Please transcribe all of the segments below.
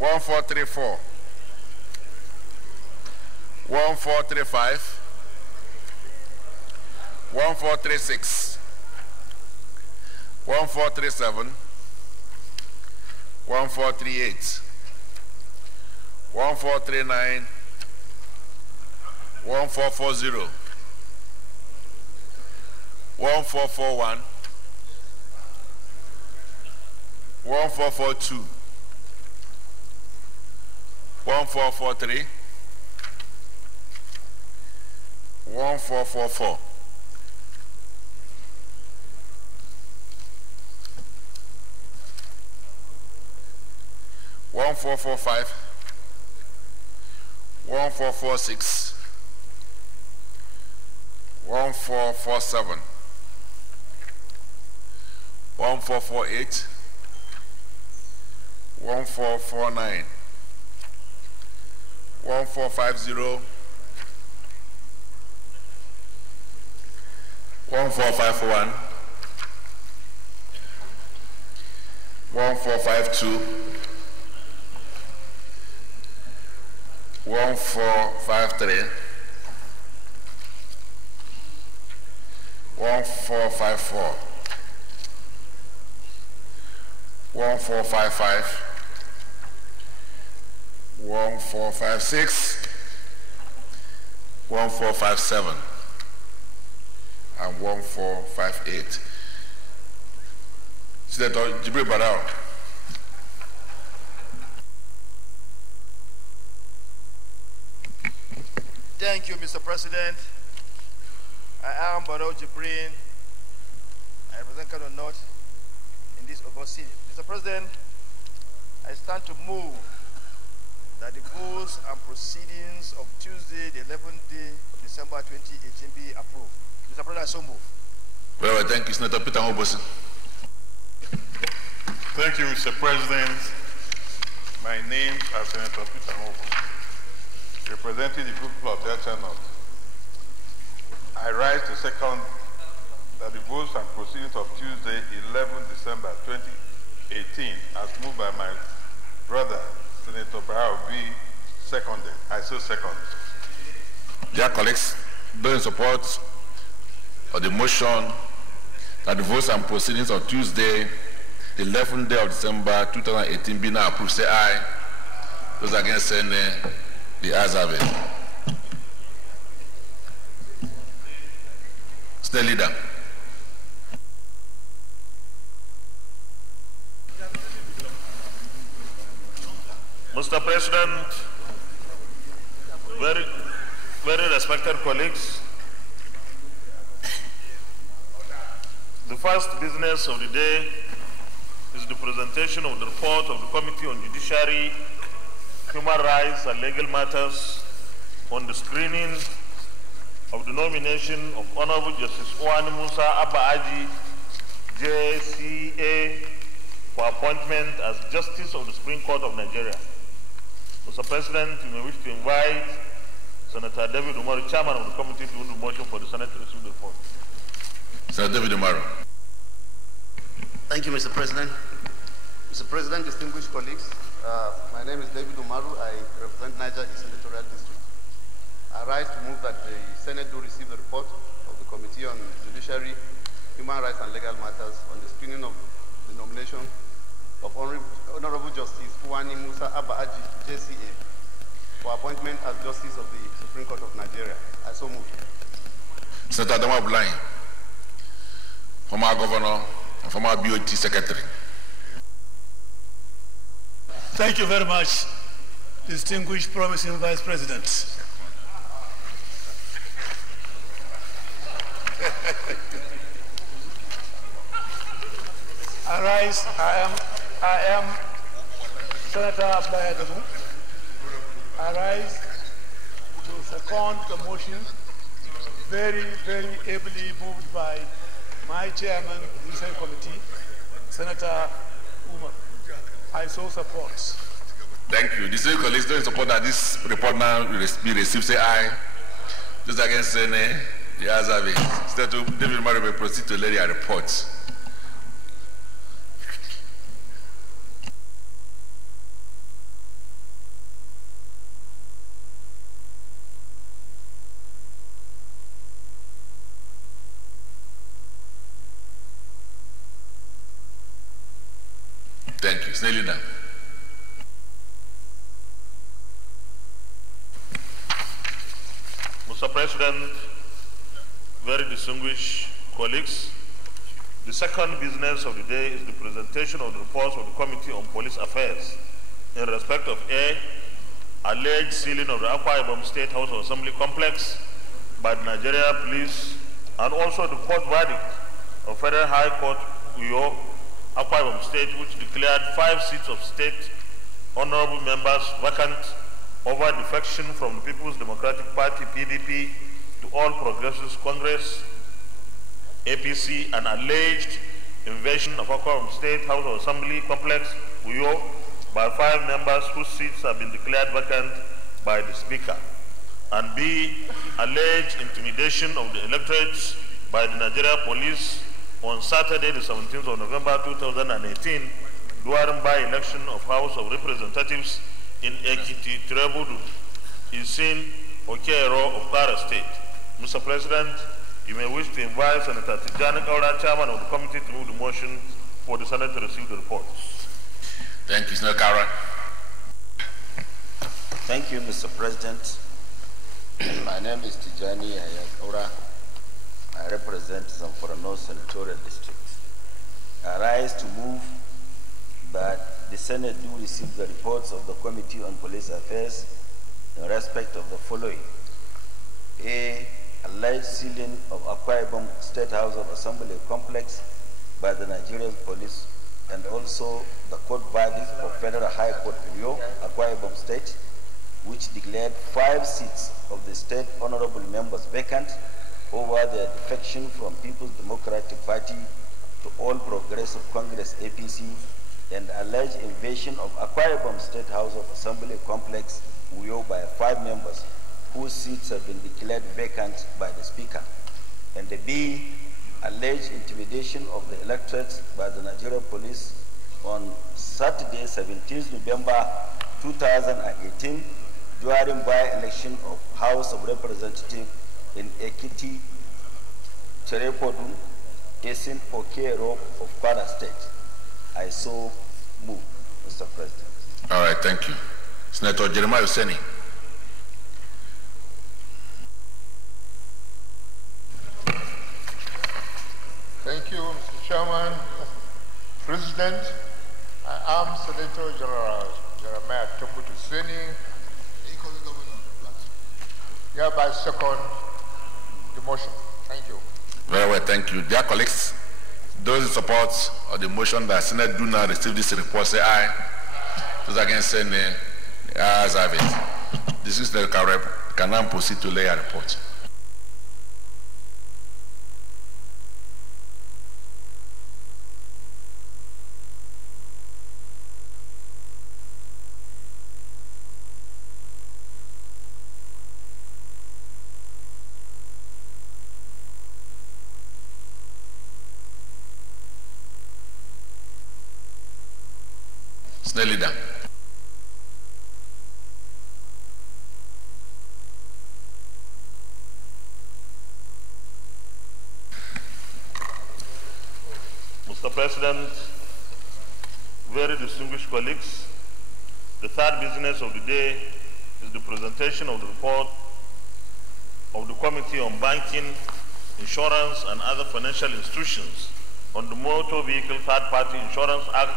1434, 1435, 1436, 1437, 1438, 1439, 1440, 1441, 1442, 1443, 1444, 1445, 1446, 1447, 1448, 1449, 1450, 1451, 1452, 1453, 1454, 1455, 1456, 1457, and 1458. Senator Jibril Barao. Thank you, Mr. President. I am Barao Jibril. I represent Kano North in this August city. Mr. President, I stand to move that the goals and proceedings of Tuesday, the 11th day of December 2018 be approved. Mr. President, I so move. Well, thank you, Senator Peter Obosi. Thank you, Mr. President. My name is Senator Peter Obosi, representing the people of Delta North. I rise to second that the votes and proceedings of Tuesday, 11 December 2018, as moved by my brother, Senator Barao, be seconded. I so second. Dear colleagues, those in support of the motion that the votes and proceedings of Tuesday, the 11th day of December 2018 be now approved, say aye. Those against say nay. The ayes have it. State Leader. Mr. President, very respected colleagues, the first business of the day is the presentation of the report of the Committee on Judiciary, Human Rights and Legal Matters on the screening of the nomination of Honorable Justice Uwani Musa Abba Aji, JCA, for appointment as Justice of the Supreme Court of Nigeria. Mr. President, you may wish to invite Senator David Umaru, Chairman of the Committee, to do the motion for the Senate to receive the report. Senator David Umaru. Thank you, Mr. President. Mr. President, distinguished colleagues, my name is David Umaru. I represent Niger East Senatorial District. I rise to move that the Senate do receive the report of the Committee on Judiciary, Human Rights and Legal Matters on the screening of the nomination of Honorable Justice Uwani Musa Abba Aji, JCA, for appointment as Justice of the Supreme Court of Nigeria. I so move. Senator Adama Abdullahi, former Governor and former BOT Secretary. Thank you very much, distinguished promising Vice President. I rise. I am Senator Abdullahi Adamu. I rise to second the motion, very, very ably moved by my chairman of the Judiciary Committee, Senator Umar. I so support. Thank you. Distinguished colleagues, those in support that this report now be received, say aye. Those against say nay. The ayes have it. Senator David Umaru will proceed to lay their report. Thank you. Snell leader. Mr. President, very distinguished colleagues, the second business of the day is the presentation of the reports of the Committee on Police Affairs in respect of A, alleged sealing of the Akwa Ibom State House of Assembly complex by the Nigeria Police, and also the court verdict of Federal High Court Uyo, Akwa Ibom State, which declared 5 seats of state honorable members vacant over defection from the People's Democratic Party, PDP, to All Progressives Congress, APC, and alleged invasion of Akwa Ibom State House of Assembly complex, Uyo, by 5 members whose seats have been declared vacant by the Speaker. And B, alleged intimidation of the electorates by the Nigeria Police on Saturday, the 17th of November 2018, during by-election of House of Representatives in Ekiti, Trebudu, Isin, Okero of Kwara State. Mr. President, you may wish to invite Senator Tijani Kaura, Chairman of the committee, to move the motion for the Senate to receive the reports. Thank you, Senator Kaura. Thank you, Mr. President. My name is Tijani Kaura. I represent Zamfara North Senatorial District. I rise to move that the Senate do receive the reports of the Committee on Police Affairs in respect of the following. A, alleged sealing of Akwa Ibom State House of Assembly complex by the Nigerian Police, and also the court verdict of Federal High Court Uyo, Akwa Ibom State, which declared 5 seats of the state honorable members vacant over their defection from People's Democratic Party to All Progressive Congress, APC, and alleged invasion of Akwa Ibom State House of Assembly complex, Uyo, by 5 members whose seats have been declared vacant by the Speaker. And the B, alleged intimidation of the electorate by the Nigeria Police on Saturday, 17th November 2018, during by-election of House of Representatives in Ekiti, Cherepodu, Esin Okero of Kwara State. I so move, Mr. President. All right, thank you. Senator Jeremiah Useni. Thank you, Mr. Chairman. President, I am Senator General Jeremiah Useni. Hereby second the motion. Thank you. Very well, thank you. Dear colleagues, those in support of the motion that Senate do not receive this report, say aye. Those against, say nay. The ayes have it. This is the can now proceed to lay a report. Snell leader. Mr. President, very distinguished colleagues, the third business of the day is the presentation of the report of the Committee on Banking, Insurance and Other Financial Institutions on the Motor Vehicle Third Party Insurance Act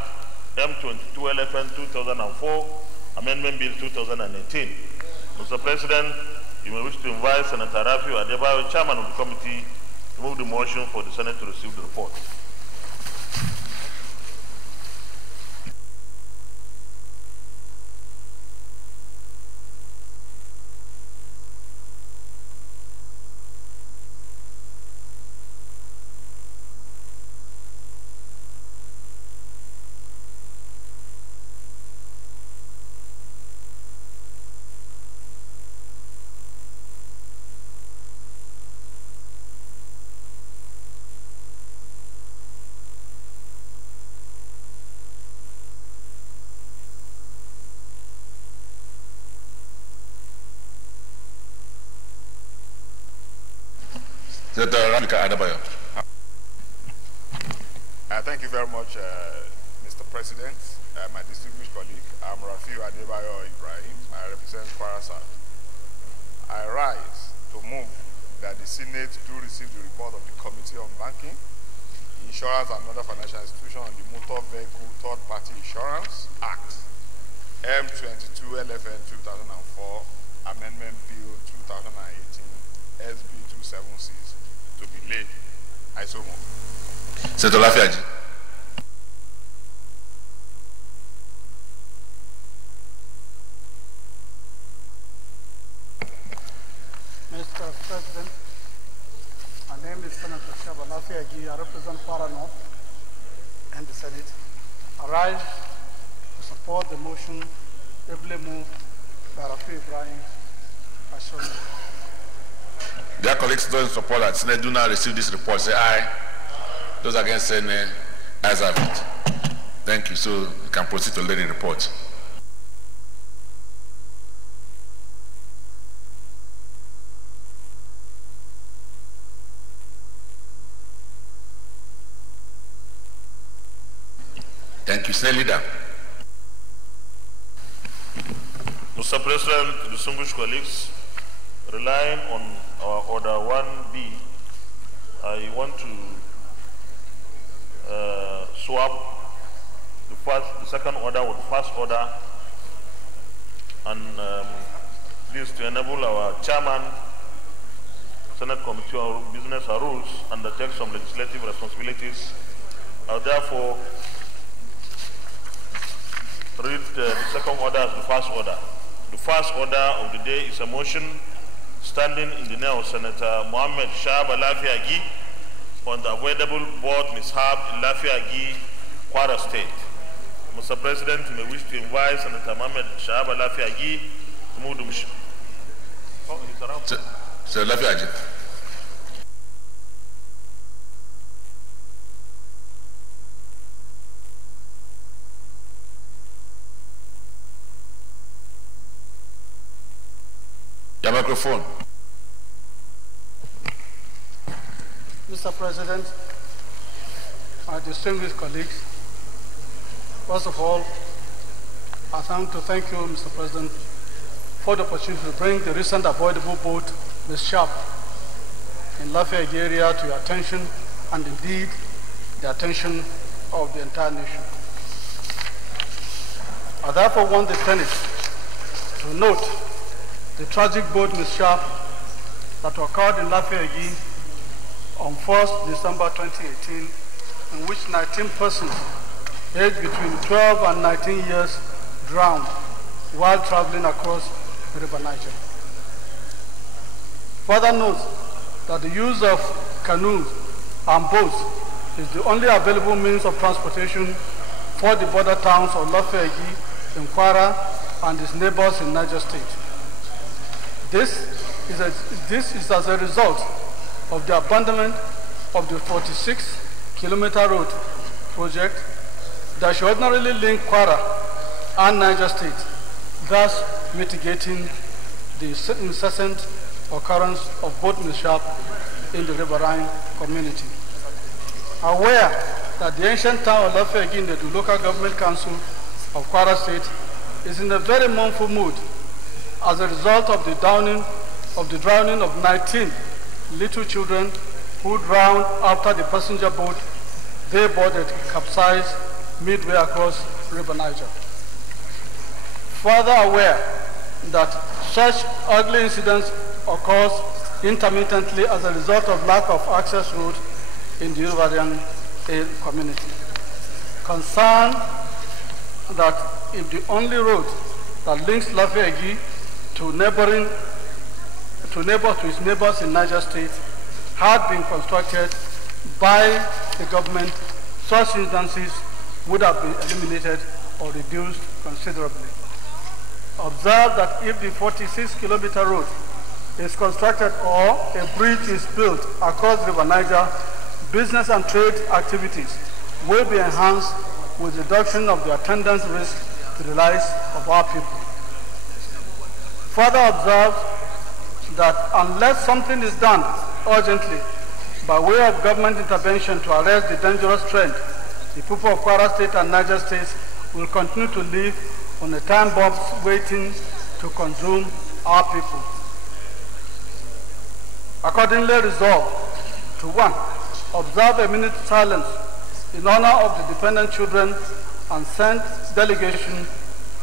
M22-LFN 2004, Amendment Bill 2018. Mr. President, you may wish to invite Senator Rafiu Adebayo, Chairman of the committee, to move the motion for the Senate to receive the report. Thank you very much, Mr. President, my distinguished colleague, I'm Rafiu Adebayo Ibrahim. I represent Kwara South. I rise to move that the Senate do receive the report of the Committee on Banking, Insurance and Other Financial Institutions on the Motor Vehicle Third Party Insurance Act, M22 LFN 2004, Amendment Bill 2018, SB 276, to be laid. I so move. Senator Lafiaji. Mr. President, my name is Senator Shaba Lafiaji. I represent Kwara North and the Senate. I rise to support the motion ably moved by Rafiu Ibrahim. I so move. Dear colleagues, those in support that Senate do not receive this report, say aye. Those against say nay. Ayes have it. Thank you. So you can proceed to lay the report. Thank you. Senate Leader. Mr. President, distinguished colleagues, relying on our Order 1B, I want to swap the second order with the first order, and this to enable our chairman, Senate Committee on Business and Rules, undertake some legislative responsibilities. I therefore read the second order as the first order. The first order of the day is a motion standing in the name of Senator Mohammed Shaba Lafiagi on the avoidable board mishap in Lafiagi, Kwara State. Mr. President, you may wish to invite Senator Mohammed Shaba Lafiagi to move the motion. Oh, he's around. Sir Lafiagi. Your microphone. Mr. President, my distinguished colleagues, first of all, I thank you, Mr. President, for the opportunity to bring the recent avoidable boat mishap in Lafiagi area to your attention, and indeed the attention of the entire nation. I therefore want the Senate to note the tragic boat mishap that occurred in Lafiagi on 1st December 2018, in which 19 persons aged between 12 and 19 years drowned while traveling across the River Niger. Further note that the use of canoes and boats is the only available means of transportation for the border towns of Lafiagi in Kwara and its neighbors in Niger State. This is as a result of the abandonment of the 46-kilometer road project that should ordinarily link Kwara and Niger State, thus mitigating the incessant occurrence of boat mishap in the riverine community. Aware that the ancient town of Lafiagi in the local government council of Kwara State is in a very mournful mood as a result of the drowning of 19 little children who drowned after the passenger boat they boarded capsized midway across River Niger. Further aware that such ugly incidents occurs intermittently as a result of lack of access roads in the riverine community. Concerned that if the only road that links Lafiagi to its neighbors in Niger State had been constructed by the government, such instances would have been eliminated or reduced considerably. Observe that if the 46-kilometer road is constructed or a bridge is built across River Niger, business and trade activities will be enhanced with reduction of the attendance risk to the lives of our people. Further observe that unless something is done urgently by way of government intervention to arrest the dangerous trend the people of Kwara State and Niger State will continue to live on a time bomb waiting to consume our people. Accordingly resolved to 1. Observe a minute silence in honor of the dependent children and send delegation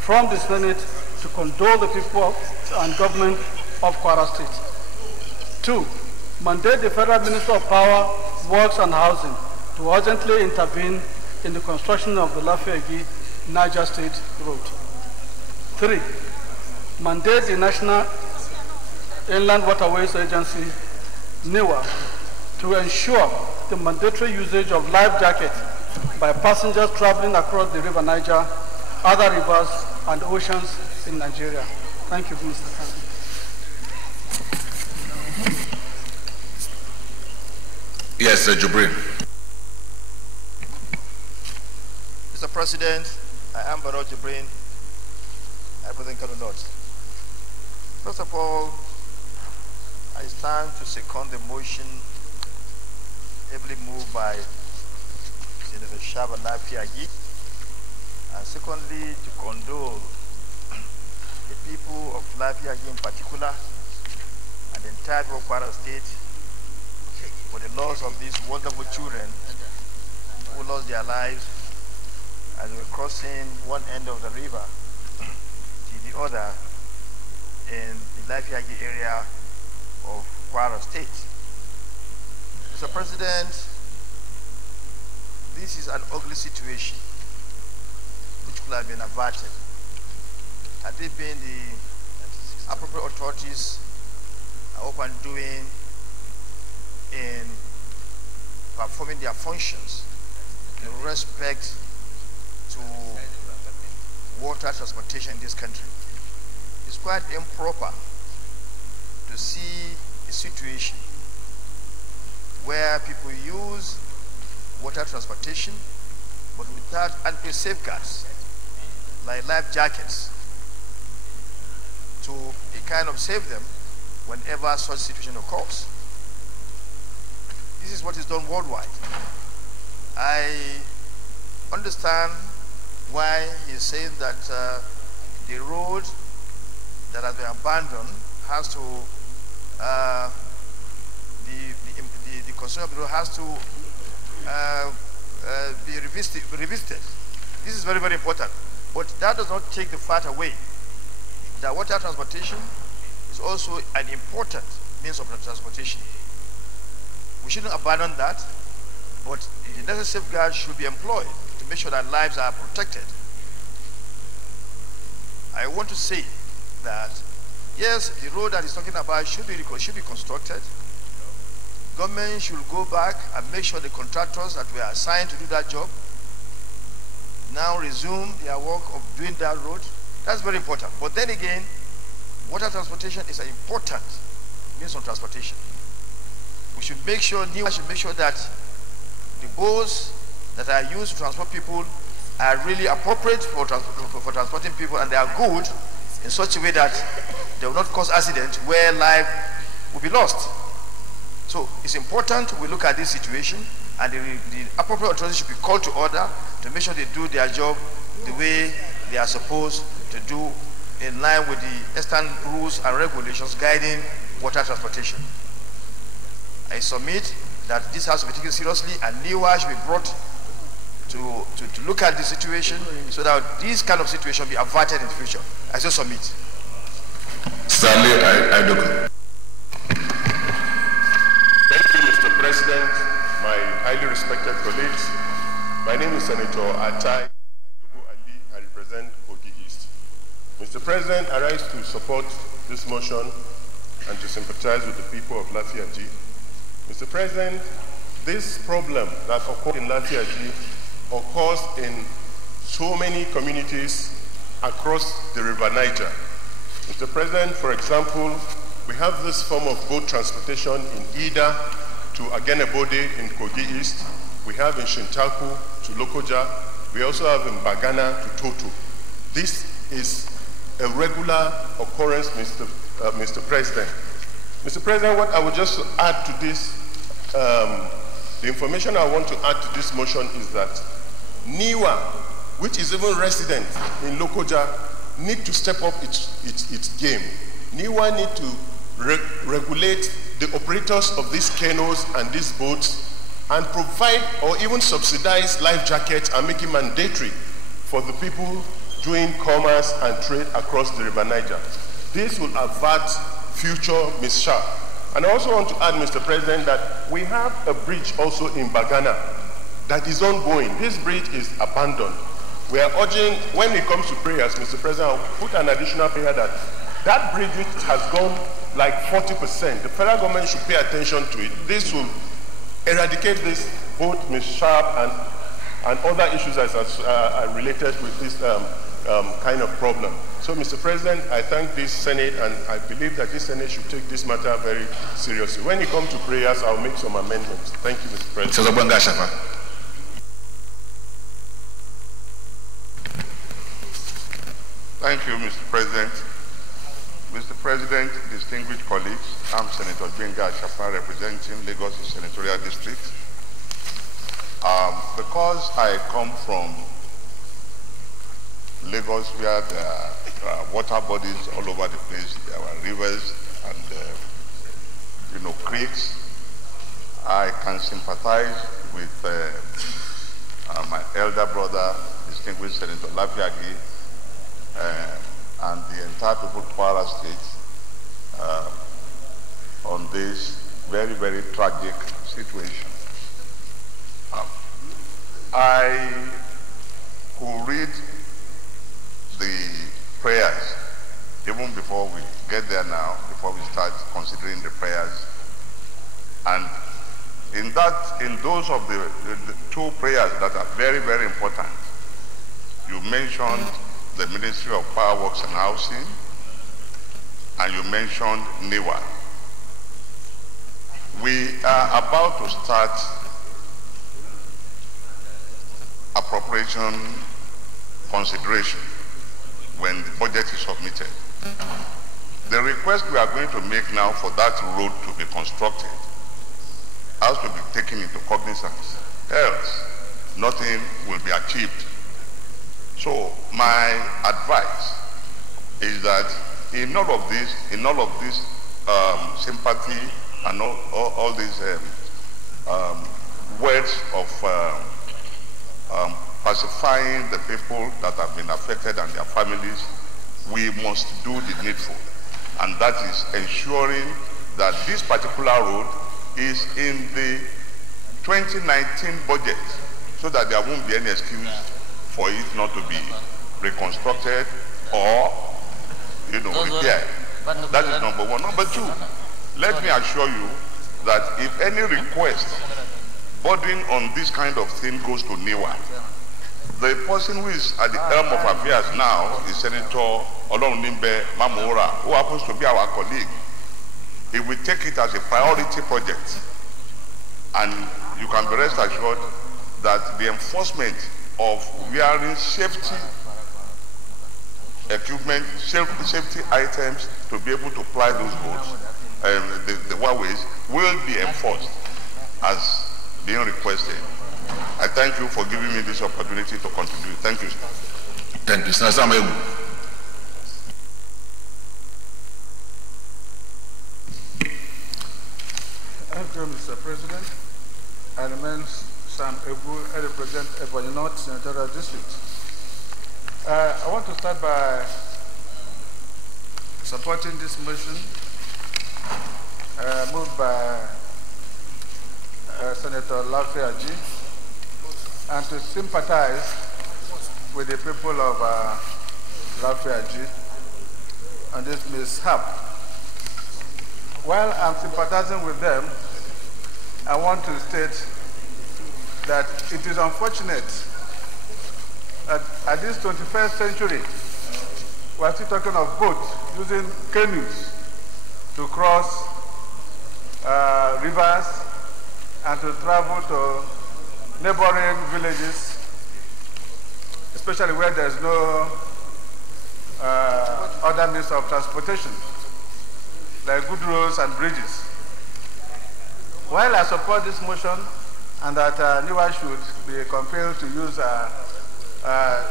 from the Senate to condole the people and government of Kwara State. 2. Mandate the Federal Minister of Power, Works and Housing to urgently intervene in the construction of the Lafayette Niger State Road. 3. Mandate the National Inland Waterways Agency, NIWA, to ensure the mandatory usage of life jackets by passengers traveling across the River Niger, other rivers, and oceans in Nigeria. Thank you, Mr. President. Yes, Jubril. Mr. President, I am Barrow Jibrin. I represent Kano North. First of all, I stand to second the motion ably moved by Senator Shaba Lafiagi, and secondly, to condole the people of Lafiagi in particular and the entire of Kwara State for the loss of these wonderful children who lost their lives as they were crossing one end of the river to the other in the Lafiagi area of Kwara State. Mr. President, this is an ugly situation which could have been averted had it been the appropriate authorities are open doing in performing their functions in respect to water transportation in this country. It's quite improper to see a situation where people use water transportation but without adequate safeguards like life jackets to kind of save them whenever such situation occurs. This is what is done worldwide. I understand why he's saying that the road that has been abandoned has to, the construction of the road has to be revisited. This is very, very important. But that does not take the fact away that water transportation is also an important means of transportation. We shouldn't abandon that, but the necessary safeguards should be employed to make sure that lives are protected. I want to say that, yes, the road that he's talking about should be constructed. Government should go back and make sure the contractors that were assigned to do that job now resume their work of doing that road. That's very important. But then again, water transportation is an important means of transportation. We should make sure, NIWA should make sure that the boats that are used to transport people are really appropriate for transporting people, and they are good in such a way that they will not cause accidents where life will be lost. So it's important we look at this situation, and the appropriate authorities should be called to order to make sure they do their job the way they are supposed to do, in line with the extant rules and regulations guiding water transportation. I submit that this has to be taken seriously, and NIWA should be brought to look at the situation so that this kind of situation be averted in the future. I still submit. Stanley Idoko. Thank you, Mr. President, my highly respected colleagues. My name is Senator Atai Idoko Ali. I represent Kogi East. Mr. President, I rise to support this motion and to sympathize with the people of Lafayette. Mr. President, this problem that occurred in Lafayette occurs in so many communities across the River Niger. Mr. President, for example, we have this form of boat transportation in Ida to Agenebode in Kogi East. We have in Shintaku to Lokoja. We also have in Bagana to Toto. This is a regular occurrence, Mr. President. Mr. President, what I would just add to this, the information I want to add to this motion is that NIWA, which is even resident in Lokoja, need to step up its game. NIWA need to regulate the operators of these canoes and these boats and provide or even subsidize life jackets and make it mandatory for the people doing commerce and trade across the River Niger. This will avert future mishap. And I also want to add, Mr. President, that we have a bridge also in Bagana that is ongoing. This bridge is abandoned. We are urging, when it comes to prayers, Mr. President, I'll put an additional prayer that that bridge which has gone like 40%, the federal government should pay attention to it. This will eradicate this both mishap and other issues that are related with this kind of problem. So, Mr. President, I thank this Senate, and I believe that this Senate should take this matter very seriously. When it comes to prayers, I'll make some amendments. Thank you, Mr. President. Thank you, Mr. President. Mr. President, distinguished colleagues, I'm Senator Benga Shafa, representing Lagos Senatorial District. Because I come from Lagos, where there are water bodies all over the place, there are rivers and creeks, I can sympathize with my elder brother, distinguished Senator Lafiagi, and the entire people of Kwara State on this very, very tragic situation. I could read the prayers even before we get there now, before we start considering the prayers. And in those of the two prayers that are very, very important, you mentioned the Ministry of Power Works and Housing, and you mentioned NIWA. We are about to start appropriation consideration when the budget is submitted. The request we are going to make now for that road to be constructed has to be taken into cognizance, else nothing will be achieved. So my advice is that in all of this sympathy and all these words of pacifying the people that have been affected and their families, we must do the needful. And that is ensuring that this particular road is in the 2019 budget so that there won't be any excuse for it not to be reconstructed or, repaired. That is number one. Number two, let me assure you that if any request bordering on this kind of thing goes to NIWA, the person who is at the helm of affairs now is Senator Olorunimbe Mamora, who happens to be our colleague. He will take it as a priority project. And you can be rest assured that the enforcement of wearing safety equipment, safety items to be able to ply those boats, the waterways, will be enforced as being requested. I thank you for giving me this opportunity to contribute. Thank you. Thank you, Senator Samuel. Thank you, Mr. President. I remain Sam Ebu, I represent Ebonyi North Senatorial District. I want to start by supporting this motion moved by Senator Lafiagi, and to sympathize with the people of Lafiagi on this mishap. While I'm sympathizing with them, I want to state that it is unfortunate that at this 21st century, we are still talking of boats using canoes to cross rivers and to travel to neighboring villages, especially where there's no other means of transportation, like good roads and bridges. While I support this motion, and that NIWA should be compelled to use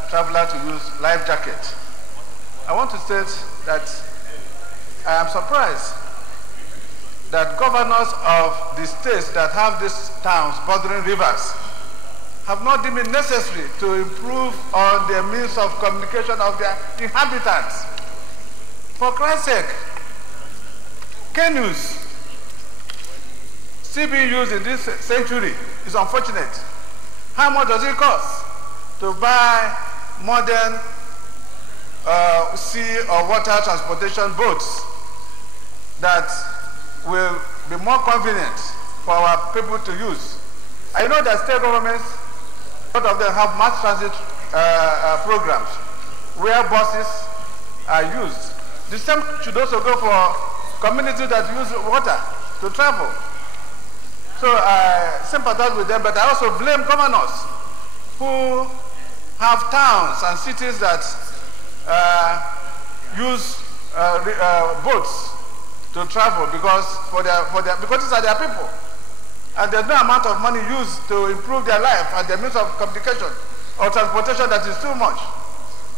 traveler to use life jacket. I want to state that I am surprised that governors of the states that have these towns bordering rivers have not deemed it necessary to improve on the means of communication of their inhabitants. For Christ's sake, canoes still being used in this century is unfortunate. How much does it cost to buy modern sea or water transportation boats that will be more convenient for our people to use? I know that state governments, a lot of them have mass transit programs where buses are used. The same should also go for communities that use water to travel. So I sympathize with them, but I also blame governors who have towns and cities that use boats to travel because these are their people. And there's no amount of money used to improve their life and their means of communication or transportation that is too much.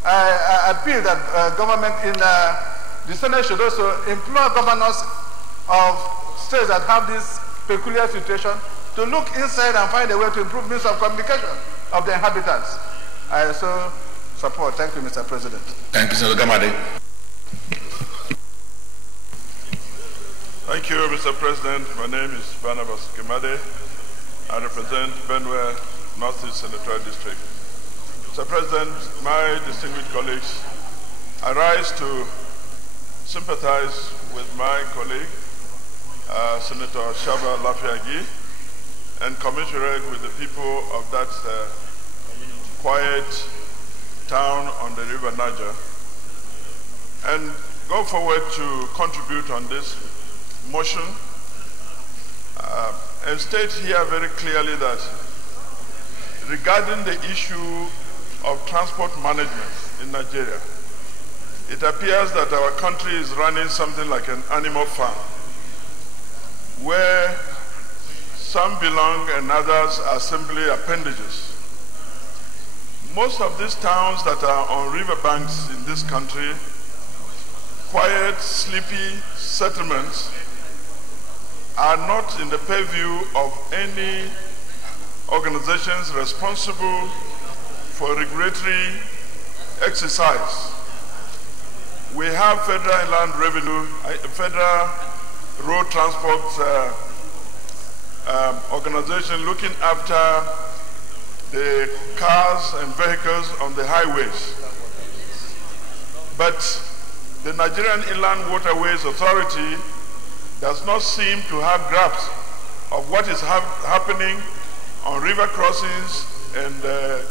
I appeal that government in the Senate should also implore governors of states that have this peculiar situation to look inside and find a way to improve means of communication of the inhabitants. I also support. Thank you, Mr. President. Thank you, Senator Gamade. Thank you, Mr. President. My name is Barnabas Gamade. I represent Benue Northeast Senatorial District. Mr. President, my distinguished colleagues, I rise to sympathize with my colleague, Senator Shaba Lafiagi, and commiserate with the people of that quiet town on the River Niger, and go forward to contribute on this motion and state here very clearly that regarding the issue of transport management in Nigeria, it appears that our country is running something like an animal farm, where some belong and others are simply appendages. Most of these towns that are on riverbanks in this country, quiet, sleepy settlements, are not in the purview of any organizations responsible for regulatory exercise. We have Federal Inland Revenue, Federal Road Transport Organization looking after the cars and vehicles on the highways. But the Nigerian Inland Waterways Authority does not seem to have grasp of what is happening on river crossings and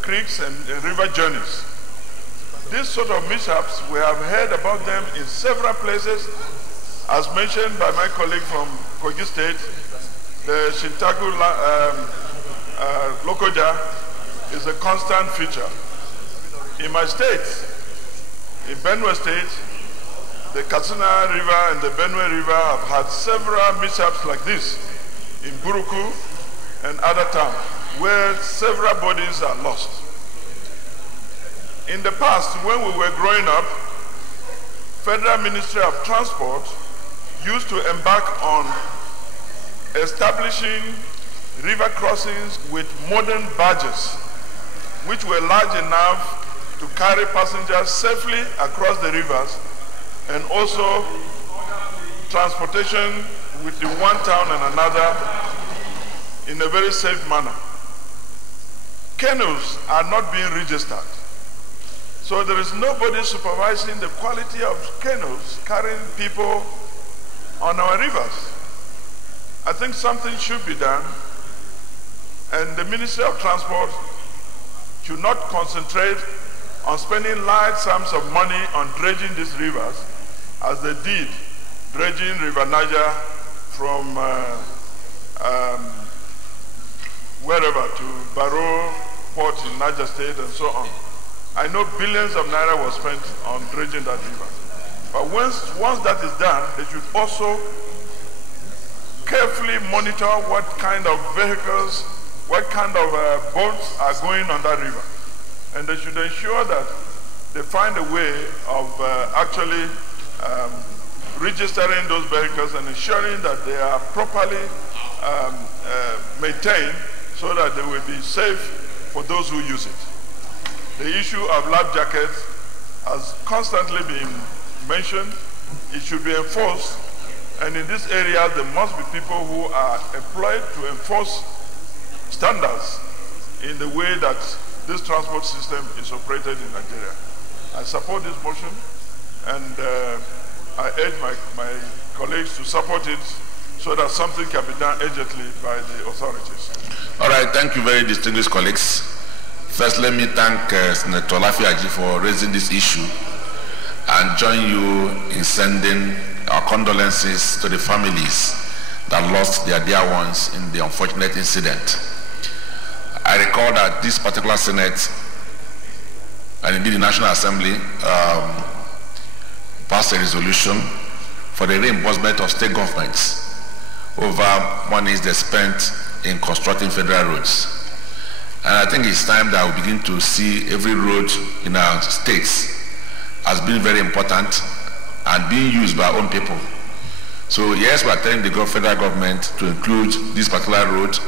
creeks and river journeys. These sort of mishaps, we have heard about them in several places. As mentioned by my colleague from Kogi State, the Shintaku Lokoja is a constant feature. In my state, in Benue State, the Katsina River and the Benue River have had several mishaps like this in Buruku and other towns, where several bodies are lost. In the past, when we were growing up, Federal Ministry of Transport used to embark on establishing river crossings with modern barges, which were large enough to carry passengers safely across the rivers, and also transportation within one town and another in a very safe manner. Canoes are not being registered. So there is nobody supervising the quality of canoes carrying people on our rivers. I think something should be done, and the Ministry of Transport should not concentrate on spending large sums of money on dredging these rivers as they did dredging River Niger from wherever to Barrow Port in Niger State and so on. I know billions of naira was spent on dredging that river. But once that is done, they should also carefully monitor what kind of vehicles what kind of boats are going on that river. And they should ensure that they find a way of actually registering those vehicles and ensuring that they are properly maintained so that they will be safe for those who use it. The issue of life jackets has constantly been mentioned. It should be enforced, and in this area there must be people who are employed to enforce standards in the way that this transport system is operated in Nigeria. I support this motion, and I urge my colleagues to support it so that something can be done urgently by the authorities. All right, thank you very distinguished colleagues. First, let me thank Senator Lafiaji for raising this issue and join you in sending our condolences to the families that lost their dear ones in the unfortunate incident. I recall that this particular Senate and indeed the National Assembly passed a resolution for the reimbursement of state governments over monies they spent in constructing federal roads. And I think it's time that we begin to see every road in our states as being very important and being used by our own people. So yes, we are telling the federal government to include this particular road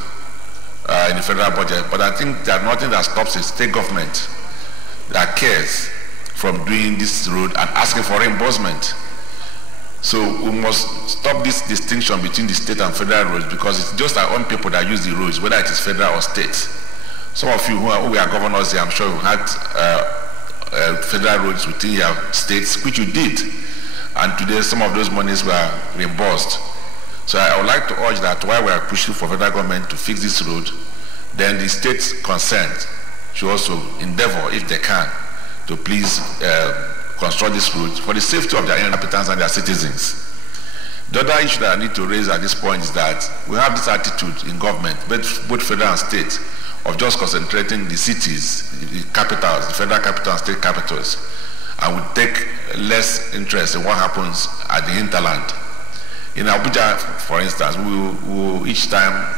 in the federal budget, but I think there's nothing that stops the state government that cares from doing this road and asking for reimbursement. So we must stop this distinction between the state and federal roads, because it's just our own people that use the roads, whether it is federal or state. Some of you who are governors here, I'm sure you had federal roads within your states, which you did. And today some of those monies were reimbursed. So I would like to urge that while we are pushing for federal government to fix this road, then the states concerned should also endeavor, if they can, to please construct this road for the safety of their inhabitants and their citizens. The other issue that I need to raise at this point is that we have this attitude in government, both federal and state, of just concentrating the cities, the capitals, the federal capital and state capitals, and we take less interest in what happens at the hinterland. In Abuja, for instance, we will each time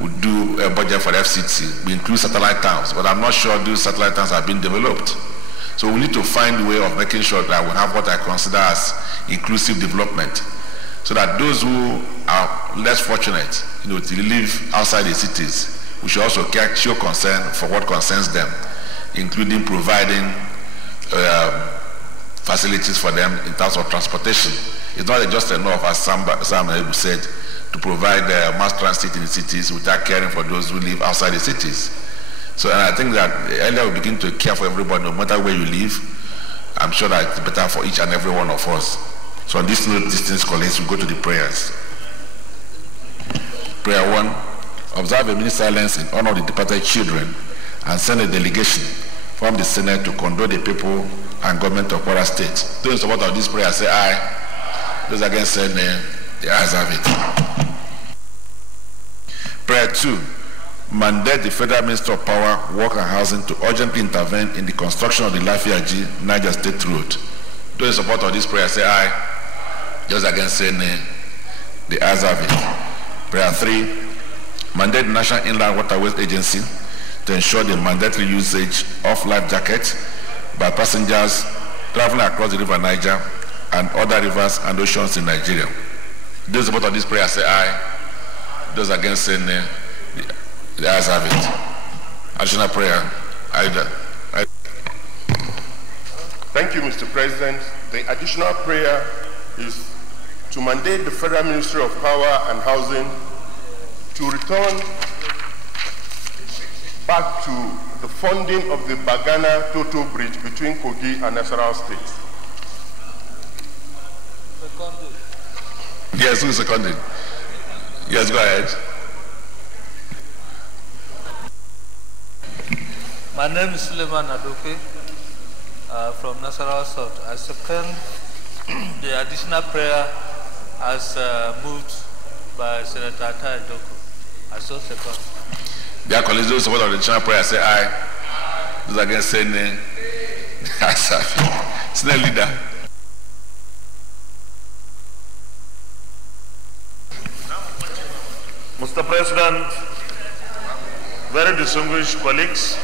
we do a budget for the FCT, we include satellite towns, but I'm not sure those satellite towns have been developed. So we need to find a way of making sure that we have what I consider as inclusive development, so that those who are less fortunate, to live outside the cities, we should also show concern for what concerns them, including providing facilities for them in terms of transportation. It's not just enough, as Sam said, to provide mass transit in the cities without caring for those who live outside the cities. So and I think that earlier we begin to care for everybody, no matter where you live. I'm sure that it's better for each and every one of us. So on this note, distinguished colleagues, we go to the prayers. Prayer 1. Observe a minute silence in honor of the departed children and send a delegation from the Senate to condole the people and government of Kwara State. Those in support of this prayer say aye. Those against say nay. The ayes have it. Prayer 2. Mandate the Federal Minister of Power, Work and Housing to urgently intervene in the construction of the Lafiaji Niger State Road. Those in support of this prayer say aye. Those against say nay. The ayes have it. Prayer 3. Mandate the National Inland Waterways Agency to ensure the mandatory usage of life jackets by passengers traveling across the River Niger and other rivers and oceans in Nigeria. Those in support of this prayer say aye. Those against say nay. The ayes have it. Additional prayer. Thank you, Mr. President. The additional prayer is to mandate the Federal Ministry of Power and Housing to return back to the funding of the Bagana Toto Bridge between Kogi and Nasarawa State. Yes, who seconded? Yes, go ahead. My name is Suleiman Adoke from Nasarawa South. I second the additional prayer as moved by Senator Atai Doko. I so second. Dear colleagues, those support of the additional prayer say aye. Those against say nay. Senior leader. Mr. President, Very distinguished colleagues,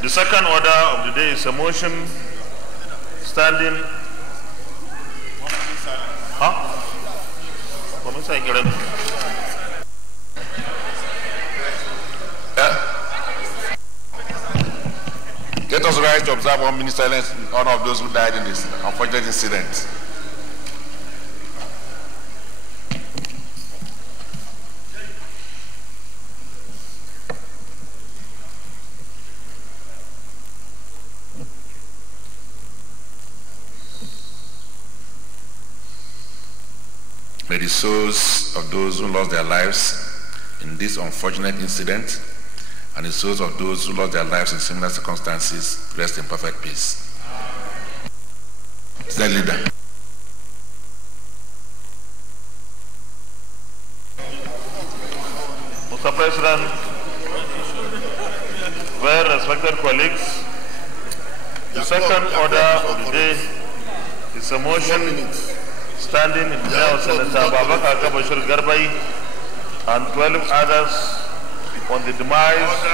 the second order of the day is a motion standing. Let us rise to observe 1 minute silence in honor of those who died in this unfortunate incident. May the souls of those who lost their lives in this unfortunate incident and the souls of those who lost their lives in similar circumstances rest in perfect peace. State leader. Mr. President, very respected colleagues, the second order of the day is a motion standing in the name of Senator Babaka Bashir Garbai and 12 others on the demise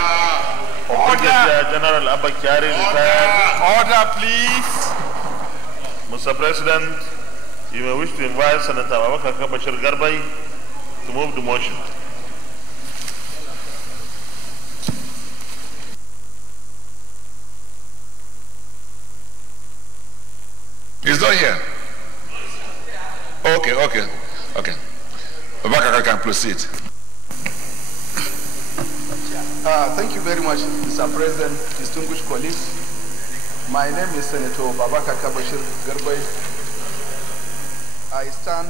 of Brigadier General Abba Kyari retired. Order, please. Mr. President, you may wish to invite Senator Babaka Bashir Garbai to move the motion. He's not here. Okay. Babaka can proceed. Thank you very much, Mr. President, distinguished colleagues. My name is Senator Babaka Bashir Garbai. I stand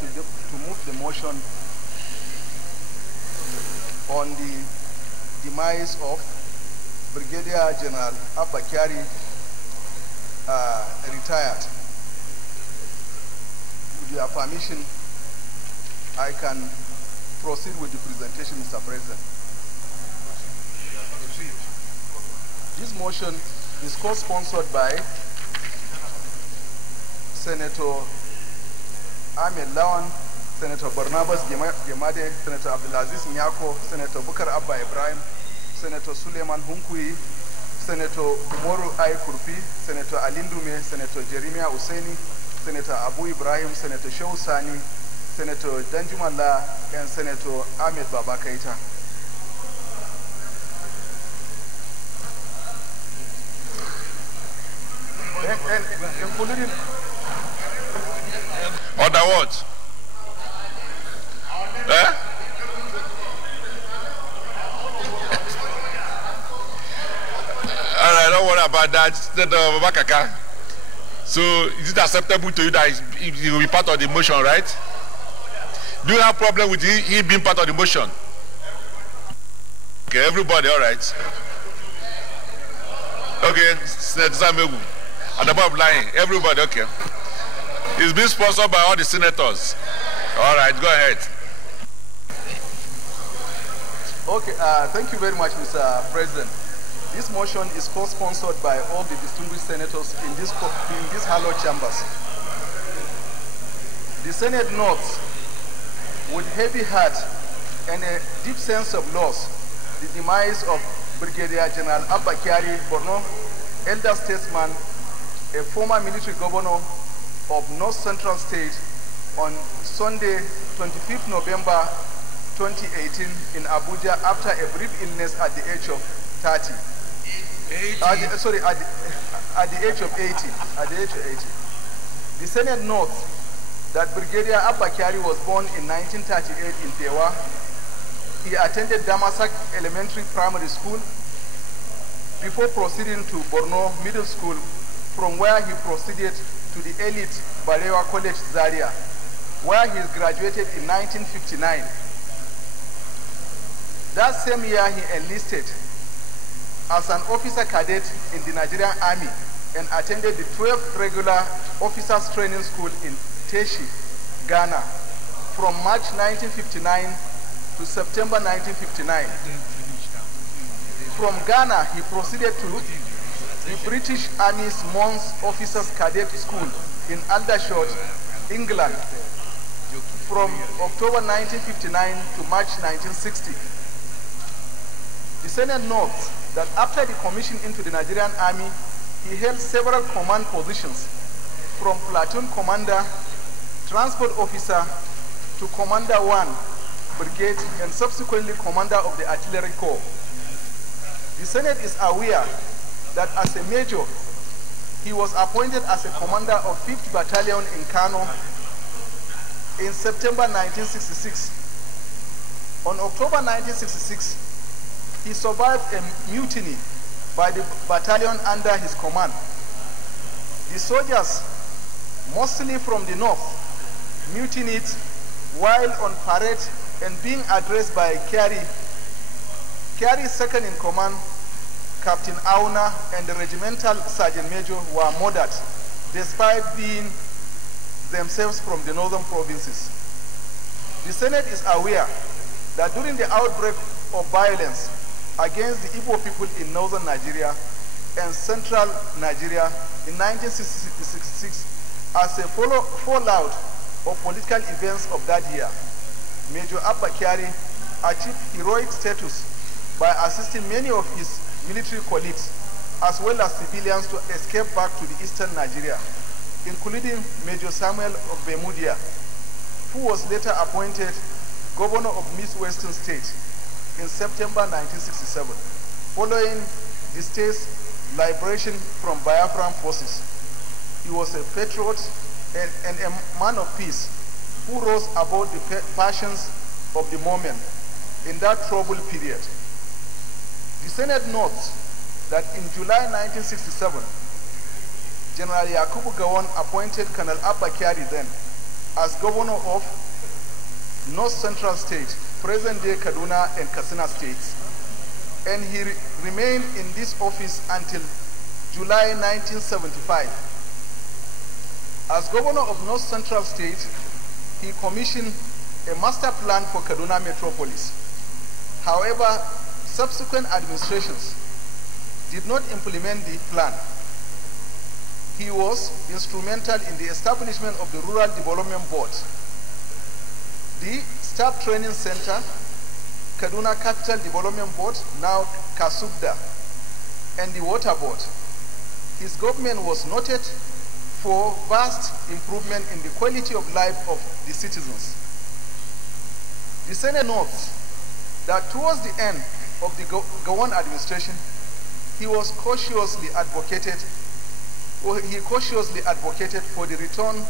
to move the motion on the demise of Brigadier General Abba Kyari, retired. With your permission, I can proceed with the presentation, Mr. President. This motion is co-sponsored by Senator Ahmed Lawan, Senator Barnabas Gemade, Senator Abdulaziz Nyako, Senator Bukar Abba Ibrahim, Senator Suleiman Hunkui, Senator Umoru I. Kurpi, Senator Alindume, Senator Jeremiah Usaini, Senator Abu Ibrahim, Senator Shehu Sani, Senator Danjumala, and Senator Ahmed Baba Keita. Order what? All right, don't worry about that. So is it acceptable to you that he will be part of the motion, right? Do you have a problem with he being part of the motion? Okay, everybody, all right. Okay, Senator Samegu. At the bottom line, everybody, okay. It's being sponsored by all the senators. All right, go ahead. Okay, thank you very much, Mr. President. This motion is co-sponsored by all the distinguished senators in these hallowed chambers. The Senate notes with heavy heart and a deep sense of loss the demise of Brigadier General Abba Kyari Borno, elder statesman, a former military governor of North Central State, on Sunday, 25th November 2018 in Abuja after a brief illness at the age of 30. At the age of 80. The Senate notes that Brigadier Abba Kyari was born in 1938 in Tewa. He attended Damasak Elementary Primary School before proceeding to Borno Middle School, from where he proceeded to the elite Balewa College, Zaria, where he graduated in 1959. That same year, he enlisted as an officer cadet in the Nigerian Army and attended the 12th Regular Officers Training School in Teshi, Ghana, from March 1959 to September 1959. From Ghana, he proceeded to the British Army's Mons Officers Cadet School in Aldershot, England, from October 1959 to March 1960. The Senate notes that after the commission into the Nigerian Army, he held several command positions, from platoon commander, transport officer, to Commander 1 Brigade, and subsequently commander of the Artillery Corps. The Senate is aware that as a major, he was appointed as a commander of 5th Battalion in Kano in September 1966. On October 1966, he survived a mutiny by the battalion under his command. The soldiers, mostly from the north, mutinied while on parade and being addressed by Kyari's second in command, Captain Auna, and the regimental sergeant major were murdered, despite being themselves from the northern provinces. The Senate is aware that during the outbreak of violence against the Igbo people in northern Nigeria and central Nigeria in 1966, as a fallout of political events of that year, Major Abba Kyari achieved heroic status by assisting many of his military colleagues as well as civilians to escape back to the eastern Nigeria, including Major Samuel of Bemudia, who was later appointed governor of Midwestern State in September 1967, following the state's liberation from Biafran forces. He was a patriot and a man of peace who rose above the passions of the moment in that troubled period. The Senate notes that in July 1967, General Yakubu Gowon appointed Colonel Abba Kyari then as governor of North Central State, present-day Kaduna and Katsina states, and he remained in this office until July 1975. As governor of North Central State, he commissioned a master plan for Kaduna metropolis. However, subsequent administrations did not implement the plan. He was instrumental in the establishment of the Rural Development Board, the Staff Training Center, Kaduna Capital Development Board, now Kasubda, and the Water Board. His government was noted for vast improvement in the quality of life of the citizens. The Senate notes that towards the end of the Gowon administration, he cautiously advocated for the return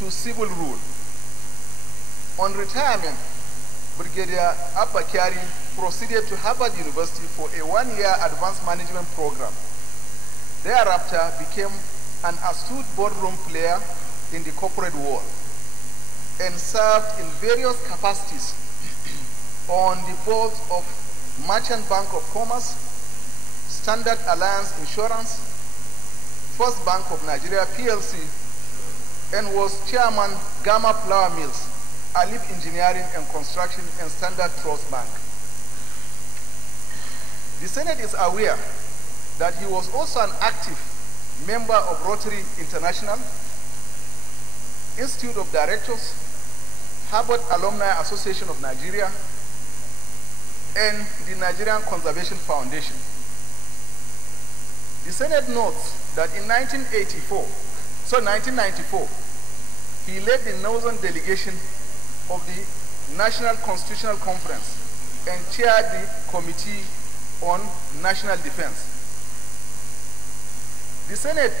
to civil rule. On retirement, Brigadier Abba Kyari proceeded to Harvard University for a one-year advanced management program. Thereafter, became an astute boardroom player in the corporate world and served in various capacities on the boards of Merchant Bank of Commerce, Standard Alliance Insurance, First Bank of Nigeria PLC, and was chairman Gamma Flour Mills, Alib Engineering and Construction, and Standard Trust Bank. The Senate is aware that he was also an active member of Rotary International, Institute of Directors, Harvard Alumni Association of Nigeria, and the Nigerian Conservation Foundation. The Senate notes that in 1994, he led the Northern Delegation of the National Constitutional Conference and chaired the Committee on National Defense. The Senate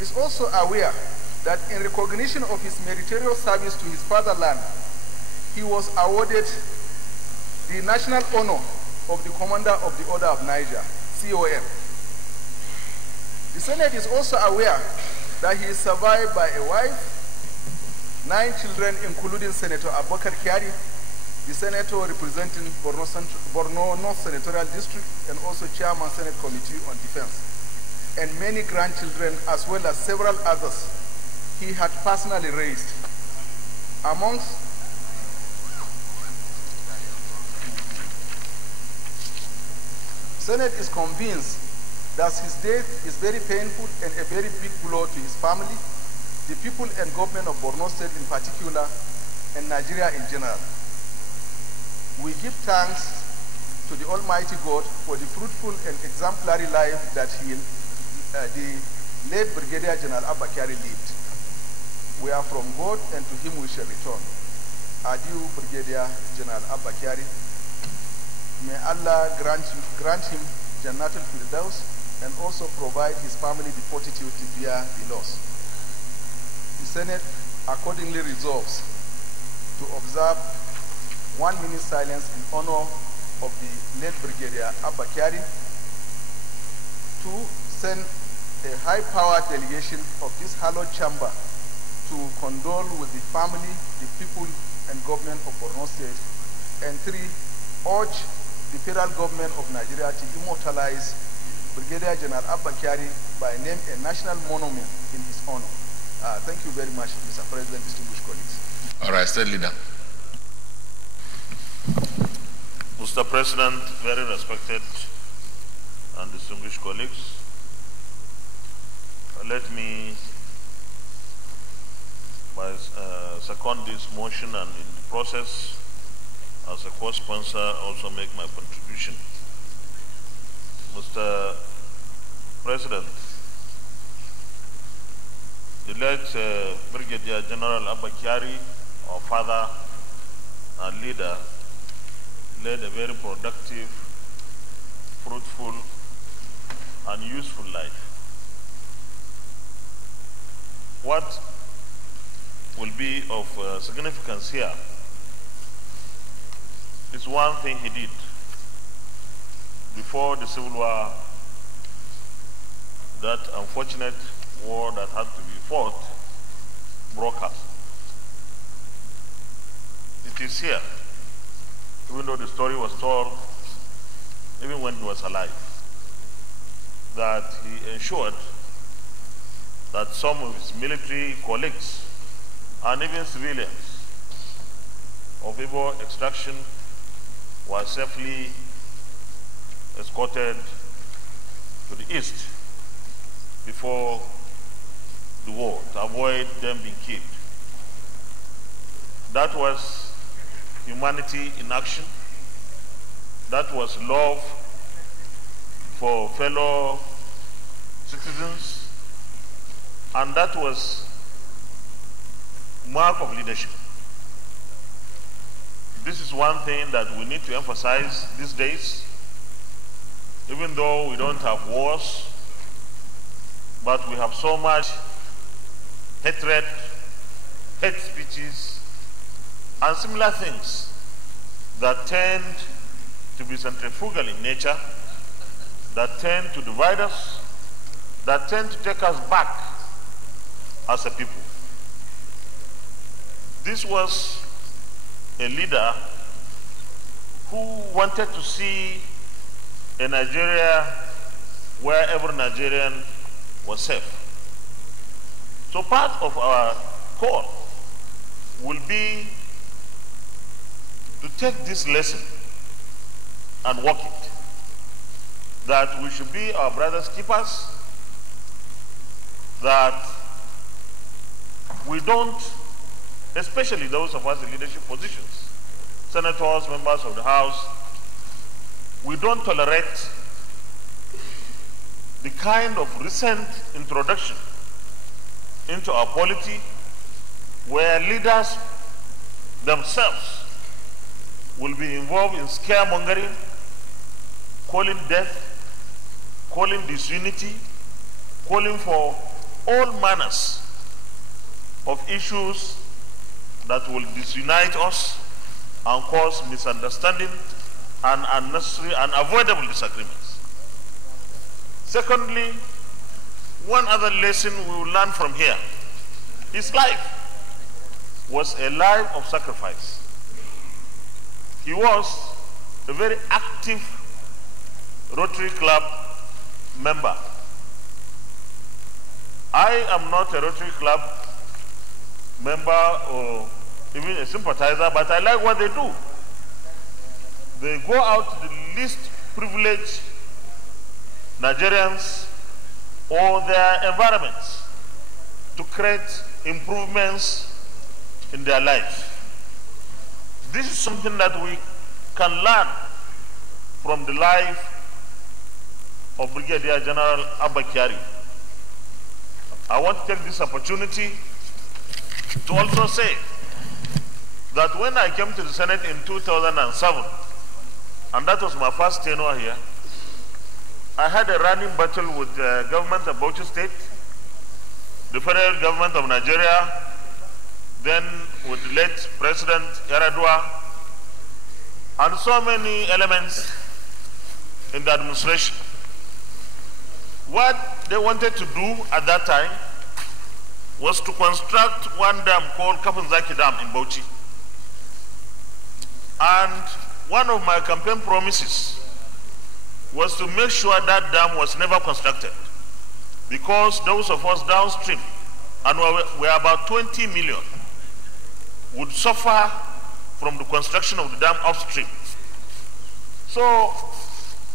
is also aware that in recognition of his meritorious service to his fatherland, he was awarded the national honor of the Commander of the Order of Niger, CON. The Senate is also aware that he is survived by a wife, 9 children, including Senator Abubakar Kyari, the senator representing Borno North Senatorial District, and also Chairman Senate Committee on Defense, and many grandchildren, as well as several others he had personally raised. Amongst Senate is convinced that his death is very painful and a very big blow to his family, the people and government of Borno State in particular, and Nigeria in general. We give thanks to to the Almighty God for the fruitful and exemplary life that the late Brigadier General Abba Kyari lived. We are from God, and to him we shall return. Adieu, Brigadier General Abba Kyari. May Allah grant him Jannatul Firdaus and also provide his family the fortitude to bear the loss. The Senate accordingly resolves to observe 1 minute silence in honor of the late Brigadier Abba Kyari, to send a high-powered delegation of this hallowed chamber to condole with the family, the people, and government of Borno State, and 3, urge the federal government of Nigeria to immortalize Brigadier General Abba Kyari by name a national monument in his honor. Thank you very much, Mr. President, distinguished colleagues. All right, State Leader. Mr. President, very respected and distinguished colleagues, let me second this motion, and in the process, as a co-sponsor, also make my contribution. Mr. President, the late Brigadier General Abba Kyari, our father and leader, led a very productive, fruitful, and useful life. What will be of significance here is one thing he did before the Civil War, that unfortunate war that had to be fought, broke out. It is here, even though the story was told even when he was alive, that he ensured that some of his military colleagues and even civilians of Igbo extraction were safely escorted to the east before the war to avoid them being killed. That was humanity in action. That was love for fellow citizens, and that was mark of leadership. This is one thing that we need to emphasize these days, even though we don't have wars, but we have so much hatred, hate speeches, and similar things that tend to be centrifugal in nature, that tend to divide us, that tend to take us back as a people. This was a leader who wanted to see a Nigeria where every Nigerian was safe. So part of our call will be to take this lesson and work it, that we should be our brother's keepers, that we don't, especially those of us in leadership positions, senators, members of the House, we don't tolerate the kind of recent introduction into our polity where leaders themselves will be involved in scaremongering, calling death, calling disunity, calling for all manners of issues that will disunite us and cause misunderstanding and unnecessary and avoidable disagreements. Secondly, one other lesson we will learn from here. His life was a life of sacrifice. He was a very active Rotary Club member. I am not a Rotary Club member or even a sympathizer, but I like what they do. They go out to the least privileged Nigerians or their environments to create improvements in their lives. This is something that we can learn from the life of Brigadier General Abba Kyari. I want to take this opportunity to also say that when I came to the Senate in 2007, and that was my first tenure here, I had a running battle with the government of Bauchi State, the federal government of Nigeria, then with the late President Yaradua, and so many elements in the administration. What they wanted to do at that time was to construct one dam called Kapunzaki Dam in Bauchi. And one of my campaign promises was to make sure that dam was never constructed, because those of us downstream, and we're about 20 million, would suffer from the construction of the dam upstream. So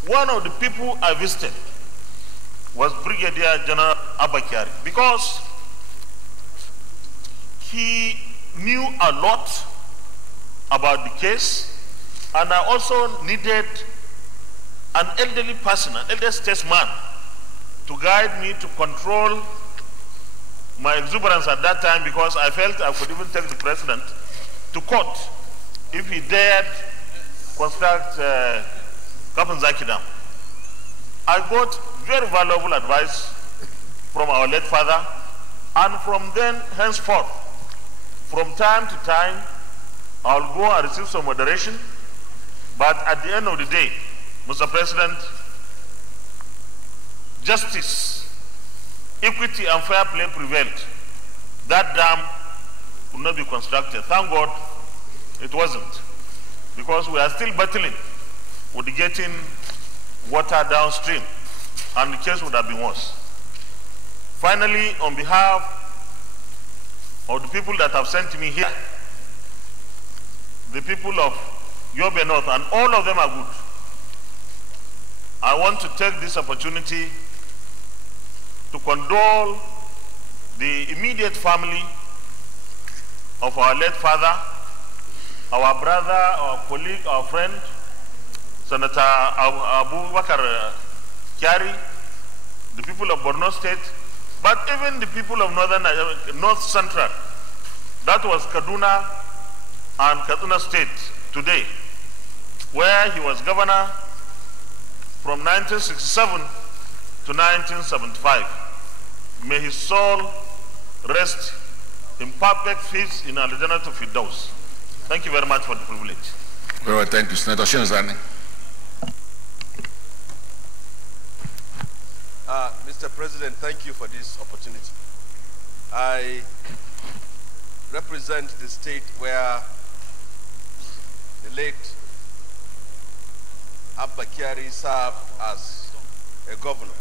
one of the people I visited was Brigadier General Abba Kyari, because he knew a lot about the case, and I also needed an elderly person, an elder statesman, to guide me to control my exuberance at that time, because I felt I could even take the president to court if he dared construct Kapunzaki Dam. I got very valuable advice from our late father, and from then henceforth, from time to time, I'll go and receive some moderation, but at the end of the day, Mr. President, justice, equity, and fair play prevailed. That dam could not be constructed. Thank God it wasn't, because we are still battling with getting water downstream, and the case would have been worse. Finally, on behalf of the people that have sent me here, the people of Yobe North, and all of them are good, I want to take this opportunity to condole the immediate family of our late father, our brother, our colleague, our friend, Senator Abu Bakar Kyari, the people of Borno State, but even the people of North Central. That was Kaduna and Kaduna State today, where he was governor from 1967 to 1975. May his soul rest in perfect peace in Al-Jannah to Firdaus. Thank you very much for the privilege. Very well, thank you, Senator Shinzani. Mr. President, thank you for this opportunity. I represent the state where the late Abba Kyari served as a governor.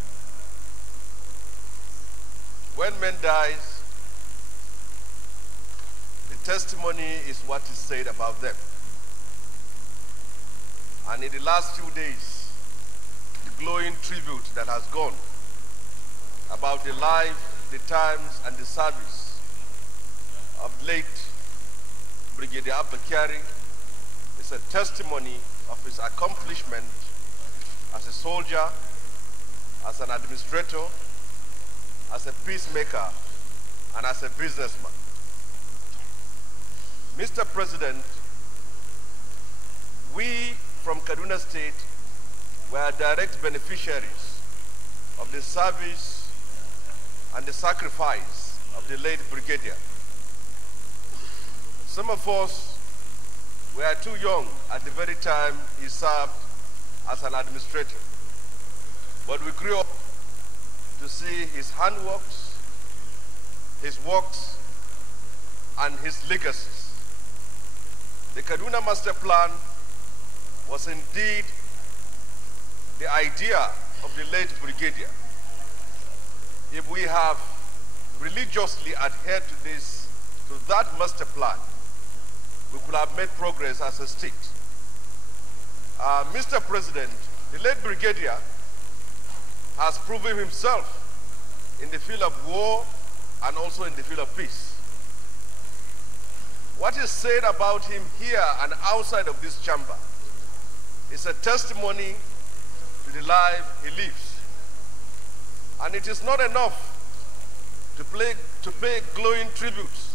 When men dies, the testimony is what is said about them. And in the last few days, the glowing tribute that has gone about the life, the times, and the service of late Brigadier Abba Kyari is a testimony of his accomplishment as a soldier, as an administrator, as a peacemaker, and as a businessman. Mr. President, we from Kaduna State were direct beneficiaries of the service and the sacrifice of the late Brigadier. Some of us were too young at the very time he served as an administrator, but we grew up to see his handworks, his works, and his legacies. The Kaduna Master Plan was indeed the idea of the late Brigadier. If we have religiously adhered to that master plan, we could have made progress as a state. Mr. President, the late Brigadier has proven himself in the field of war and also in the field of peace. What is said about him here and outside of this chamber is a testimony to the life he lives. And it is not enough to pay glowing tributes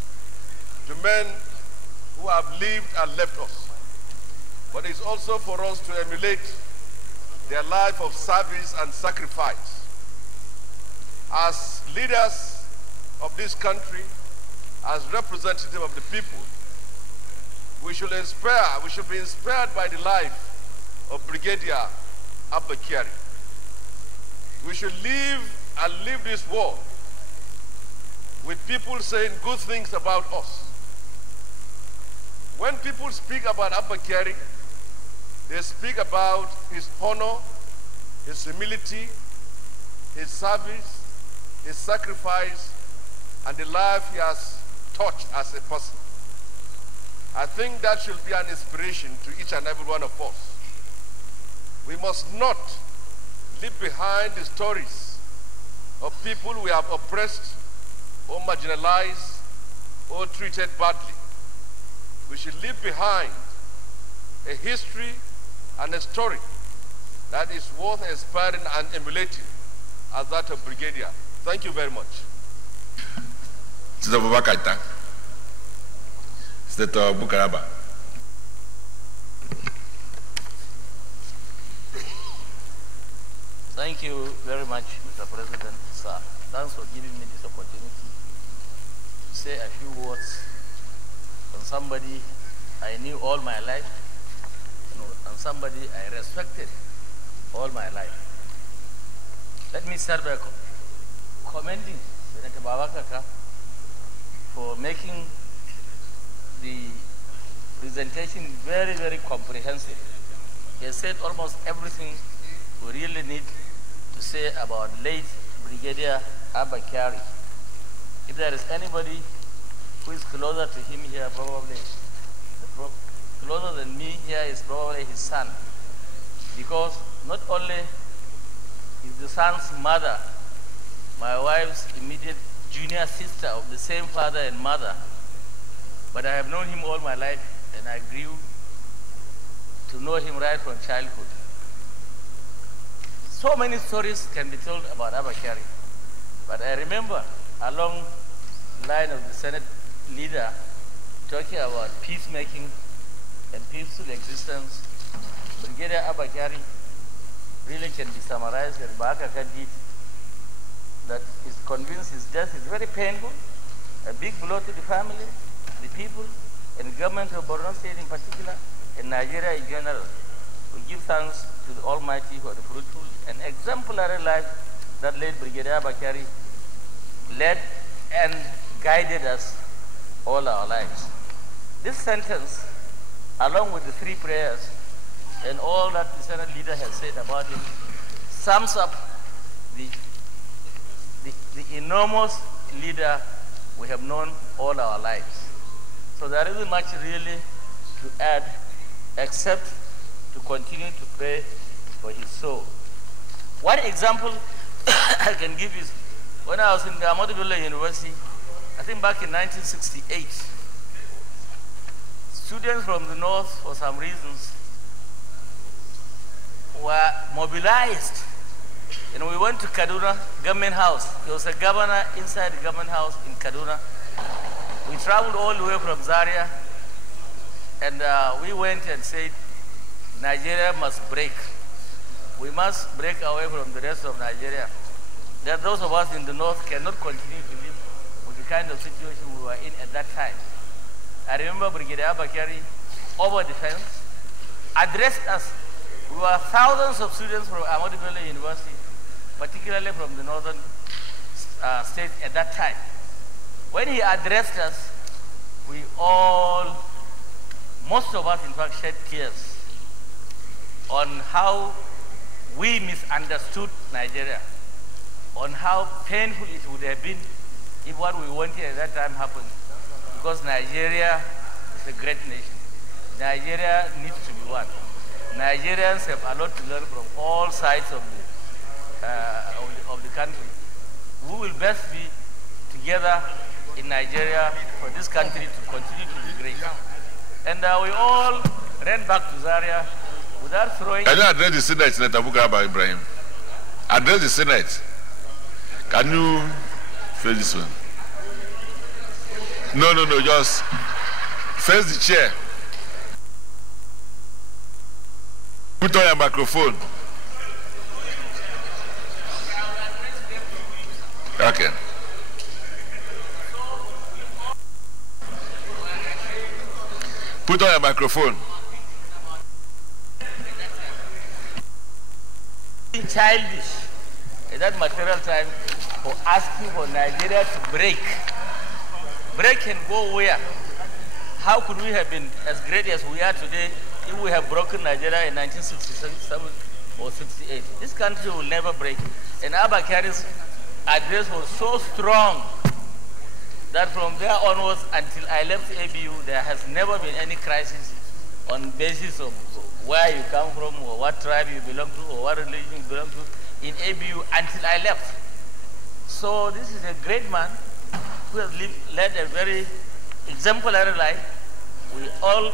to men who have lived and left us, but it's also for us to emulate their life of service and sacrifice. As leaders of this country, as representatives of the people, we should be inspired by the life of Brigadier Abba Kyari. We should live this war with people saying good things about us. When people speak about Abba Kyari, they speak about his honor, his humility, his service, his sacrifice, and the life he has touched as a person. I think that should be an inspiration to each and every one of us. We must not leave behind the stories of people we have oppressed or marginalized or treated badly. We should leave behind a history and a story that is worth inspiring and emulating as that of Brigadier. Thank you very much. Senator Bubakaita. Senator Bukaraba. Thank you very much, Mr. President, sir. Thanks for giving me this opportunity to say a few words on somebody I knew all my life, and somebody I respected all my life. Let me start by commending Senator Babakaka for making the presentation very, very comprehensive. He has said almost everything we really need to say about late Brigadier Abba Kyari. If there is anybody who is closer to him here, probably closer than me here is probably his son. Because not only is the son's mother my wife's immediate junior sister of the same father and mother, but I have known him all my life, and I grew to know him right from childhood. So many stories can be told about Abba Kyari, but I remember along the line of the Senate leader talking about peacemaking and peaceful existence. Brigadier Abba Kyari really can be summarized as Bakaka did, that is convinced his death is very painful, a big blow to the family, the people, and the government of Borno State in particular, and Nigeria in general. We give thanks to the Almighty for the fruitful and exemplary life that late Brigadier Abba Kyari led and guided us all our lives. This sentence, along with the three prayers and all that the Senate leader has said about him, sums up the enormous leader we have known all our lives. So there isn't much really to add except to continue to pray for his soul. One example I can give is when I was in the Ahmadu Bello University, I think back in 1968, students from the north, for some reasons, were mobilized. And we went to Kaduna Government House. There was a governor inside the Government House in Kaduna. We traveled all the way from Zaria, and we went and said, Nigeria must break. We must break away from the rest of Nigeria. That those of us in the north cannot continue to live with the kind of situation we were in at that time. I remember Brigadier Abba Kyari, over the fence, addressed us. We were thousands of students from Ahmadu Bello University, particularly from the northern states at that time. When he addressed us, we all, most of us in fact, shed tears on how we misunderstood Nigeria, on how painful it would have been if what we wanted at that time happened. Because Nigeria is a great nation. Nigeria needs to be one. Nigerians have a lot to learn from all sides of the country. We will best be together in Nigeria for this country to continue to be great. And we all ran back to Zaria without throwing... Can you address the Senate, Senator Bukaraba Ibrahim? Address the Senate. Can you face this one? No, just face the chair. Put on your microphone. Okay. Put on your microphone. Childish at that material time for asking for Nigeria to break. Break and go where? How could we have been as great as we are today if we have broken Nigeria in 1967 or 68? This country will never break. And Abba Kyari's address was so strong that from there onwards until I left ABU, there has never been any crisis on basis of where you come from or what tribe you belong to or what religion you belong to in ABU until I left. So this is a great man who has led a very exemplary life. We all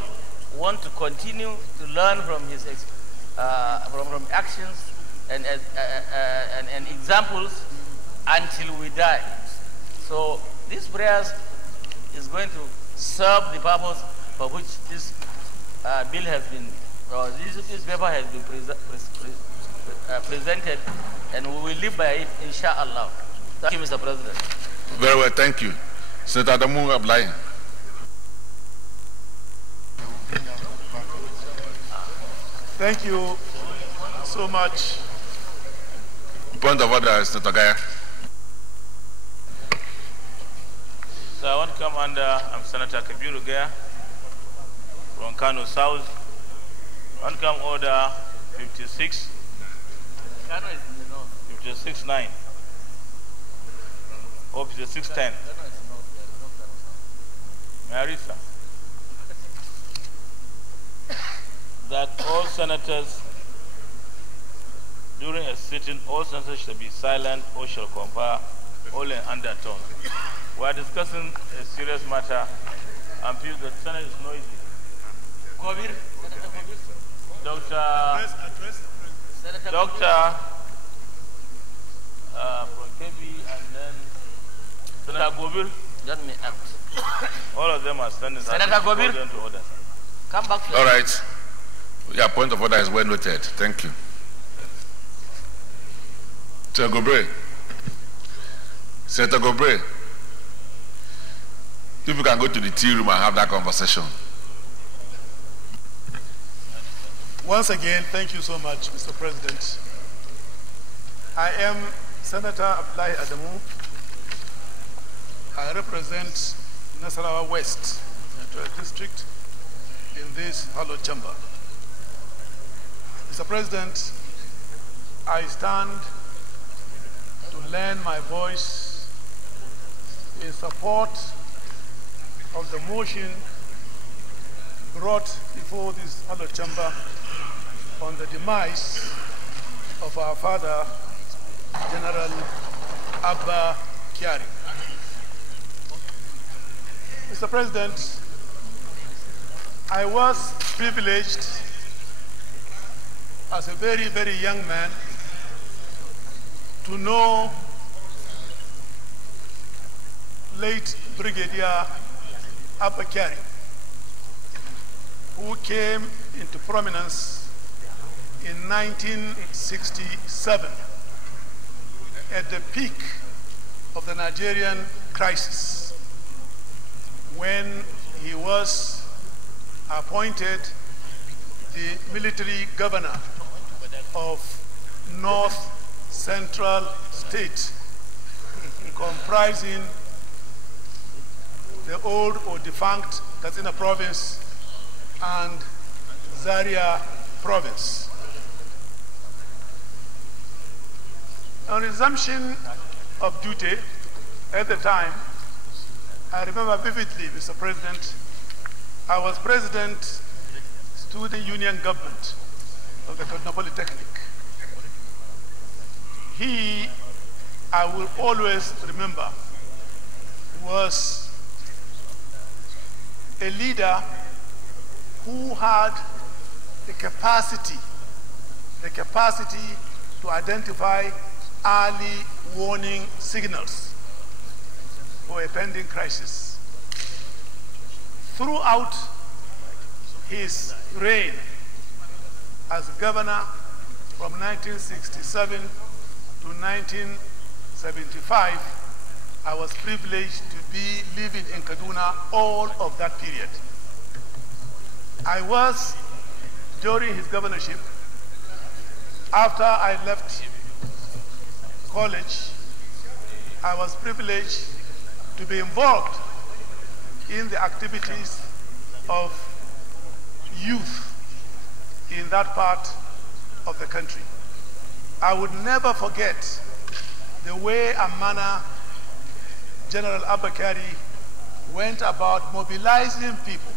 want to continue to learn from his from actions and examples until we die. So these prayers is going to serve the purpose for which this bill has been, or this paper has been presented, and we will live by it, inshallah. Thank you, Mr. President. Very well, thank you. Senator Adamu Abdullahi. Thank you so much. Point of order, Senator Gaya. So I want to come under, I'm Senator Kabiru Gaya from Kano South. I want to come order 56. Kano is in the north. 56-9. Or 56-10. Marisa. That all senators, during a sitting, all senators shall be silent or shall confer all in undertone. We are discussing a serious matter and feel the Senate is noisy. Gobir, Senator Gobir. Dr. From KB and then Senator Gobir. Let me act. All of them are standing. Senator Gobir, come back to all right. Your point of order is well noted. Thank you. Senator Gobre. Senator Gobre. If you can go to the tea room and have that conversation. Once again, thank you so much, Mr. President. I am Senator Abdullahi Adamu. I represent Nasarawa West District in this hollow chamber. Mr. President, I stand to lend my voice in support of the motion brought before this hollow chamber on the demise of our father, General Abba Kyari. Mr. President, I was privileged as a very, very young man to know late Brigadier Abba Kyari, who came into prominence in 1967 at the peak of the Nigerian crisis, when he was appointed the military governor of North Central State, comprising the old or defunct Katsina province and Zaria province. On resumption of duty at the time, I remember vividly, Mr. President, I was president student union government of the Kaduna Polytechnic. He, I will always remember, was a leader who had the capacity to identify early warning signals for a pending crisis. Throughout his reign as governor from 1967 to 1975, I was privileged to be living in Kaduna all of that period. I was, during his governorship, after I left college, I was privileged to be involved in the activities of youth in that part of the country. I would never forget the way and manner General Abakari went about mobilizing people,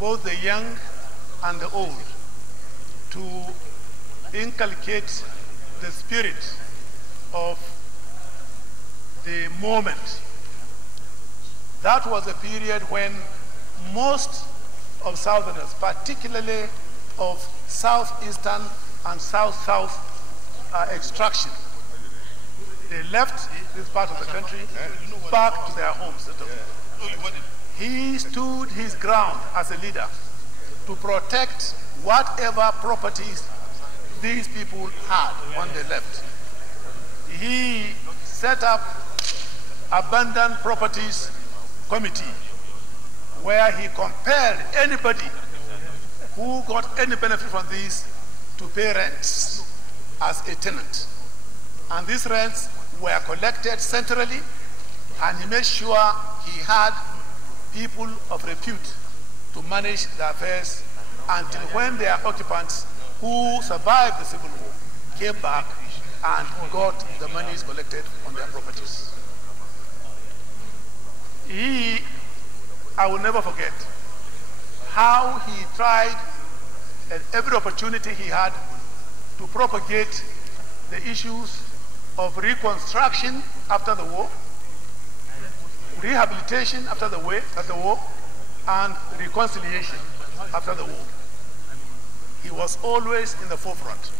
both the young and the old, to inculcate the spirit of the moment. That was a period when most of Southerners, particularly of southeastern and south-south extraction, they left this part of the country back to their homes. He stood his ground as a leader to protect whatever properties these people had when they left. He set up abandoned properties committee where he compelled anybody who got any benefit from these to pay rents as a tenant. And these rents were collected centrally, and he made sure he had people of repute to manage the affairs until when their occupants who survived the civil war came back and got the monies collected on their properties. I will never forget how he tried at every opportunity he had to propagate the issues of reconstruction after the war, rehabilitation after the war, and reconciliation after the war. He was always in the forefront.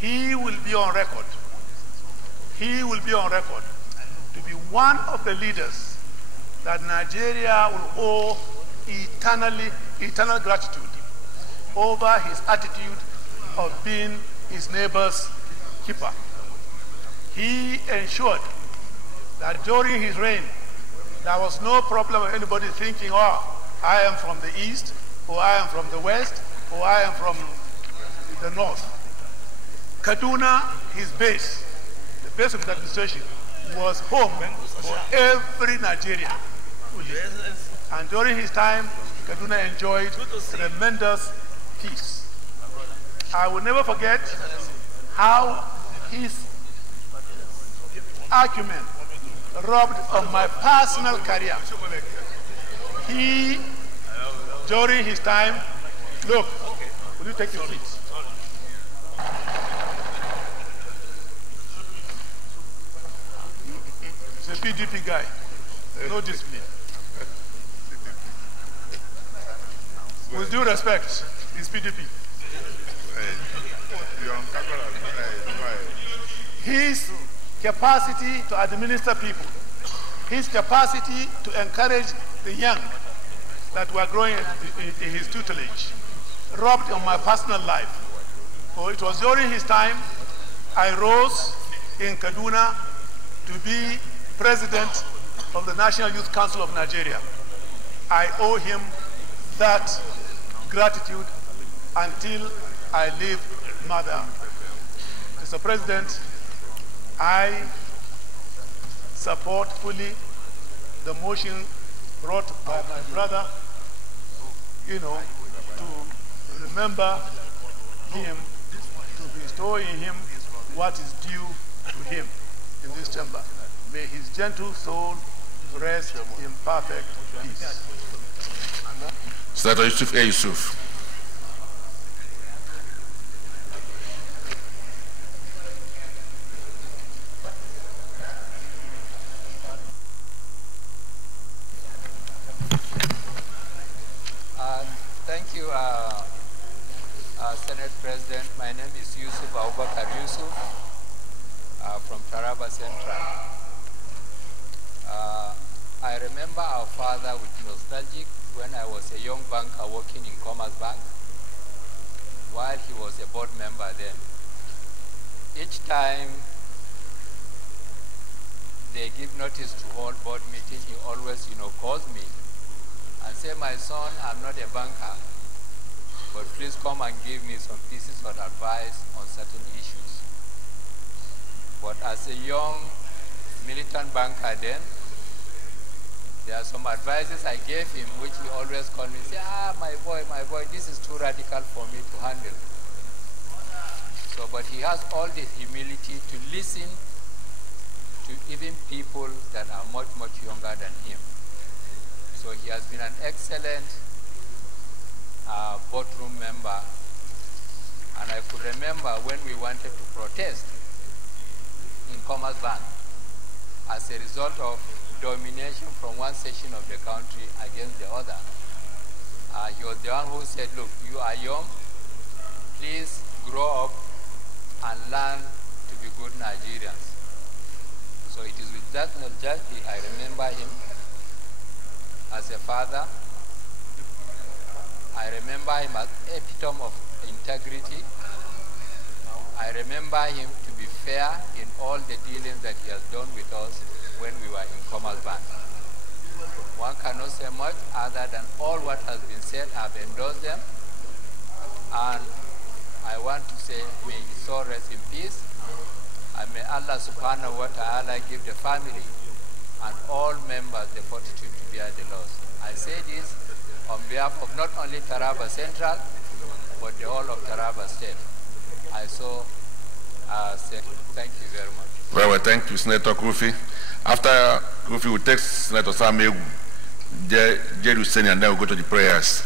He will be on record. He will be on record to be one of the leaders that Nigeria will owe eternal gratitude over his attitude of being his neighbor's keeper. He ensured that during his reign, there was no problem of anybody thinking, oh, I am from the east, or I am from the west, or I am from the north. Kaduna, his base, the base of his administration, was home for every Nigerian. And during his time, Kaduna enjoyed tremendous peace. I will never forget how his acumen rubbed on my personal career. He, during his time, look, will you take your seat? He's a PDP guy, no discipline. With due respect, he's PDP. His capacity to administer people, his capacity to encourage the young that were growing in his tutelage, rubbed on my personal life. So it was during his time I rose in Kaduna to be president of the National Youth Council of Nigeria. I owe him that gratitude until I leave Mother. Mr. President, I support fully the motion brought by my brother, to remember him, to bestow in him what is due to him in this chamber. May his gentle soul rest in perfect peace. Senator Yusuf A. Yusuf. My name is Yusuf Abubakar Yusuf from Taraba Central. I remember our father with nostalgic when I was a young banker working in Commerce Bank while he was a board member then. Each time they give notice to hold board meeting, he always, calls me and say, my son, I'm not a banker, but please come and give me some pieces of advice on certain issues. But as a young militant banker then, there are some advices I gave him which he always called me and say, my boy, this is too radical for me to handle. So, but he has all the humility to listen to even people that are much, much younger than him. So he has been an excellent boardroom member. And I could remember when we wanted to protest in Commerce Bank as a result of domination from one section of the country against the other. He was the one who said, look, you are young, please grow up and learn to be good Nigerians. So it is with that nostalgia I remember him as a father. I remember him as epitome of integrity. I remember him to be fair in all the dealings that he has done with us when we were in Commerce Bank. One cannot say much other than all what has been said. I've endorsed them. And I want to say, may his soul rest in peace. And may Allah subhanahu wa ta'ala give the family and all members the fortitude to bear the loss. I say this on behalf of not only Taraba Central, but the whole of Taraba State. I so say thank you very much. Well, thank you, Senator Kofi. After Kofi, we'll take Senator Samegu, Jerry Hussein, and then we'll go to the prayers.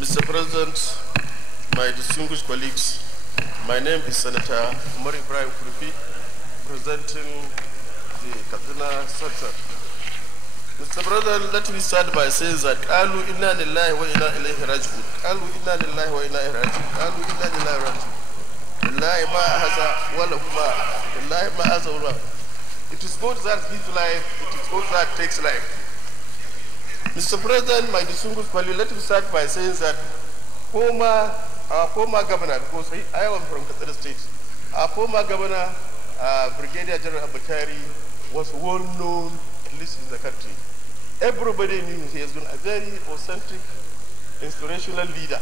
Mr. President, my distinguished colleagues, my name is Senator Umar Ibrahim Kuripi, presenting the Kaduna Sector. Mr. President, let me start by saying that Qalu inna lillahi wa inna ilayhi raji'un. Qalu inna lillahi wa inna ilayhi raji'un. Qalu inna lillahi raji'un. Lillahi ma haza wa lahu ma. Lillahi ma haza wa lahu. It is God that gives life, it is God that takes life. Mr. President, my distinguished colleague, let me start by saying that our former governor, because I am from Katsina State, our former governor, Brigadier General Abakari, was well known, at least in the country. Everybody knew he has been a very authentic, inspirational leader.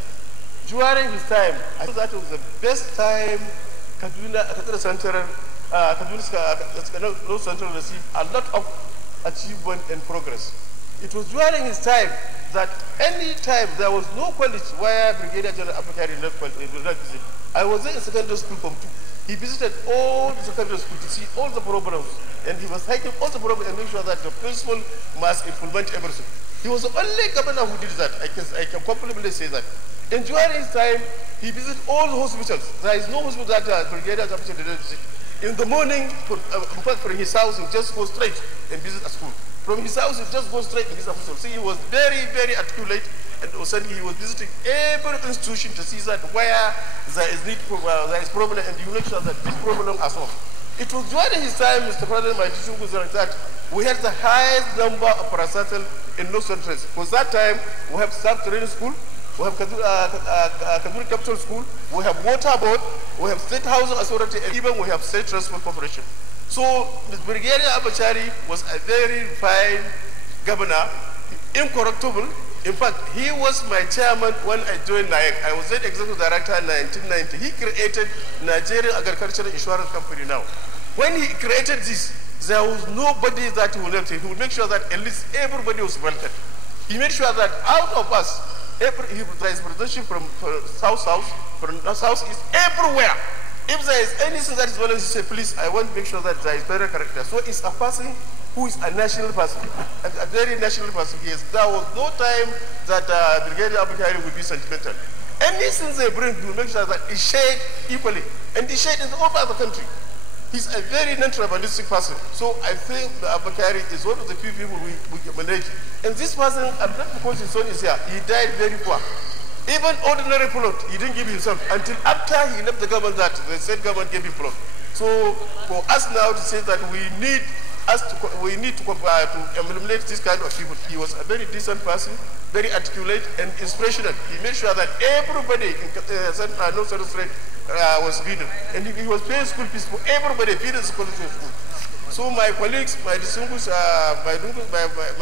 During his time, I thought that was the best time Kaduna Central received a lot of achievement and progress. It was during his time that any time there was no college where Brigadier General Abakari did not visit. I was there in secondary school from 2. He visited all the secondary schools to see all the problems, and he was taking all the problems and make sure that the principal must implement everything. He was the only governor who did that. I can confidently say that. And during his time, he visited all the hospitals. There is no hospital that Brigadier Abakari did not visit. In the morning, from his house, he would just go straight and visit a school. From his house, he would just go straight and visit a hospital. See, he was very, very articulate, and also he was visiting every institution to see that where there is need for, there is problem, and you make sure that this problem are solved. It was during his time, Mr. President, my distinguished that we had the highest number of parastatal in North Central. Because that time, we have staff training school, we have Kaduna Capital School, we have water board, we have state housing authority, and even we have state transport corporation. So, Mr. Brigadier Abakari was a very fine governor, incorruptible. In fact, he was my chairman when I joined NAEC. I was the executive director in 1990. He created Nigerian Agricultural Insurance Company now. When he created this, there was nobody that he would help. He would make sure that at least everybody was welcome. He made sure that out of us, there is production from South-South, from South-East, everywhere. If there is anything that is valid, he say, please, I want to make sure that there is better character. So it's a person who is a national person, a very national person. There was no time that Brigadier Abakari would be sentimental. Anything they bring, we will make sure that it's shared equally. And it's shared in all parts of the country. He's a very non-tribalistic person. So I think the Abakari is one of the few people we can manage. And this person, not because his son is here, he died very poor. Even ordinary plot, he didn't give himself until after he left the government that the state government gave him plot. So for us now to say that we need to eliminate this kind of people. He was a very decent person, very articulate and inspirational. He made sure that everybody in North Street was feeding. And he was paying school fees for everybody, feeding school fees. So my colleagues, my distinguished, my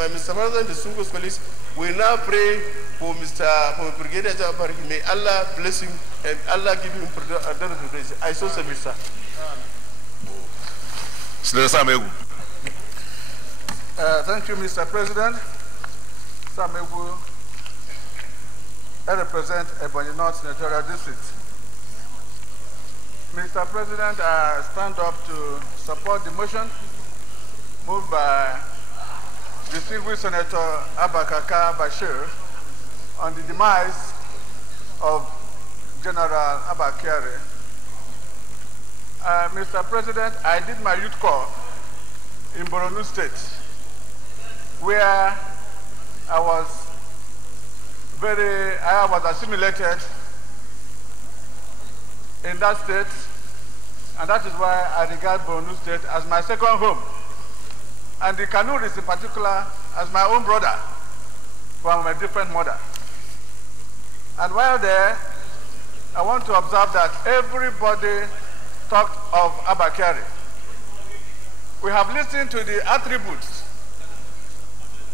Mr. President, distinguished colleagues, we now pray for Brigadier Jabbar. May Allah bless him and Allah give him praise. I so submit, sir. Thank you, Mr. President. Samegu, I represent Ebonyi North Senatorial District. Mr. President, I stand up to support the motion moved by distinguished Senator Abakaka Bashir on the demise of General Abakari. Mr. President, I did my youth corps in Borno State, where I was assimilated in that state, and that is why I regard Borno State as my second home, and the Kanuris in particular as my own brother from a different mother. And while there, I want to observe that everybody talked of Abakari. We have listened to the attributes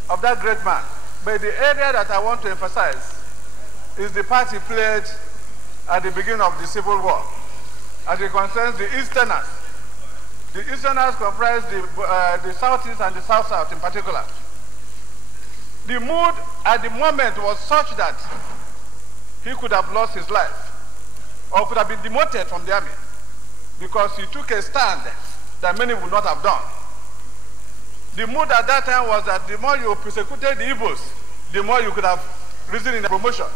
of that great man, but the area that I want to emphasize is the part he played at the beginning of the Civil War, as it concerns the Easterners. The Easterners comprise the Southeast and the South-South in particular. The mood at the moment was such that he could have lost his life or could have been demoted from the army because he took a stand that many would not have done. The mood at that time was that the more you persecuted the Igbos, the more you could have risen in the promotion.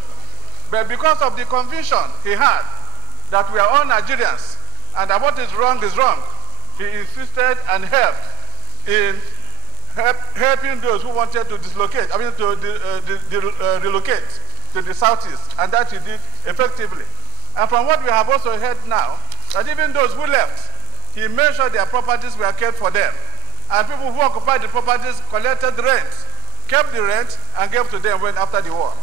But because of the conviction he had that we are all Nigerians and that what is wrong, he insisted and helped in helping those who wanted to relocate to the Southeast, and that he did effectively. And from what we have also heard now, that even those who left, he made sure their properties were kept for them. And people who occupied the properties collected rent, kept the rent, and gave to them when after the war.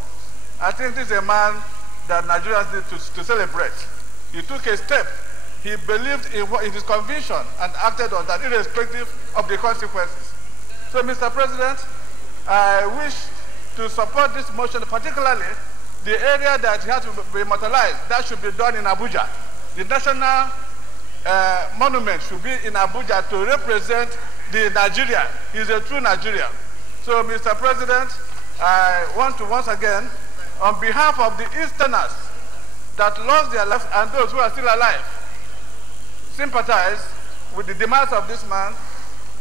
I think this is a man that Nigerians need to celebrate. He took a step. He believed in his conviction and acted on that, irrespective of the consequences. So, Mr. President, I wish to support this motion, particularly the area that has to be immortalized. That should be done in Abuja. The national monument should be in Abuja to represent the Nigeria. He's a true Nigerian. So, Mr. President, I want to once again, on behalf of the Easterners that lost their lives and those who are still alive, sympathize with the demise of this man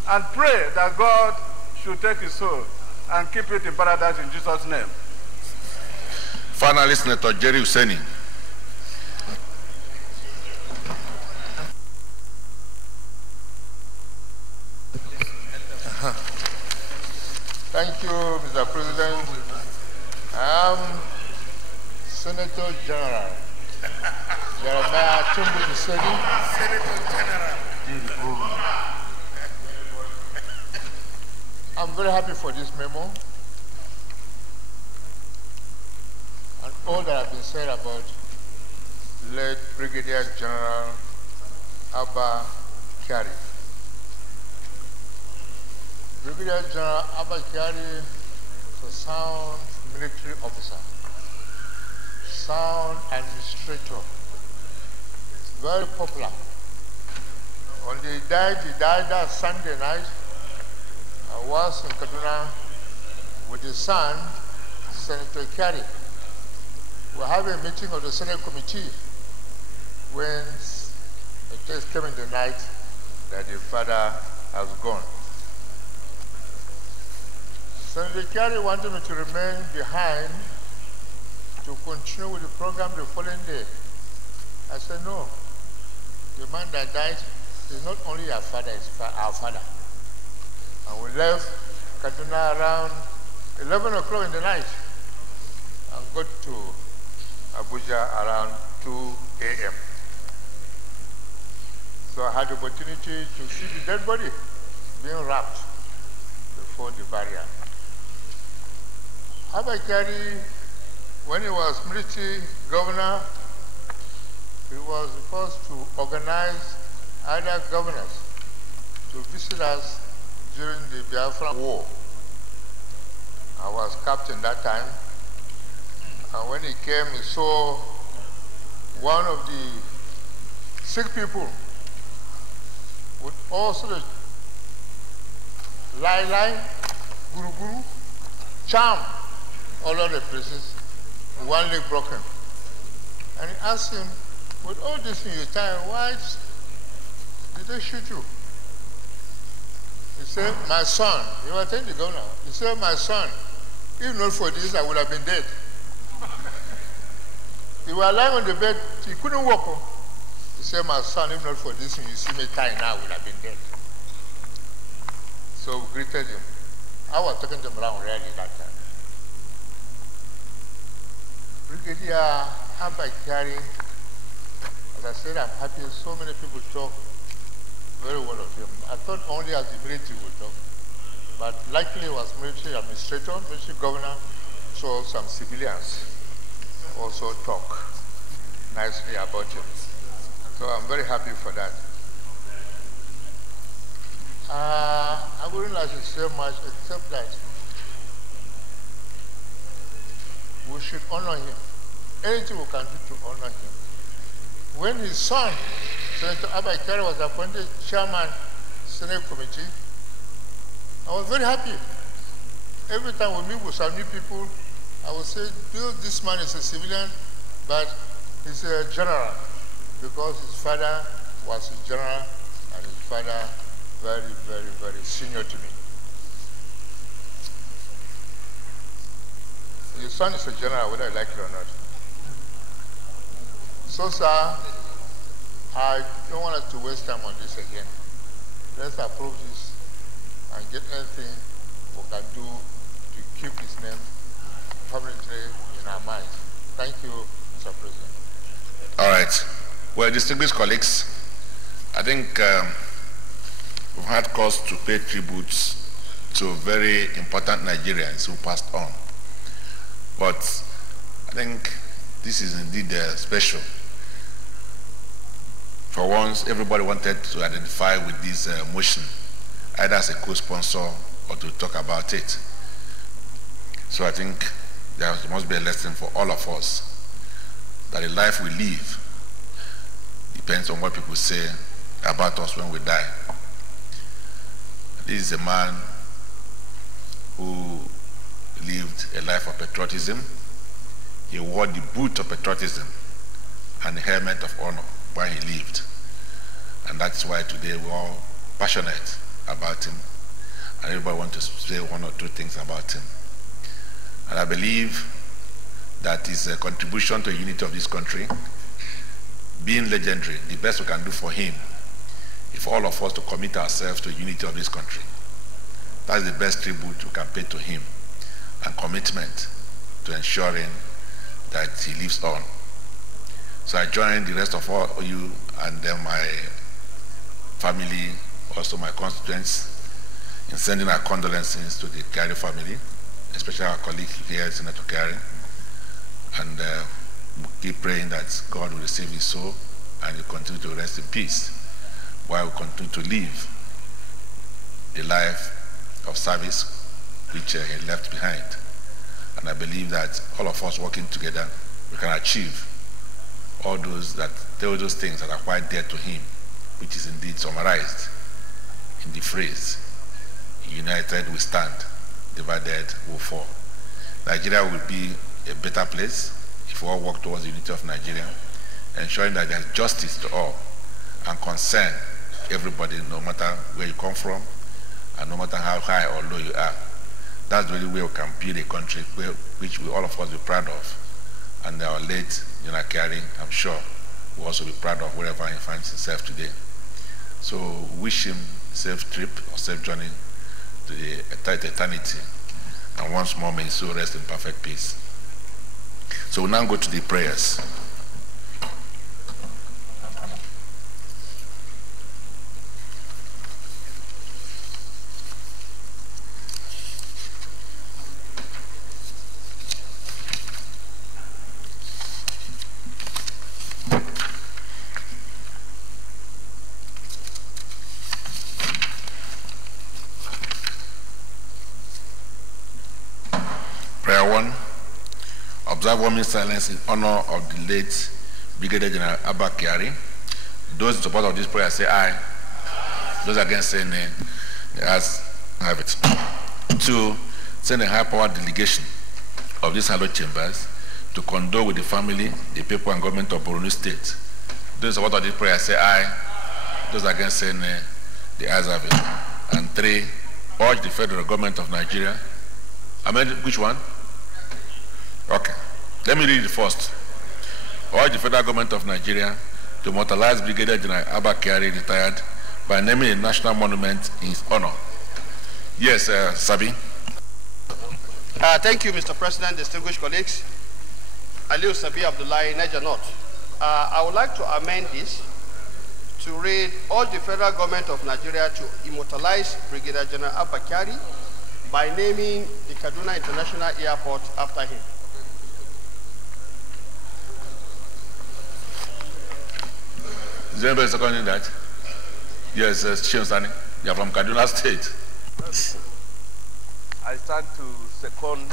and pray that God should take his soul and keep it in paradise in Jesus' name. Finally, Senator Jerry Hussaini. Thank you, Mr. President. I am Senator General Jeremiah Tumbu Hussaini. Senator General. I'm very happy for this memo and all that has been said about late Brigadier General Abba Kyari. Brigadier General Abba Kyari is a sound military officer, sound administrator, very popular. When he died that Sunday night. I was in Kaduna with his son, Senator Kyari. We have a meeting of the Senate committee when a text came in the night that the father has gone. Senator Kyari wanted me to remain behind to continue with the program the following day. I said, no, the man that died is not only our father, it's our father. And we left Kaduna around 11 o'clock in the night and got to Abuja around 2 a.m. So I had the opportunity to see the dead body being wrapped before the barrier. Abba Kyari, when he was military governor, he was the first to organize other governors to visit us during the Biafran War. I was captain that time, and when he came, he saw one of the sick people with all sort of lie, guru, charm, all over the places, one leg broken. And he asked him, with all this in your time, why did they shoot you? He said, my son, he was telling the governor, he said, my son, if not for this, I would have been dead. He was lying on the bed, he couldn't walk. He said, my son, if not for this, you see me dying now, I would have been dead. So we greeted him. I was taking them around really that time. Brigadier Abba Kyari, as I said, I'm happy so many people talk very well of him. I thought only as the military would talk, but likely it was military administrator, military governor, so some civilians also talk nicely about him. So I'm very happy for that. I wouldn't like to say much except that we should honor him. Anything we can do to honor him. When his son, Senator Abba Kyari, was appointed chairman Senate Committee, I was very happy. Every time we meet with some new people, I would say, this man is a civilian, but he's a general, because his father was a general, and his father very, very, very senior to me. His son is a general, whether I like it or not. So, sir, I don't want us to waste time on this again. Let's approve this and get anything we can do to keep his name permanently in our minds. Thank you, Mr. President. All right. Well, distinguished colleagues, I think we've had cause to pay tributes to very important Nigerians who passed on. But I think this is indeed special. For once, everybody wanted to identify with this motion, either as a co-sponsor or to talk about it. So I think there must be a lesson for all of us that the life we live depends on what people say about us when we die. This is a man who lived a life of patriotism. He wore the boot of patriotism and the helmet of honor while he lived. And that's why today we're all passionate about him. And everybody wants to say one or two things about him. And I believe that his contribution to the unity of this country, being legendary, the best we can do for him is for all of us to commit ourselves to the unity of this country. That's the best tribute we can pay to him, and commitment to ensuring that he lives on. So I join the rest of all you and then my family, also my constituents, in sending our condolences to the Kyari family, especially our colleague here, Senator Kyari, and we keep praying that God will receive his soul and he continue to rest in peace while we continue to live a life of service which he left behind. And I believe that all of us working together, we can achieve all those things that are quite dear to him, which is indeed summarized in the phrase, united we stand, divided we fall. Nigeria will be a better place if we all work towards the unity of Nigeria, ensuring that there's justice to all and concern everybody, no matter where you come from and no matter how high or low you are. That's the only way we can build a country which we all of us be proud of. And our late Kyari, I'm sure, will also be proud of wherever he finds himself today. So wish him safe trip or safe journey to the eternity. And once more, may his soul rest in perfect peace. So we'll now go to the prayers. Prayer 1. Observe 1 minute silence in honor of the late Brigadier General Abba Kyari. Those in support of this prayer say aye. Those against say nay. The ayes have it. 2. Send a high-powered delegation of these hallowed chambers to condole with the family, the people, and government of Borno State. Those in support of this prayer say aye. Those against say nay. The ayes have it. And 3. Urge the federal government of Nigeria. Which one? Okay. Let me read it first. Urge the federal government of Nigeria to immortalize Brigadier General Abba Kyari, retired, by naming a national monument in his honor. Yes, Sabi. Thank you, Mr. President, distinguished colleagues. Aliu Sabi Abdullahi, Niger North. I would like to amend this to read, urge the federal government of Nigeria to immortalize Brigadier General Abba Kyari by naming the Kaduna International Airport after him. Is anybody seconding that? Yes, Chief Sani. You are from Kaduna State. I stand to second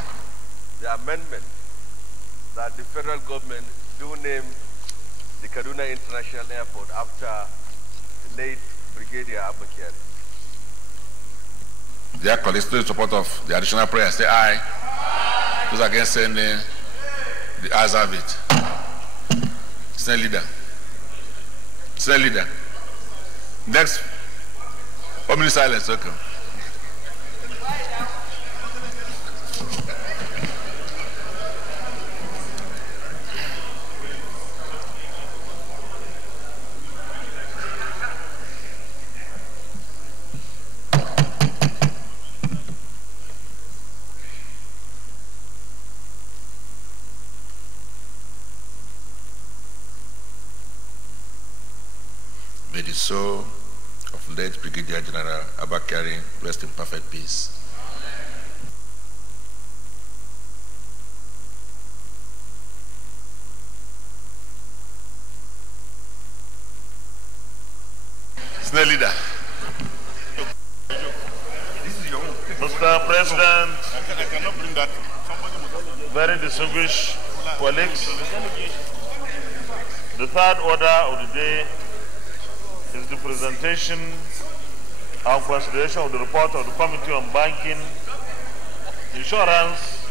the amendment that the federal government do name the Kaduna International Airport after the late Brigadier Abba Kyari. Their colleagues, those in support of the additional prayer, say aye. Aye. Those against say nay. The ayes have it. Senate Leader. Senate Leader. Next. 1 minute silence, okay. May the soul of late Brigadier General Abba Kyari rest in perfect peace. Senate Leader. Mr. President, very distinguished colleagues, the third order of the day is the presentation and consideration of the report of the Committee on Banking, Insurance,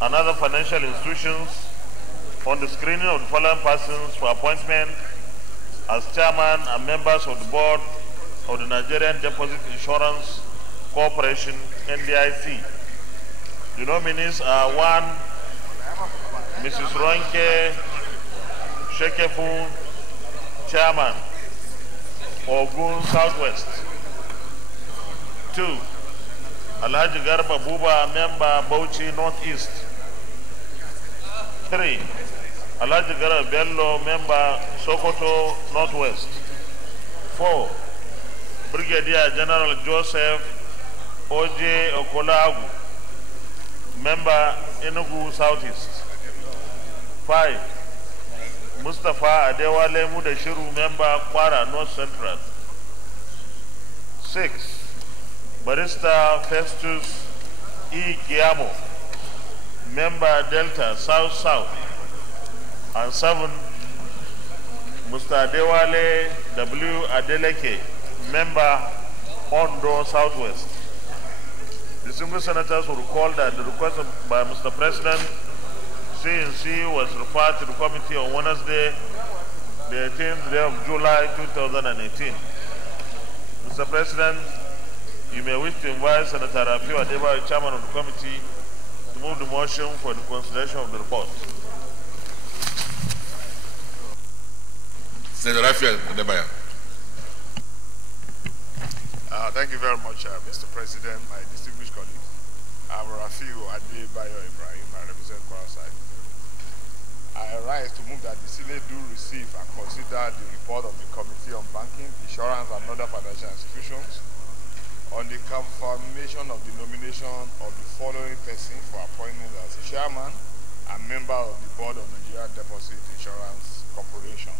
and other financial institutions on the screening of the following persons for appointment as chairman and members of the board of the Nigerian Deposit Insurance Corporation, NDIC. The nominees are 1, Mrs. Ronke Shekefu, chairman, Ogun Southwest. 2, Alhaji Garba Buba, member, Bauchi Northeast. 3, Alhaji Garba Bello, member, Sokoto Northwest. 4, Brigadier General Joseph O.J. Okolagu, member, Enugu Southeast. 5, Mustafa Adewale Mudashiru, member, Kwara North Central. 6, Barrister Festus E. Kiamo, member, Delta South South. And 7, Mr. Adewale W. Adeleke, member, Ondo Southwest. Distinguished senators will recall that the request by Mr. President, CNC, was referred to the committee on Wednesday, the 18th day of July 2018. Mr. President, you may wish to invite Senator Rafiu Adebayo, chairman of the committee, to move the motion for the consideration of the report. Senator Rafiu Adebayo. Thank you very much, Mr. President, my distinguished colleagues. I'm Rafiu Adebayo Ibrahim. I represent Kwara. I rise to move that the Senate do receive and consider the report of the Committee on Banking, Insurance and Other Financial Institutions on the confirmation of the nomination of the following person for appointment as chairman and member of the Board of Nigeria Deposit Insurance Corporation.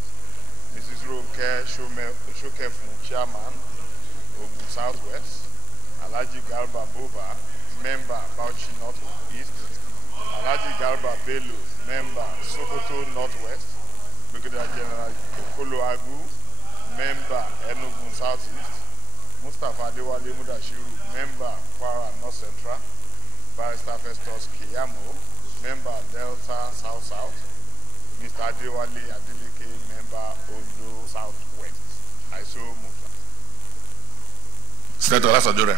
Mrs. Ronke Shokefun, chairman, Ogun Southwest, Alhaji Garba Boba, member, Bauchi Northeast, Alhaji Garba Bello, member, Sokoto Northwest, Brigadier General Okolo Agu, member, Enugu Southeast, Mustafa Adewale Mudashiru, member, Kwara North Central, Barrister Festus Kiyamo, member, Delta South South, Mr. Adewale Adeleke, member, Ondo Southwest. I so move. Senator Lasadure.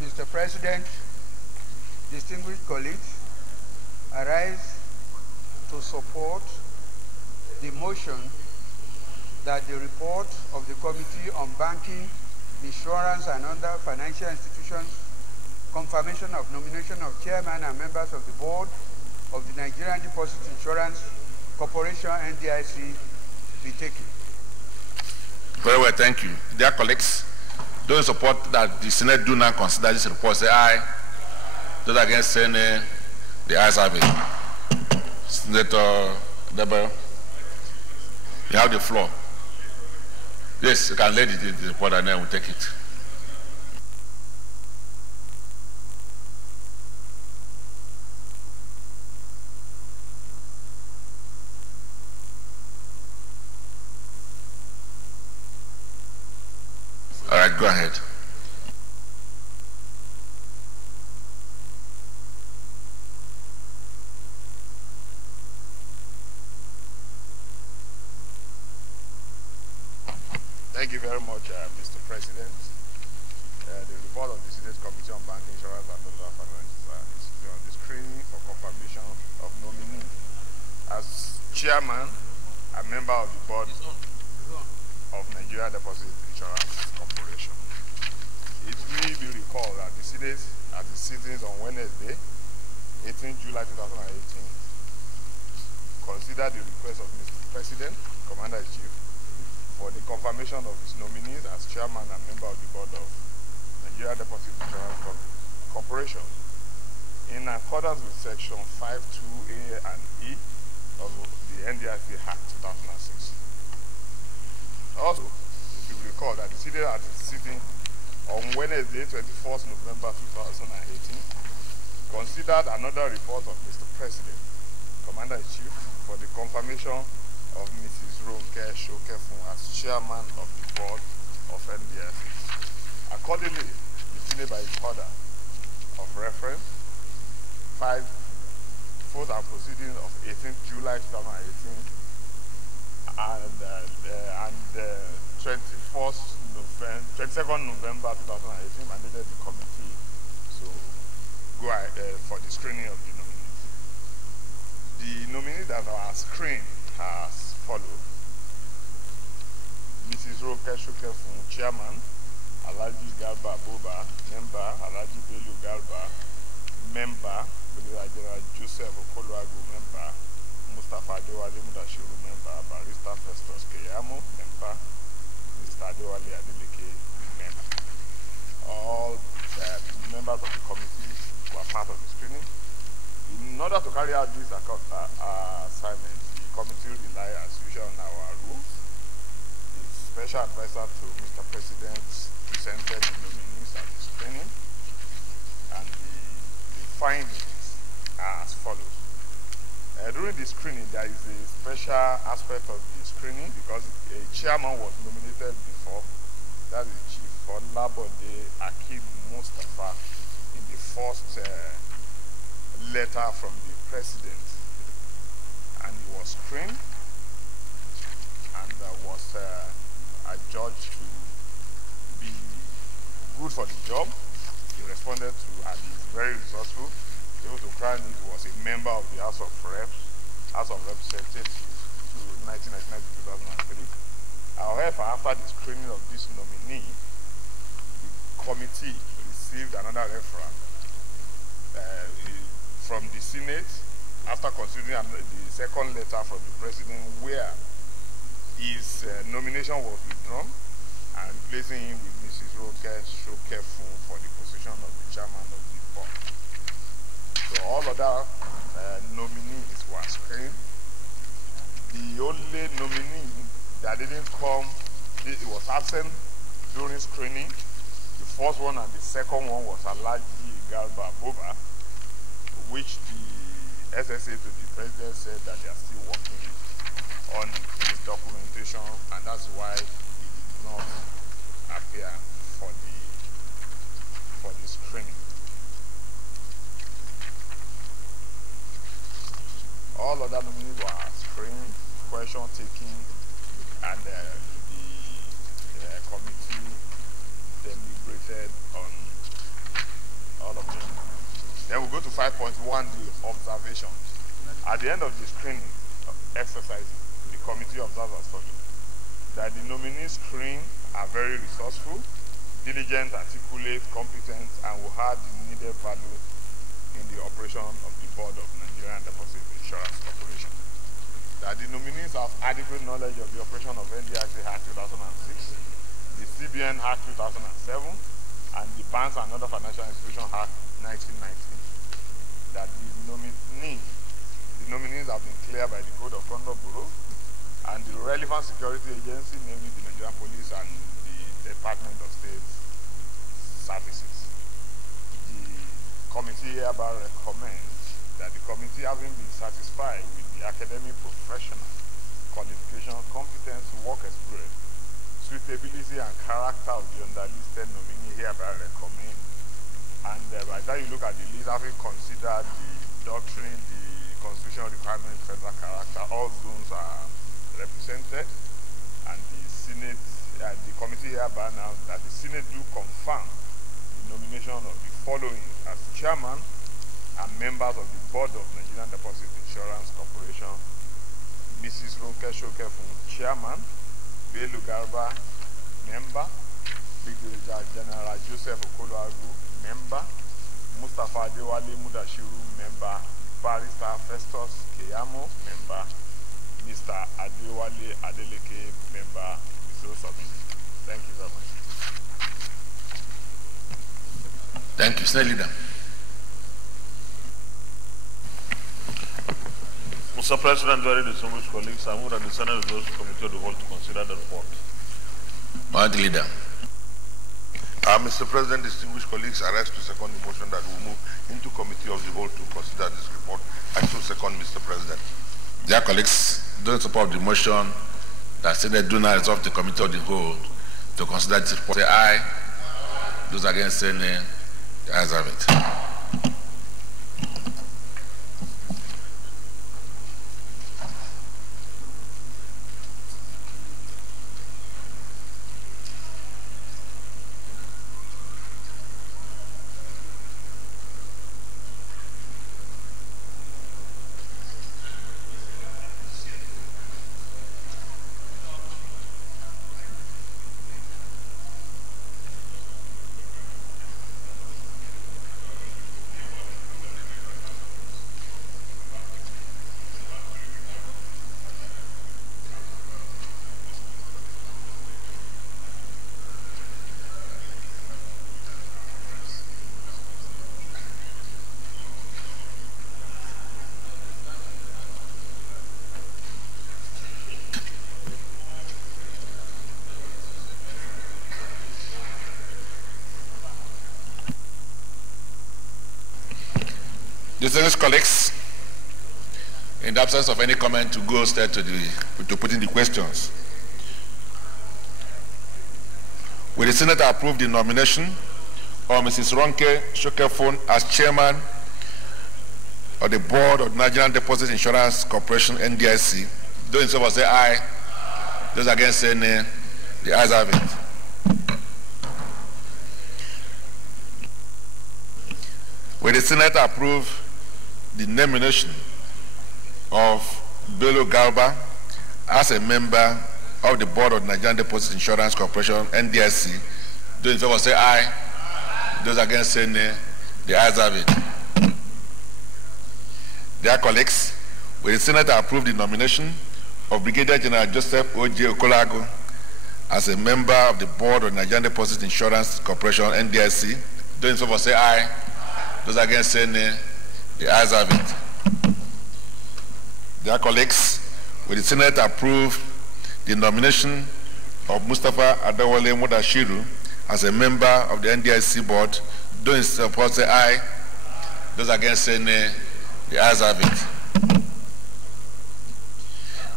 Mr. President, distinguished colleagues, I rise to support the motion that the report of the Committee on Banking, Insurance and Other Financial Institutions, confirmation of nomination of chairman and members of the board of the Nigerian Deposit Insurance Corporation, NDIC, be taken. Very well, thank you. Dear colleagues, those in support that the Senate do not consider this report, say aye. Those against, say nay. The ayes have it. Senator Deborah, you have the floor. Yes, you can lead the report and then we'll take it. All right, go ahead. Thank you very much, Mr. President. The report of the Senate Committee on Banking, Insurance and Other Financial Institutions on the screening for confirmation of nominee as chairman and member of the board of Nigeria Deposit Insurance Corporation. It may be recalled that the Senate, at its sittings on Wednesday, 18 July 2018, considered the request of Mr. President, Commander-in-Chief, for the confirmation of his nominees as chairman and member of the board of Nigeria Deposit Insurance Corporation in accordance with section 52A and E of the NDIC Act 2006. Also, if you recall that the Senate at its sitting on Wednesday, 21st November 2018, considered another report of Mr. President, Commander-in-Chief, for the confirmation of Mrs. Ronke Shokefun as chairman of the board of NDIC. Accordingly, the Senate, by its order of reference, 5 votes and proceedings of 18th July 2018 and 22nd November 2018 mandated the committee to go for the screening of the nominees. The nominees that are screened as follows: Mrs. Ronke Shokefun, chairman; Alhaji Garba Boba, member; Alhaji Bello Garba, member; Brigadier General Joseph Okoloagu, member; Mustafa Adewale Mudashiru, member; Barrister Festus Keyamo, member; Mr. Adewale Adeleke, member. All members of the committee were part of the screening. In order to carry out this assignment, the committee rely as usual on our rules. The special advisor to Mr. President presented the nominees at the screening, and the findings are as follows. During the screening, there is a special aspect of the screening because a chairman was nominated before. That is Chief Olabode Akim Mustafa in the first letter from the president, and he was screened and was adjudged to be good for the job. He responded to, and he is very resourceful. able to crown it, was a member of the House of Representatives to 1999 to 2003. However, after the screening of this nominee, the committee received another referral from the Senate after considering the second letter from the President where his nomination was withdrawn and replacing him with Mrs. Ronke Shokefun for the position of the chairman of the board. So all other nominees were screened. The only nominee that didn't come, it was absent during screening. The first one and the second one was Alhaji Garba Boba, which the SSA to the President said that they are still working on his documentation, and that's why he did not appear for the screening. All other nominees were screened, question taking, and the committee deliberated on all of them. Then we go to 5.1, the observations. At the end of the screening exercise, the committee observed as follows: that the nominees screened are very resourceful, diligent, articulate, competent, and will add the needed value in the operation of the Board of Nigerian Deposit Insurance Corporation. That the nominees have adequate knowledge of the operation of NDIC Act 2006, the CBN Act 2007, and the Banks and Other Financial Institutions Act 1990. That the nominees have been cleared by the Code of Conduct Bureau and the relevant security agency, namely the Nigerian Police and the Department of State Services. The committee hereby recommends that the committee, having been satisfied with the academic, professional qualification, competence, work experience, suitability, and character of the underlisted nominee, hereby recommend. And by the time you look at the list, having considered the doctrine, the constitutional requirement, federal character, all zones are represented, and the Senate, the committee hereby announced that the Senate do confirm the nomination of the following as chairman and members of the Board of Nigerian Deposit Insurance Corporation: Mrs. Ronke Shokefun, chairman; Bello Garba, member; Brigadier General Joseph Okoloagu, member; Mustafa Adewale Mudashiru, member; Barrister Festus Keyamo, member; Mr. Adewale Adeleke, member. So submit. Thank you very much. Thank you. Senate Leader. Mr. President, very distinguished colleagues, I move that the Senate Resolution Committee of the Whole to consider the report. Minority Leader. Mr. President, distinguished colleagues, I rise to second the motion that we move into Committee of the Whole to consider this report. I so second, Mr. President. Dear colleagues, those in support of the motion that Senate do not resolve the Committee of the Whole to consider this report, say aye. Those against, say nay. The ayes have it. Distinguished colleagues, in the absence of any comment, to go straight to put in the questions. Will the Senate approve the nomination of Mrs. Ronke Shokefun as chairman of the Board of Nigerian Deposit Insurance Corporation, NDIC? Those in favor say aye. Those against say nay. The ayes have it. Will the Senate approve the nomination of Bello Garba as a member of the board of Nigerian Deposit Insurance Corporation, NDIC. Those in favor say aye. Those against say nay. The ayes have it. Dear colleagues, will the Senate approve the nomination of Brigadier General Joseph O.J. Okolago as a member of the board of Nigerian Deposit Insurance Corporation, NDIC? Those in favor say aye. Those against say nay. The ayes have it. Dear colleagues, will the Senate approve the nomination of Mustafa Adewale Mudashiru as a member of the NDIC board? Those in support say aye. Those against say nay. The ayes have it.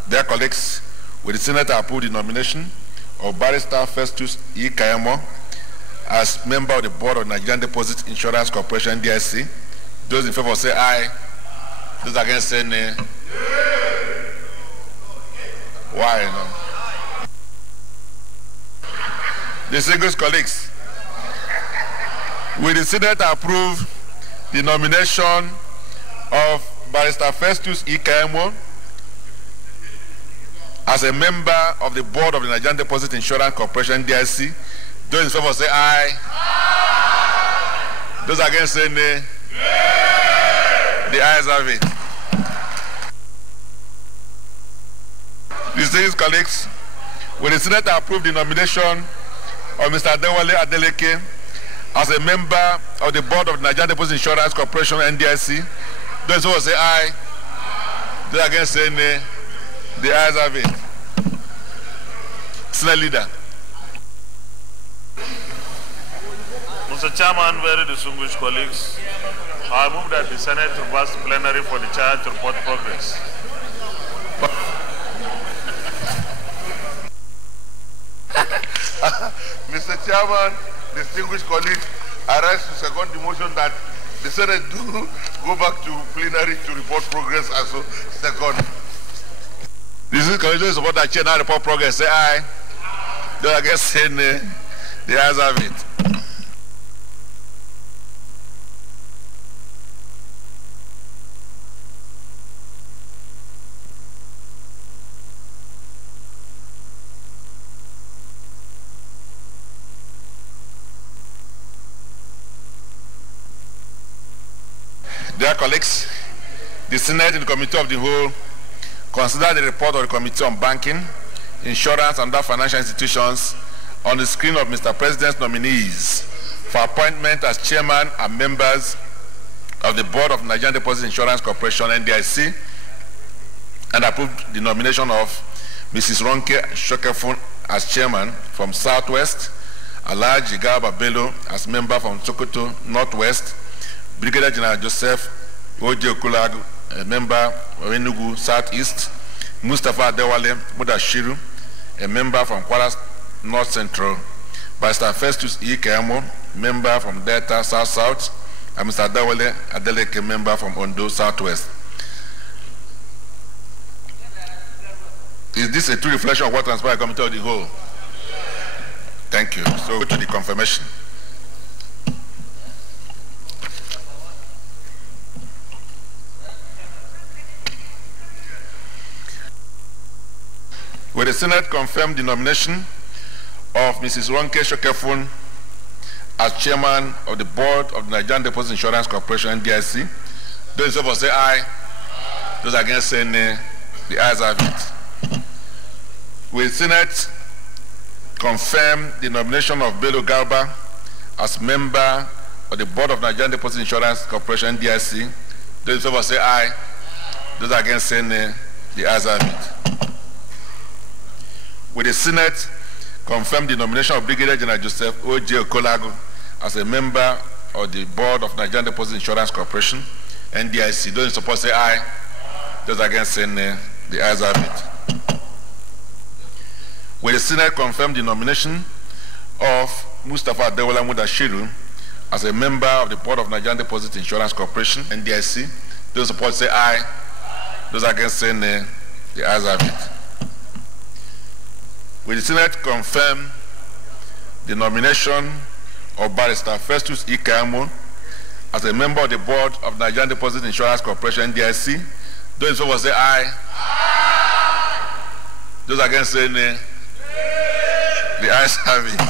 Dear colleagues, will the Senate approve the nomination of Barrister Festus E. Kayamo as member of the board of Nigerian Deposit Insurance Corporation, NDIC? Those in favor say aye. Those against say nay. Why? No? Distinguished colleagues, will the Senate approve the nomination of Barrister Festus E. Kayamo as a member of the board of the Nigerian Deposit Insurance Corporation, NDIC? Those in favor say aye. Those against say nay. The ayes have it. Distinguished colleagues, will the Senate approve the nomination of Mr. Adewale Adeleke as a member of the board of the Nigerian Deposit Insurance Corporation, NDIC? Those who say aye. Those against say nay. The ayes have it. Senate Leader. Mr. Chairman, very distinguished colleagues, I move that the Senate reverse the plenary for the chair to report progress. Mr. Chairman, distinguished colleagues, I rise to second the motion that the Senate do go back to plenary to report progress as a second. This is colleagues support that chair now report progress. Say aye. Don't against say nay. The ayes have it. Dear colleagues, the Senate and the Committee of the Whole consider the report of the Committee on Banking, Insurance and other financial institutions on the screen of Mr. President's nominees for appointment as chairman and members of the Board of Nigerian Deposit Insurance Corporation, NDIC, and approved the nomination of Mrs. Ronke Shokefun as chairman from Southwest, Alhaji Garba Bello as member from Sokoto Northwest, Brigadier General Joseph O.J. Okolago, a member of Enugu Southeast, Mustafa Adewale Mudashiru, a member from Kwara North Central, Barrister Festus E. Kayamo, member from Delta South South, and Mr. Adewale Adeleke, member from Ondo Southwest. Is this a true reflection of what transpired in the Committee of the Whole? Thank you. So go to the confirmation. Will the Senate confirm the nomination of Mrs. Ronke Shokefun as chairman of the board of the Nigerian Deposit Insurance Corporation, NDIC? Those in favor say aye. Those against say nay. The ayes have it. Will the Senate confirm the nomination of Bello Garba as member of the board of Nigerian Deposit Insurance Corporation, NDIC? Those in favor say aye. Those against say nay. The ayes have it. Will the Senate confirm the nomination of Brigadier General Joseph O.J. Okolago as a member of the board of Nigerian Deposit Insurance Corporation, NDIC? Those in support say aye. Those against say nay. The ayes have it. Will the Senate confirm the nomination of Mustafa Adewale Mudashiru as a member of the board of Nigerian Deposit Insurance Corporation, NDIC? Those in support say aye. Those against say nay. The ayes have it. Will the Senate confirm the nomination of Barrister Festus E. Kayamo as a member of the board of Nigerian Deposit Insurance Corporation, NDIC. Those in favor say aye. Aye. Those against say nay. The ayes have it.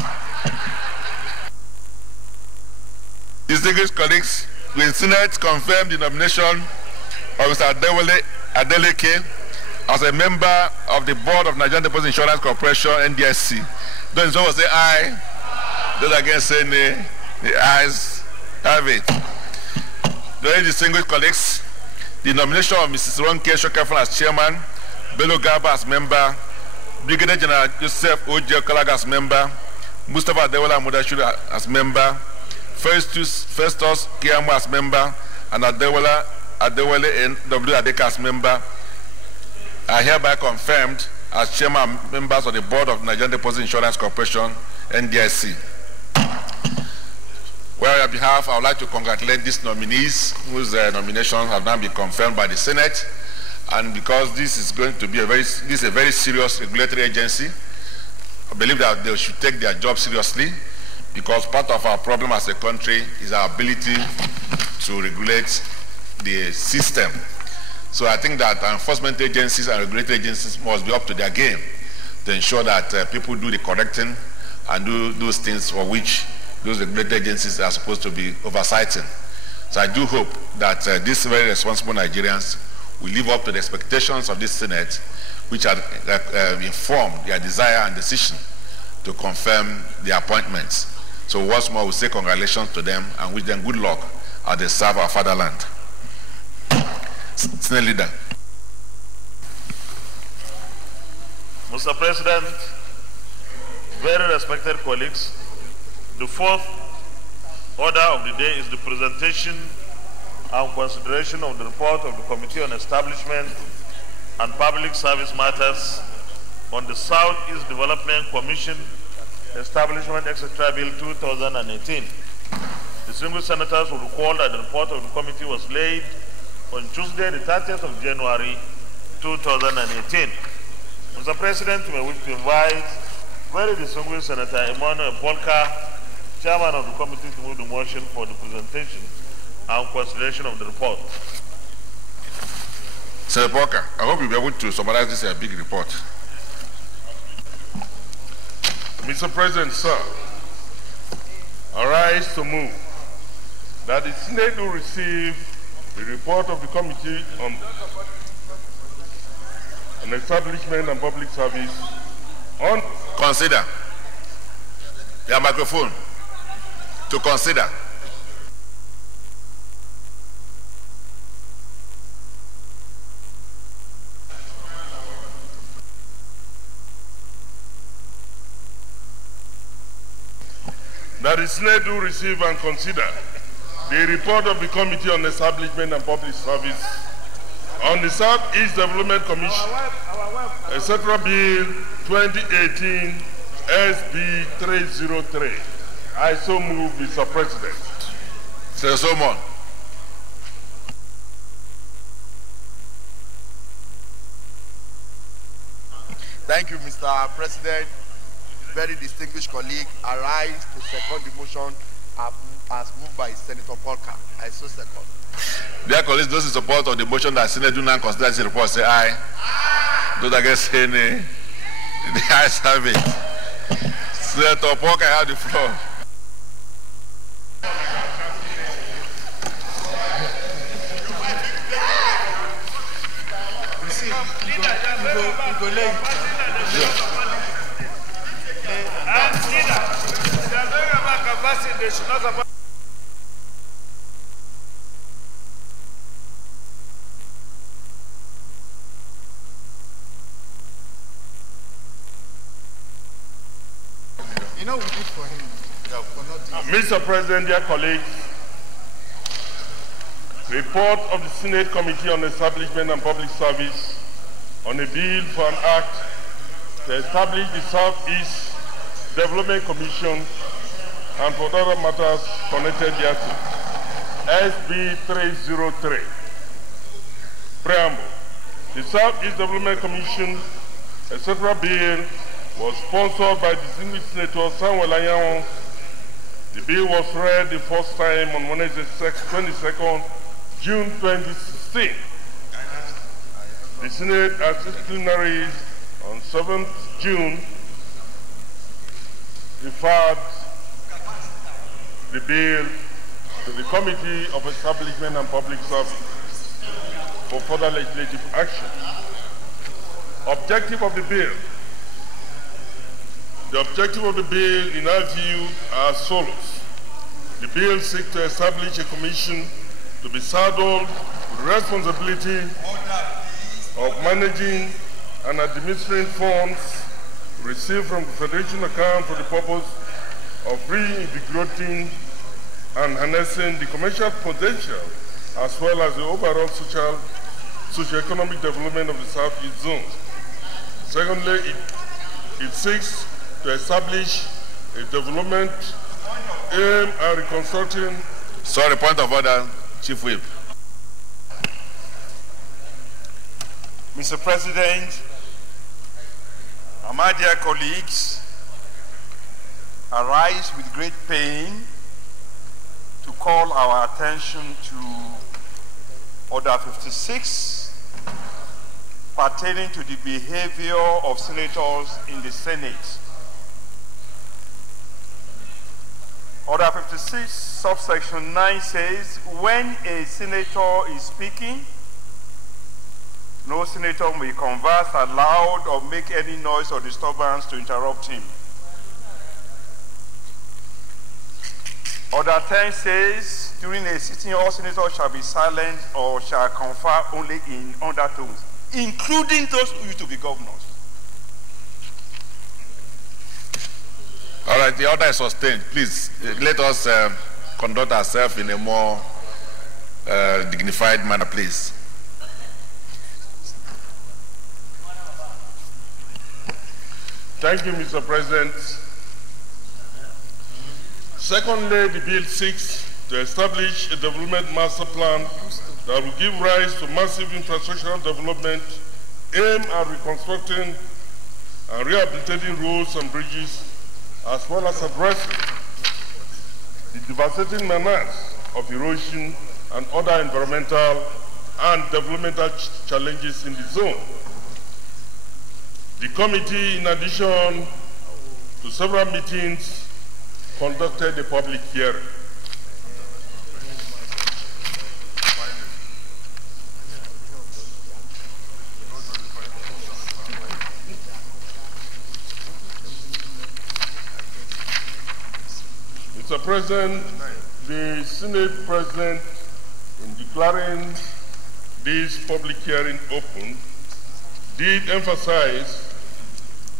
Distinguished colleagues, the Senate confirmed the nomination of Mr. Adeleke as a member of the board of Nigerian Deposit Insurance Corporation, NDIC. Those in favor say aye. Those against say nay. The ayes have it. Very distinguished colleagues, the nomination of Mrs. Ronke Shokefon as chairman, Bello Garba as member, Brigadier General Joseph O.J. Okalaga as member, Mustafa Adewola Mudashiru as member, Festus Kiamu as member, and Adewale N.W. Adeka as member are hereby confirmed as chairman and members of the board of Nigerian Deposit Insurance Corporation, NDIC. Well, on behalf, I would like to congratulate these nominees whose nominations have now been confirmed by the Senate. And because this is going to be a very serious regulatory agency, I believe that they should take their job seriously, because part of our problem as a country is our ability to regulate the system. So I think that enforcement agencies and regulatory agencies must be up to their game to ensure that people do the correct thing and do those things for which those regulatory agencies are supposed to be oversighting. So I do hope that these very responsible Nigerians will live up to the expectations of this Senate, which have informed their desire and decision to confirm the appointments. So once more, we say congratulations to them and wish them good luck as they serve our fatherland. Senate Leader. Mr. President, very respected colleagues, the fourth order of the day is the presentation and consideration of the report of the Committee on Establishment and Public Service Matters on the Southeast Development Commission Establishment, etc. Bill 2018. Distinguished senators will recall that the report of the committee was laid on Tuesday, the 30th of January, 2018. Mr. President, we wish to invite very distinguished Senator Emmanuel Polka, Chairman of the committee, to move the motion for the presentation and consideration of the report. Senator Polka, I hope you'll be able to summarize this big report. Mr. President, sir, I rise to move that the Senate will receive the report of the Committee on Establishment and Public Service on... Consider. Your microphone. To consider. That the Senate will receive and consider the report of the Committee on Establishment and Public Service on the Southeast Development Commission, etc. Bill 2018 SB 303. I so move, Mr. President. Senator Solomon. Thank you, Mr. President. Very distinguished colleague, I rise to second the motion as moved by Senator Polka. I so second. Dear colleagues, those in support of the motion that Senate do not consider this report say aye. Aye. Those against say nay. The ayes have it. Senator Polka, have the floor. You know, we did for him. Mr. President, dear colleagues, report of the Senate Committee on Establishment and Public Service on a bill for an act to establish the Southeast Development Commission and for other matters connected thereto, SB 303. Preamble. The Southeast Development Commission, etc. bill was sponsored by distinguished Senator Samuel Anyanwu, The bill was read the first time on Wednesday, 22nd June 2016. The Senate at its plenary on 7th June referred the bill to the Committee of Establishment and Public Service for further legislative action. Objective of the bill. The objective of the bill, in our view, are as follows. The bill seeks to establish a commission to be saddled with the responsibility of managing and administering funds received from the Federation account for the purpose of reinvigorating and harnessing the commercial potential as well as the overall socio-economic development of the Southeast Zone. Secondly, it seeks to establish a development aimed at reconstructing. Sorry, point of order, Chief Whip. Mr. President, my dear colleagues, I rise with great pain to call our attention to Order 56 pertaining to the behavior of senators in the Senate. Order 56, subsection 9 says, when a senator is speaking, no senator may converse aloud or make any noise or disturbance to interrupt him. Order 10 says, during a sitting, all senators shall be silent or shall confer only in undertones, including those who used to be governors. All right, the order is sustained. Please, let us conduct ourselves in a more dignified manner, please. Thank you, Mr. President. Secondly, the bill seeks to establish a development master plan that will give rise to massive infrastructural development aimed at reconstructing and rehabilitating roads and bridges, as well as addressing the devastating menace of erosion and other environmental and developmental challenges in the zone. The committee, in addition to several meetings, conducted a public hearing. Mr. President, the Senate President, in declaring this public hearing open, did emphasize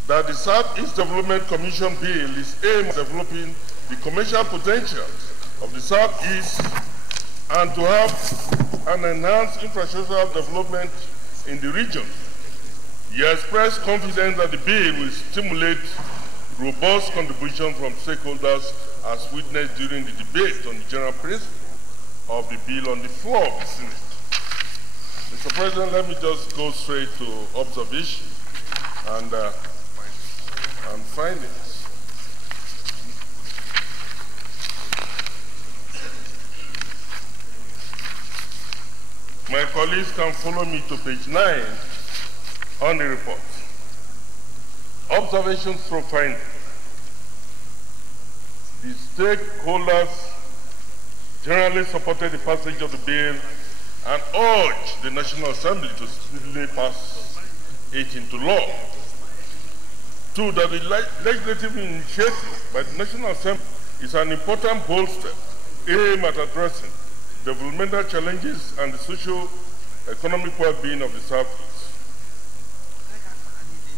that the Southeast Development Commission bill is aimed at developing the commercial potentials of the Southeast and to have an enhanced infrastructural development in the region. He expressed confidence that the bill will stimulate robust contribution from stakeholders as witnessed during the debate on the general principle of the bill on the floor of the Senate. Mr. President, let me just go straight to observation and findings. My colleagues can follow me to page 9 on the report. Observations through findings. The stakeholders generally supported the passage of the bill and urged the National Assembly to speedily pass it into law. Two, that the legislative initiative by the National Assembly is an important bold step aimed at addressing developmental challenges and the socio-economic well-being of the Southeast.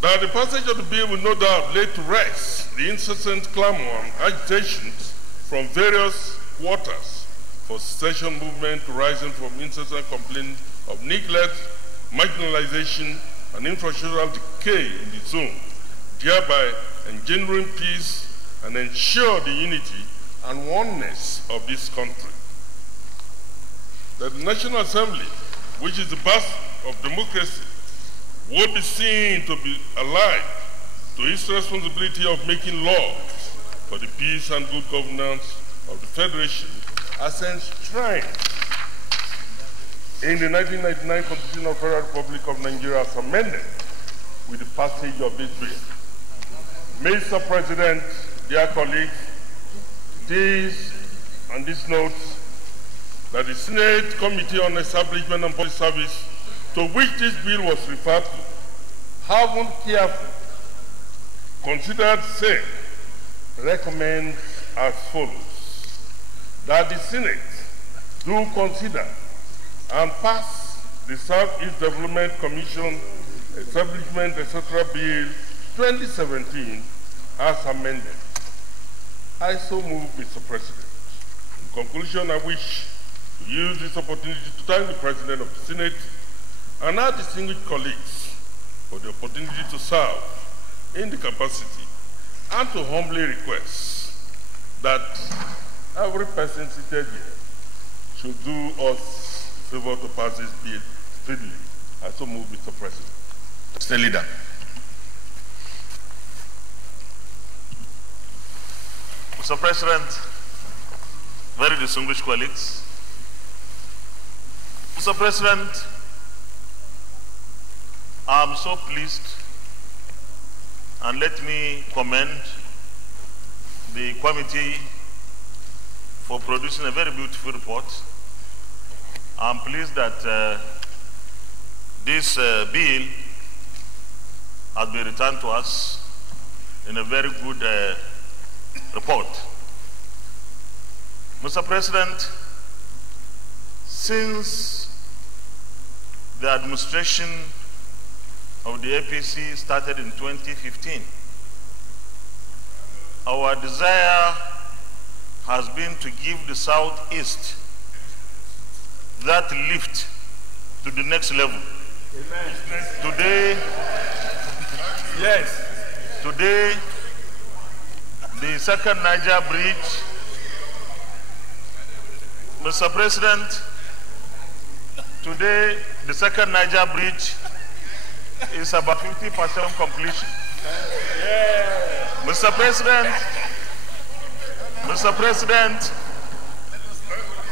That the passage of the bill will no doubt lay to rest the incessant clamor and agitations from various quarters for secession movement arising from incessant complaint of neglect, marginalization, and infrastructural decay in the zone, thereby engendering peace and ensure the unity and oneness of this country. That the National Assembly, which is the birth of democracy, would be seen to be alive to its responsibility of making laws for the peace and good governance of the Federation as enshrined in the 1999 Constitution of the Federal Republic of Nigeria as amended with the passage of this bill. Mr. President, dear colleagues, it is on this note that the Senate Committee on Establishment and Public Service, to which this bill was referred to, having carefully considered same, recommends as follows: that the Senate do consider and pass the Southeast Development Commission Establishment, etc. Bill 2017 as amended. I so move, Mr. President. In conclusion, I wish to use this opportunity to thank the President of the Senate and our distinguished colleagues for the opportunity to serve in the capacity, and to humbly request that every person seated here should do us a favor to pass this bill speedily. I so move, Mr. President. Mr. Leader. Mr. President, very distinguished colleagues. Mr. President, I'm so pleased, and let me commend the committee for producing a very beautiful report. I'm pleased that this bill has been returned to us in a very good report. Mr. President, since the administration of the APC started in 2015, our desire has been to give the Southeast that lift to the next level. Amen. Today, yes, today, the second Niger bridge, Mr. President, today, the second Niger bridge is about 50% completion. Yeah. Mr. President,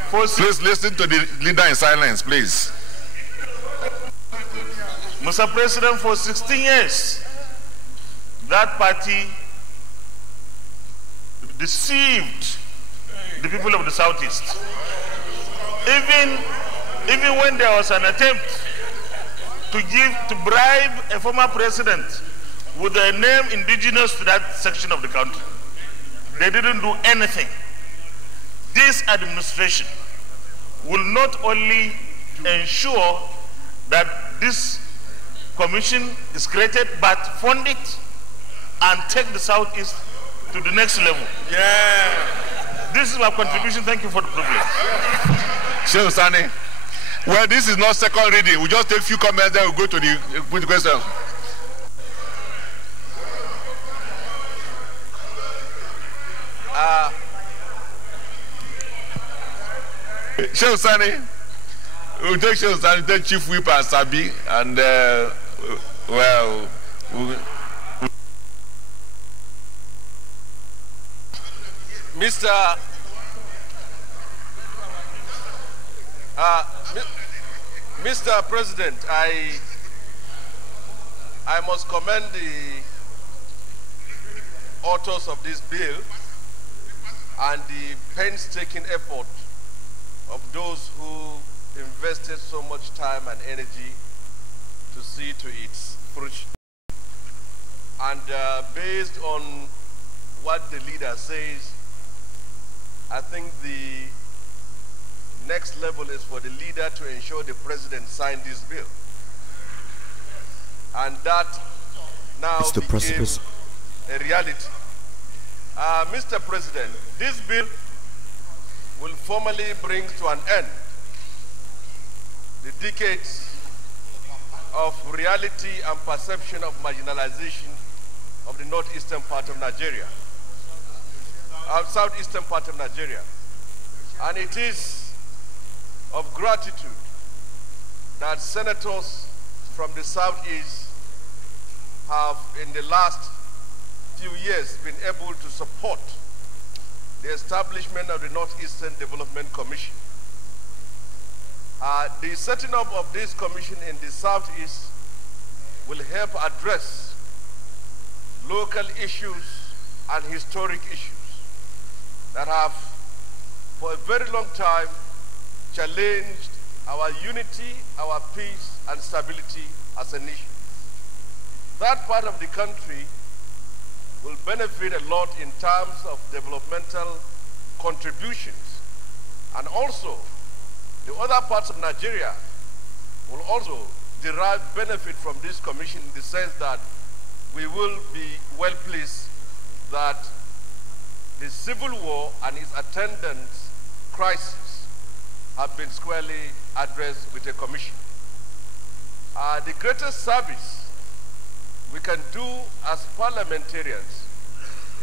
please listen to the leader in silence, please. Mr. President, for 16 years, that party deceived the people of the Southeast. Even when there was an attempt to bribe a former president with a name indigenous to that section of the country, they didn't do anything. This administration will not only ensure that this commission is created, but fund it and take the Southeast to the next level. Yeah. This is my contribution. Thank you for the privilege. Sheikh Sani. Well, this is not second reading. We just take a few comments, then we'll go to the questions. Sheikh Sani. We'll take Sheikh Sani, take Chief Whip and Sabi, and well, Mr. President, I must commend the authors of this bill and the painstaking effort of those who invested so much time and energy to see to its fruition. And based on what the leader says, I think the next level is for the leader to ensure the president signed this bill. And that now became a reality. Mr. President, this bill will formally bring to an end the decades of reality and perception of marginalization of the northeastern part of Nigeria, southeastern part of Nigeria. And it is of gratitude that senators from the southeast have in the last few years been able to support the establishment of the Northeastern Development Commission. The setting up of this commission in the Southeast will help address local issues and historic issues that have, for a very long time, challenged our unity, our peace, and stability as a nation. That part of the country will benefit a lot in terms of developmental contributions. And also, the other parts of Nigeria will also derive benefit from this commission in the sense that we will be well pleased that the civil war and its attendant crisis have been squarely addressed with a commission. The greatest service we can do as parliamentarians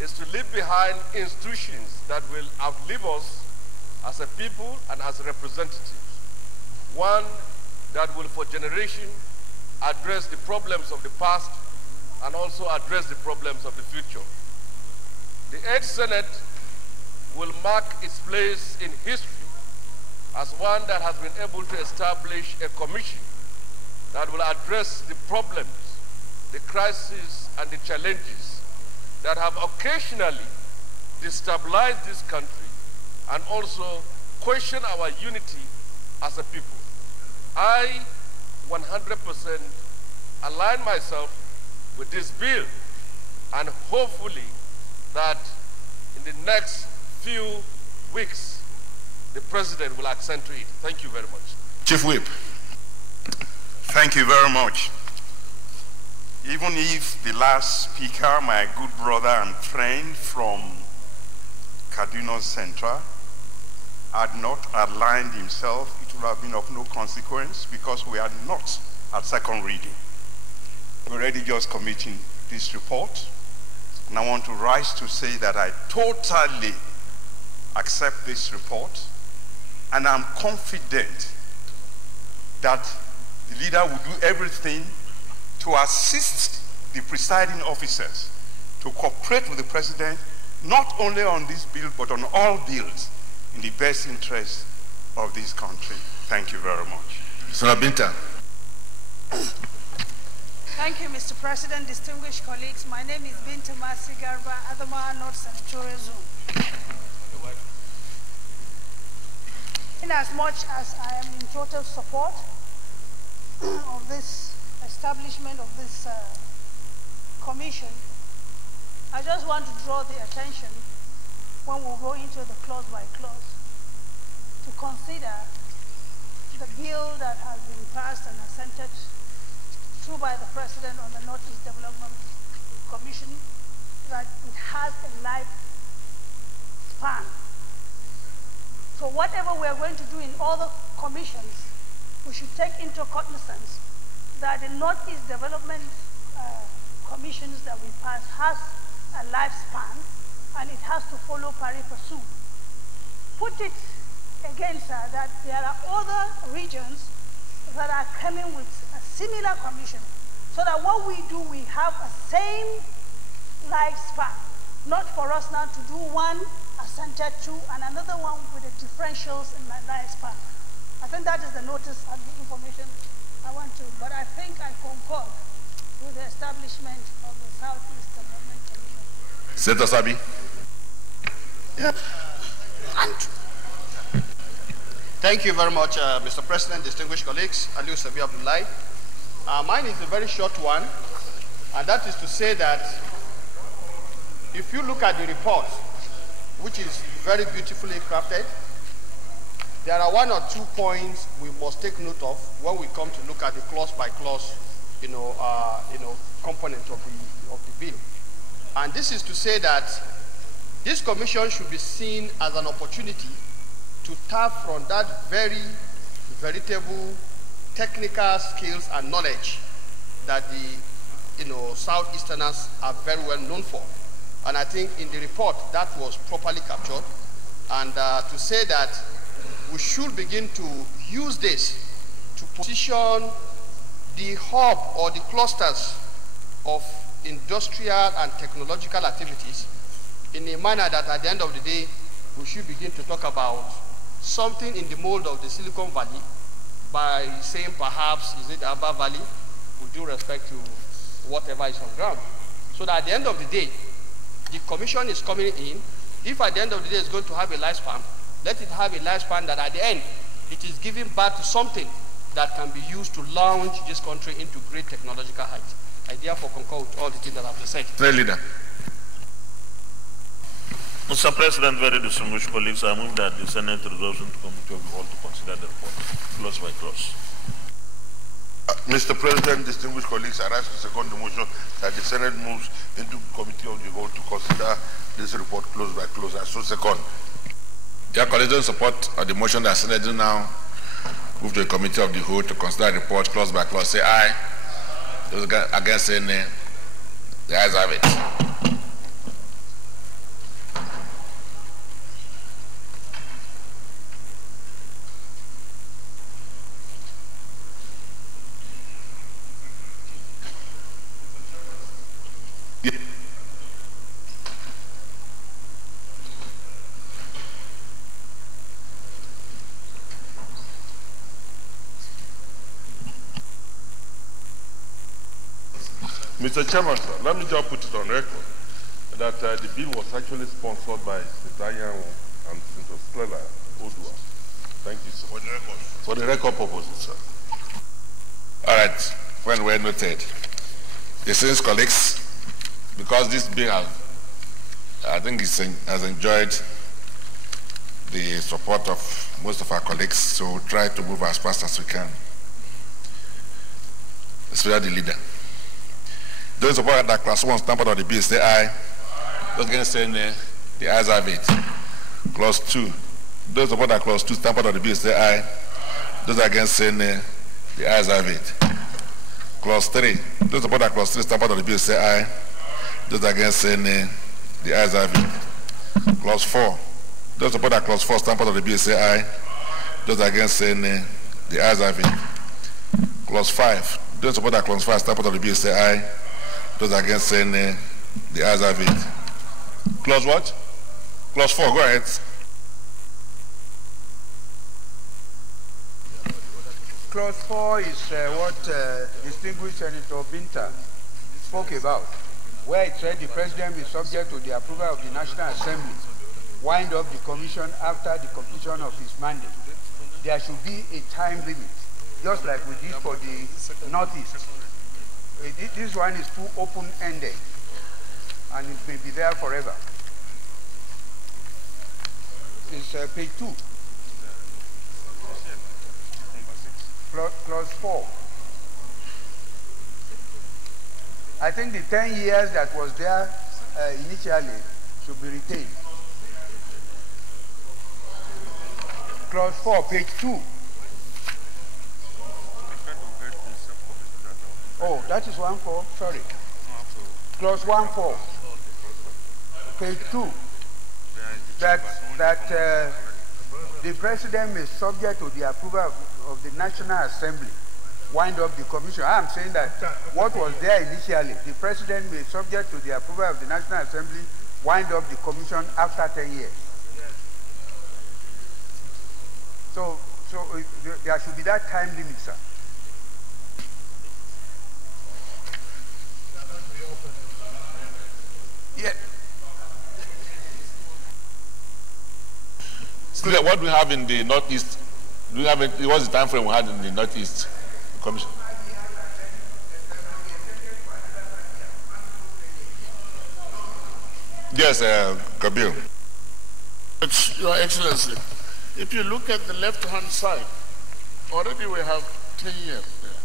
is to leave behind institutions that will outlive us as a people and as representatives. One that will for generations address the problems of the past and also address the problems of the future. The 8th Senate will mark its place in history as one that has been able to establish a commission that will address the problems, the crises, and the challenges that have occasionally destabilized this country and also question our unity as a people. I 100% align myself with this bill, and hopefully that in the next few weeks the President will accent to it. Thank you very much. Chief Whip. Thank you very much. Even if the last speaker, my good brother and friend from Kaduna Central, had not aligned himself, it would have been of no consequence because we are not at second reading. We're already just committing this report, and I want to rise to say that I totally accept this report, and I'm confident that the leader will do everything to assist the presiding officers to cooperate with the President, not only on this bill, but on all bills in the best interest of this country. Thank you very much. Senator Binta. Thank you, Mr. President, distinguished colleagues. My name is Binta Masi Garba, Adamawa North Senatorial Zone. In as much as I am in total support of this establishment of this commission, I just want to draw the attention when we go into the clause by clause to consider the bill that has been passed and assented through by the President on the Northeast Development Commission, that it has a life span. So whatever we are going to do in other commissions, we should take into cognizance that the Northeast Development Commissions that we pass has a lifespan, and it has to follow pari passu. Put it against that there are other regions that are coming with a similar commission, so that what we do, we have a same lifespan, not for us now to do one assented to and another one with the differentials in my lifespan. I think that is the notice and the information I want to, but I think I concord with the establishment of the Southeast Development Commission. Senator Sabi. Yeah. Thank you very much, Mr. President, distinguished colleagues. Aliu Sabi Abdullahi. Mine is a very short one, and that is to say that if you look at the report, which is very beautifully crafted, there are one or 2 points we must take note of when we come to look at the clause by clause, component of the bill. And this is to say that this commission should be seen as an opportunity to tap from that very veritable technical skills and knowledge that the Southeasterners are very well known for. And I think in the report that was properly captured. And to say that we should begin to use this to position the hub or the clusters of industrial and technological activities in a manner that at the end of the day we should begin to talk about something in the mold of the Silicon Valley by saying perhaps, is it Abba Valley, with due respect to whatever is on ground. So that at the end of the day, the commission is coming in. If at the end of the day it's going to have a lifespan, let it have a lifespan that at the end, it is giving back to something that can be used to launch this country into great technological heights. I therefore concur with all the things that I've just said. Third leader. Mr. President, very distinguished colleagues, I move that the Senate resolves into committee of the whole to consider the report clause by clause. Mr. President, distinguished colleagues, I rise to second the motion that the Senate moves into committee of the whole to consider this report clause by clause. I so second. Dear colleagues, in support of the motion that Senate do now move to the committee of the whole to consider the report clause by clause, say aye. Those against say nay. The ayes have it. Mr. Chairman, sir, let me just put it on record that the bill was actually sponsored by Senator Yanwo and Senator Stella Odua. Thank you, sir. For the record purposes, sir. All right, when we're noted. Distinguished colleagues, because this bill has, I think has enjoyed the support of most of our colleagues, so we'll try to move as fast as we can. Especially the leader. Those support that clause 1 stamp out of the bill say aye. Those against say nay. The ayes have it. Clause 2. Those support that clause 2 stamp out of the bill say aye. Those against say nay. The ayes have it. Clause 3. Those support that clause 3 stamp out of the bill say aye. Those against say nay. The ayes have it. Clause 4. Those support that clause 4 stamp out of the bill say aye. Those against say nay. The ayes have it. Clause 5. Those support that clause 5 stamp out of the bill say aye. Those against say nay. The ayes have it. Clause what? Clause 4. Go ahead. Clause 4 is what distinguished Senator Binta spoke about, where it said the President is subject to the approval of the National Assembly, wind up the Commission after the completion of his mandate. There should be a time limit, just like we did for the Northeast. This one is too open-ended, and it may be there forever. It's page 2. Clause 4. I think the 10 years that was there initially should be retained. Clause 4, page 2. Oh, that is 1.4, sorry. Clause 1.4, page 2. That the President is subject to the approval of the National Assembly, wind up the Commission. I am saying that what was there initially, the President may subject to the approval of the National Assembly, wind up the Commission after 10 years. So there should be that time limit, sir. Yeah. What do we have in the Northeast? Do we have what's the time frame we had in the Northeast Commission? Yes, Kabir. Your Excellency, if you look at the left-hand side, already we have 10 years there.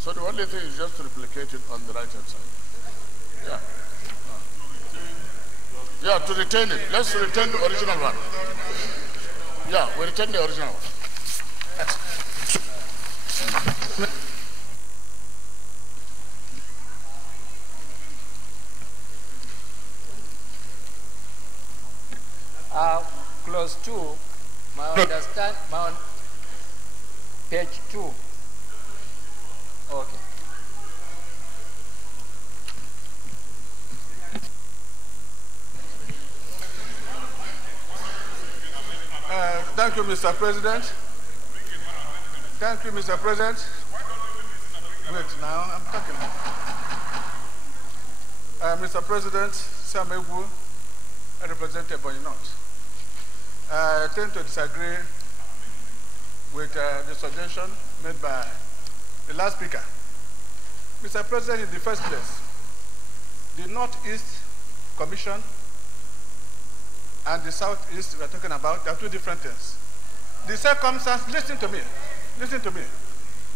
So the only thing is just to replicate it on the right-hand side. Yeah. Yeah, to retain it. Let's retain the original one. Yeah, we retain the original one. Clause 2, page 2. Okay. Thank you, Mr. President. Thank you, Mr. President. Wait, now I'm talking. Mr. President, Sam Egwu, I represent Ebonyi North. I tend to disagree with the suggestion made by the last speaker. Mr. President, in the first place, the Northeast Commission and the Southeast we're talking about, they are two different things. The circumstances, listen to me.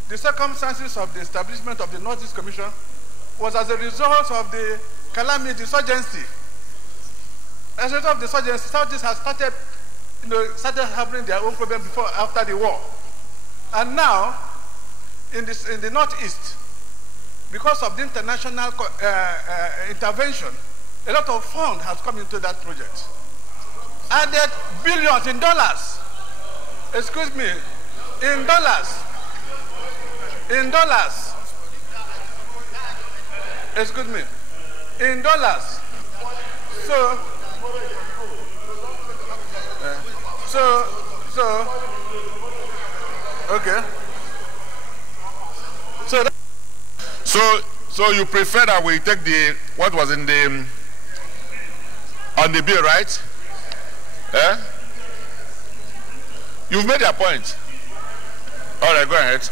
The circumstances of the establishment of the Northeast Commission was as a result of the calamity, the insurgency. As a result of the insurgency, Southeast has started having their own problem after the war. And now, in the Northeast, because of the international intervention, a lot of funds has come into that project. Added billions in dollars. Excuse me, in dollars. In dollars. Excuse me, in dollars. Okay. So you prefer that we take what was in on the bill, right? Eh? You've made your point. All right, go ahead.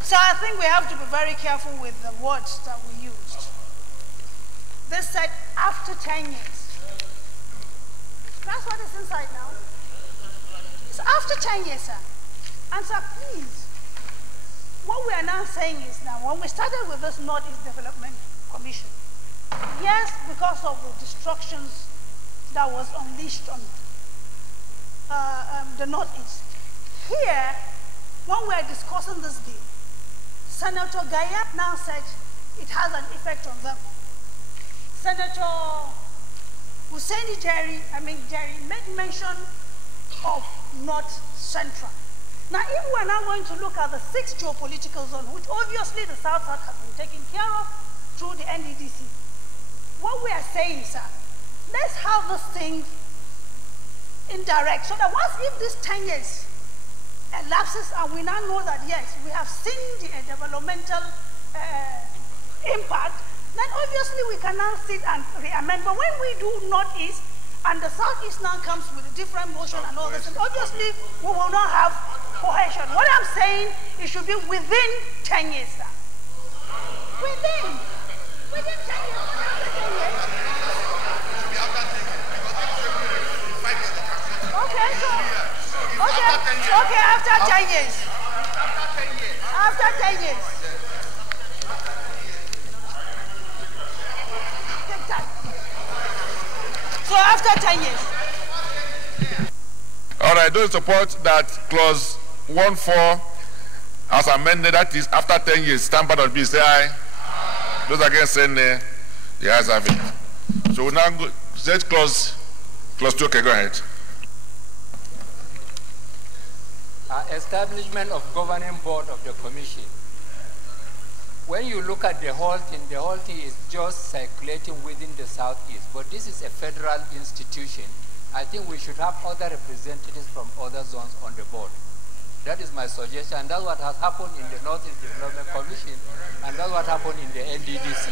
So I think we have to be very careful with the words that we used. They said after 10 years. That's what is inside now. It's after 10 years, sir. And sir, please, what we are now saying is now, when we started with this Northeast Development Commission, yes, because of the destructions that was unleashed on the Northeast. Here, when we are discussing this deal, Senator Gayat now said it has an effect on them. Senator Hussaini Jerry made mention of North Central. Now, if we're now going to look at the 6 geopolitical zones, which obviously the South has been taken care of through the NDDC, what we are saying, sir, let's have this thing indirect, so that once if this 10 years elapses and we now know that, yes, we have seen the developmental impact, then obviously we can now sit and re-amend. But when we do Northeast and the Southeast now comes with a different motion and all this, and obviously we will not have cohesion. What I'm saying, it should be within 10 years, sir. Within 10 years. Okay, after 10 years. After 10 years. So after 10 years. All right, those support that clause 1(4) as amended, that is after 10 years, stand part of B, say aye. Those against say nay. The ayes have it. So we now go, set clause 2, okay, go ahead. Establishment of governing board of the commission. When you look at the whole thing is just circulating within the Southeast, but this is a federal institution. I think we should have other representatives from other zones on the board. That is my suggestion, and that's what has happened in the Northeast Development Commission, and that's what happened in the NDDC.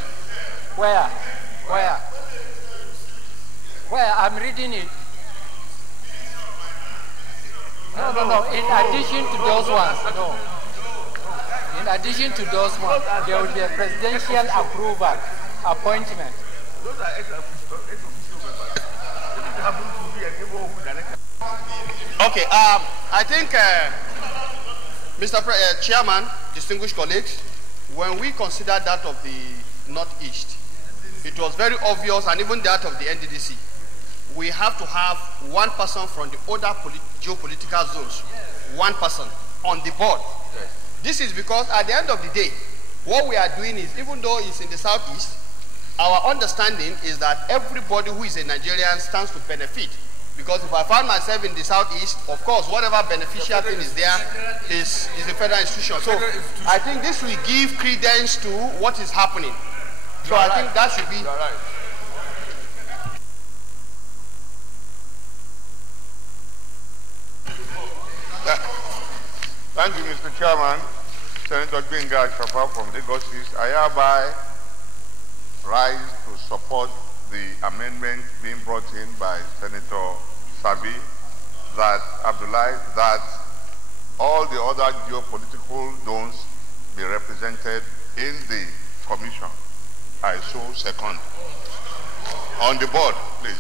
Where? I'm reading it. No. In addition to those ones, no. In addition to those ones, there will be a presidential approval appointment. Those are Okay, I think, Mr. Chairman, distinguished colleagues, when we consider that of the Northeast, it was very obvious, and even that of the NDDC, we have to have one person from the other geopolitical zones, one person on the board. This is because at the end of the day, what we are doing is, even though it's in the Southeast, our understanding is that everybody who is a Nigerian stands to benefit. Because if I find myself in the Southeast, of course, whatever beneficial thing is there is a federal institution. So I think this will give credence to what is happening. So I think that should be... Thank you, Mr. Chairman. Senator Gbenga Shafa from Lagos East. I hereby rise to support the amendment being brought in by Senator Sabi that all the other geopolitical zones be represented in the commission. I so second. On the board, please.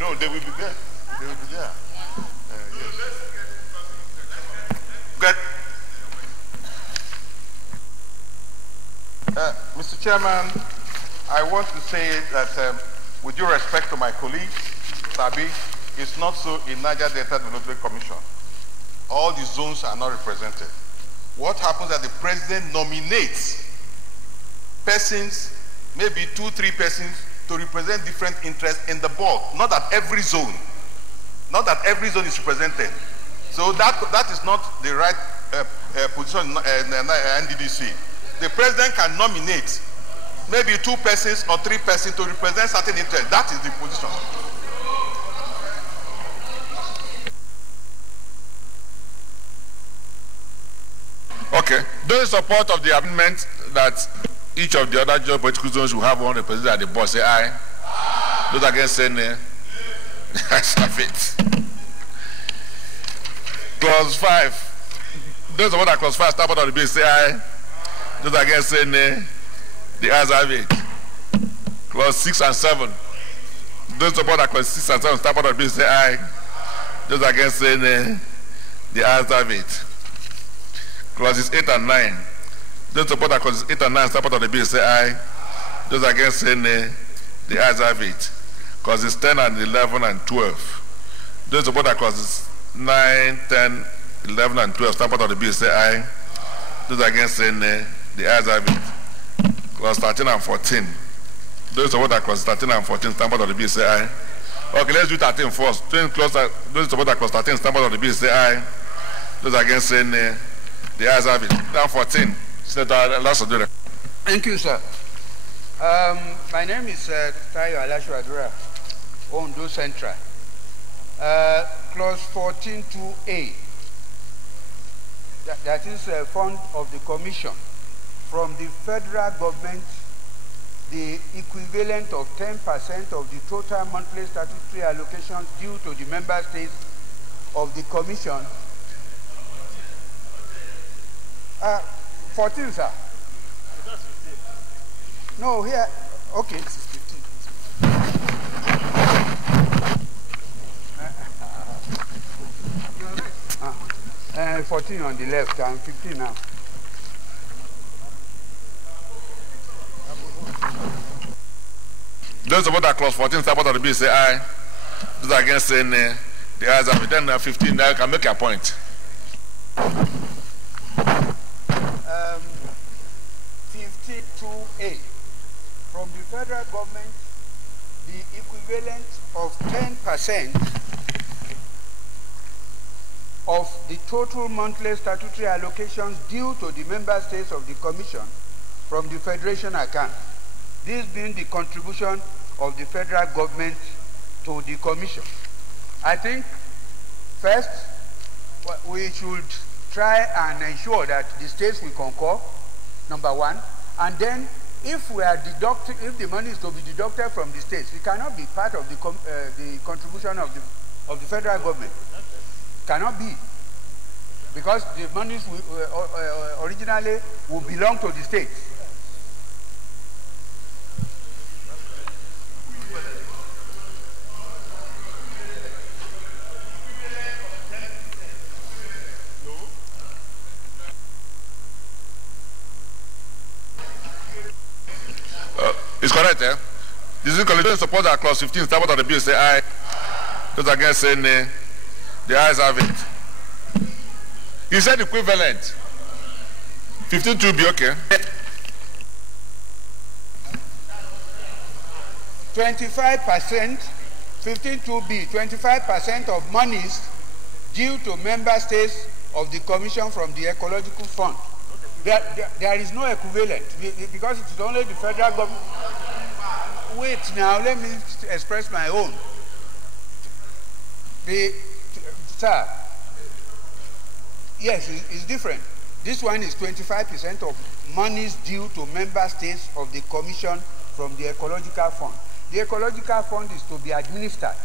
No, they will be there. They will be there. Yes. Good. Mr. Chairman, I want to say that with due respect to my colleagues, Sabi, it's not so in Niger Delta Development Commission. All the zones are not represented. What happens is that the president nominates persons, maybe 2-3 persons, to represent different interests in the board. Not that every zone is represented. So that is not the right position in NDDC. The president can nominate maybe 2 persons or 3 persons to represent certain interests. That is the position. Okay. Those in support of the amendment that each of the other geopolitical zones will have one representative at the board, say aye. Aye. Those against, say nay. That's a it. Clause 5. Those in support of clause 5, start out of the bill, say aye. Those against, say nay. The ayes have it. Clause 6 and 7. Those in support of clause 6 and 7, start out of the bill, say aye. Those against, say nay. The ayes have it. Clauses 8 and 9. Those support that clauses 8 and 9 start out of the bill, say aye. Those against, say nay. The ayes have it. Clauses 10 and 11 and 12. Those support that clauses 9, 10, 11 and 12 start out of the bill, say aye. Those against, say nay. The ayes have it. Clause 13 and 14. Those support that clauses 13 and 14 start out of the bill, say aye. Okay, let's do 13 first. Those support that clause 13 start out of the bill, say aye. Those against, say nay. The ayes have it. Down 14. Senator Lasodure. Thank you, sir. My name is Tayo Alashuadura, Ondo Central. Clause 14.2a. That is a fund of the Commission from the federal government, the equivalent of 10% of the total monthly statutory allocations due to the member states of the Commission. 14, sir. That's 15. No, here. Okay. This is 15. 14 on the left and 15 now. Those about that clause 14 start out of the bill, say aye. Those against, say nay. The ayes have it. Then 15, now you can make a point. 52A. From the federal government, the equivalent of 10% of the total monthly statutory allocations due to the member states of the Commission from the Federation account. This being the contribution of the federal government to the Commission. I think, first, we should try and ensure that the states will concur, number one, and then if we are deducting, if the money is to be deducted from the states, it cannot be part of the contribution of the federal government. Cannot be, because the monies originally will belong to the states. It's correct, eh? This is collegial support that clause 15 start out of the bill, say aye. Those against, say nay. The ayes have it. He said equivalent. 15.2 be okay. 25%, 15.2b, 25% of monies due to member states of the Commission from the Ecological Fund. There is no equivalent because it is only the federal government. Wait now, let me express my own. Sir, yes, it's different. This one is 25% of monies due to member states of the Commission from the Ecological Fund. The Ecological Fund is to be administered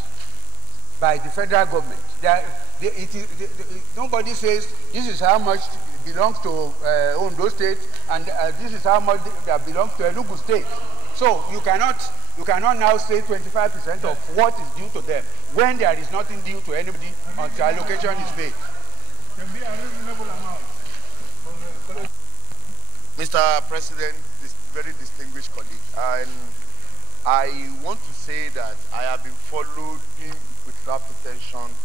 by the federal government. Nobody says this is how much belongs to Ondo State and this is how much that belongs to Enugu State. So you cannot now say 25% of what is due to them when there is nothing due to anybody until allocation is made. Can be a reasonable amount. Mr. President, this very distinguished colleague, and I want to say that I have been following with rapt attention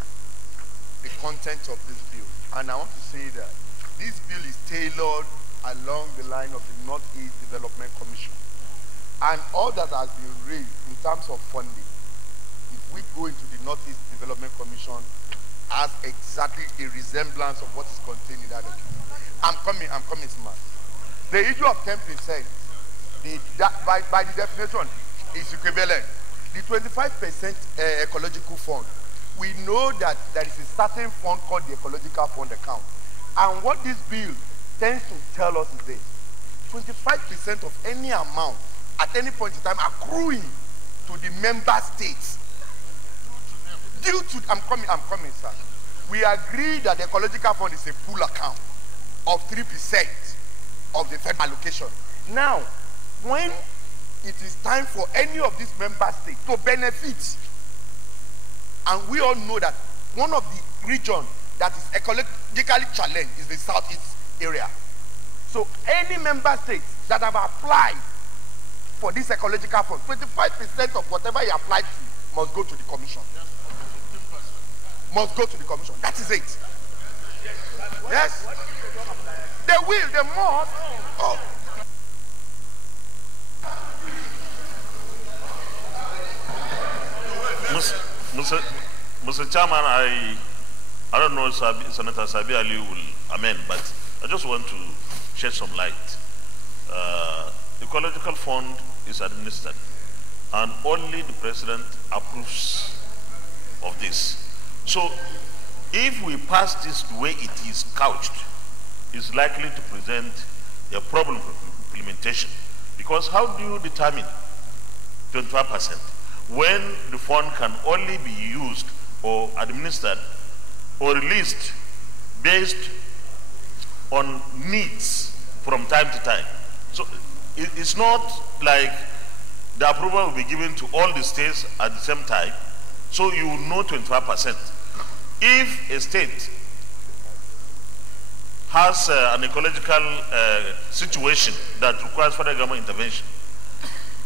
the content of this bill, and I want to say that this bill is tailored along the line of the Northeast Development Commission, and all that has been raised in terms of funding, if we go into the Northeast Development Commission, has exactly a resemblance of what is contained in that document. I'm coming, smart. The issue of 10%, by the definition, is equivalent. The 25% ecological fund, we know that there is a certain fund called the ecological fund account. And what this bill tends to tell us is this: 25% of any amount at any point in time accruing to the member states. Due to, I'm coming, sir. We agree that the ecological fund is a pool account of 3% of the federal allocation. Now, when it is time for any of these member states to benefit, and we all know that one of the regions that is ecologically challenged is the southeast area. So any member state that have applied for this ecological fund, 25% of whatever you applied to must go to the commission. Must go to the commission. That is it. Yes? They will, they must. Oh. Mr. Chairman, I don't know if Senator Sabi Ali will amend, but I just want to shed some light. The Ecological Fund is administered, and only the President approves of this. So, if we pass this the way it is couched, it's likely to present a problem for implementation. Because how do you determine 25% when the fund can only be used or administered or released based on needs from time to time? So it's not like the approval will be given to all the states at the same time, so you will know 25%. If a state has an ecological situation that requires federal government intervention,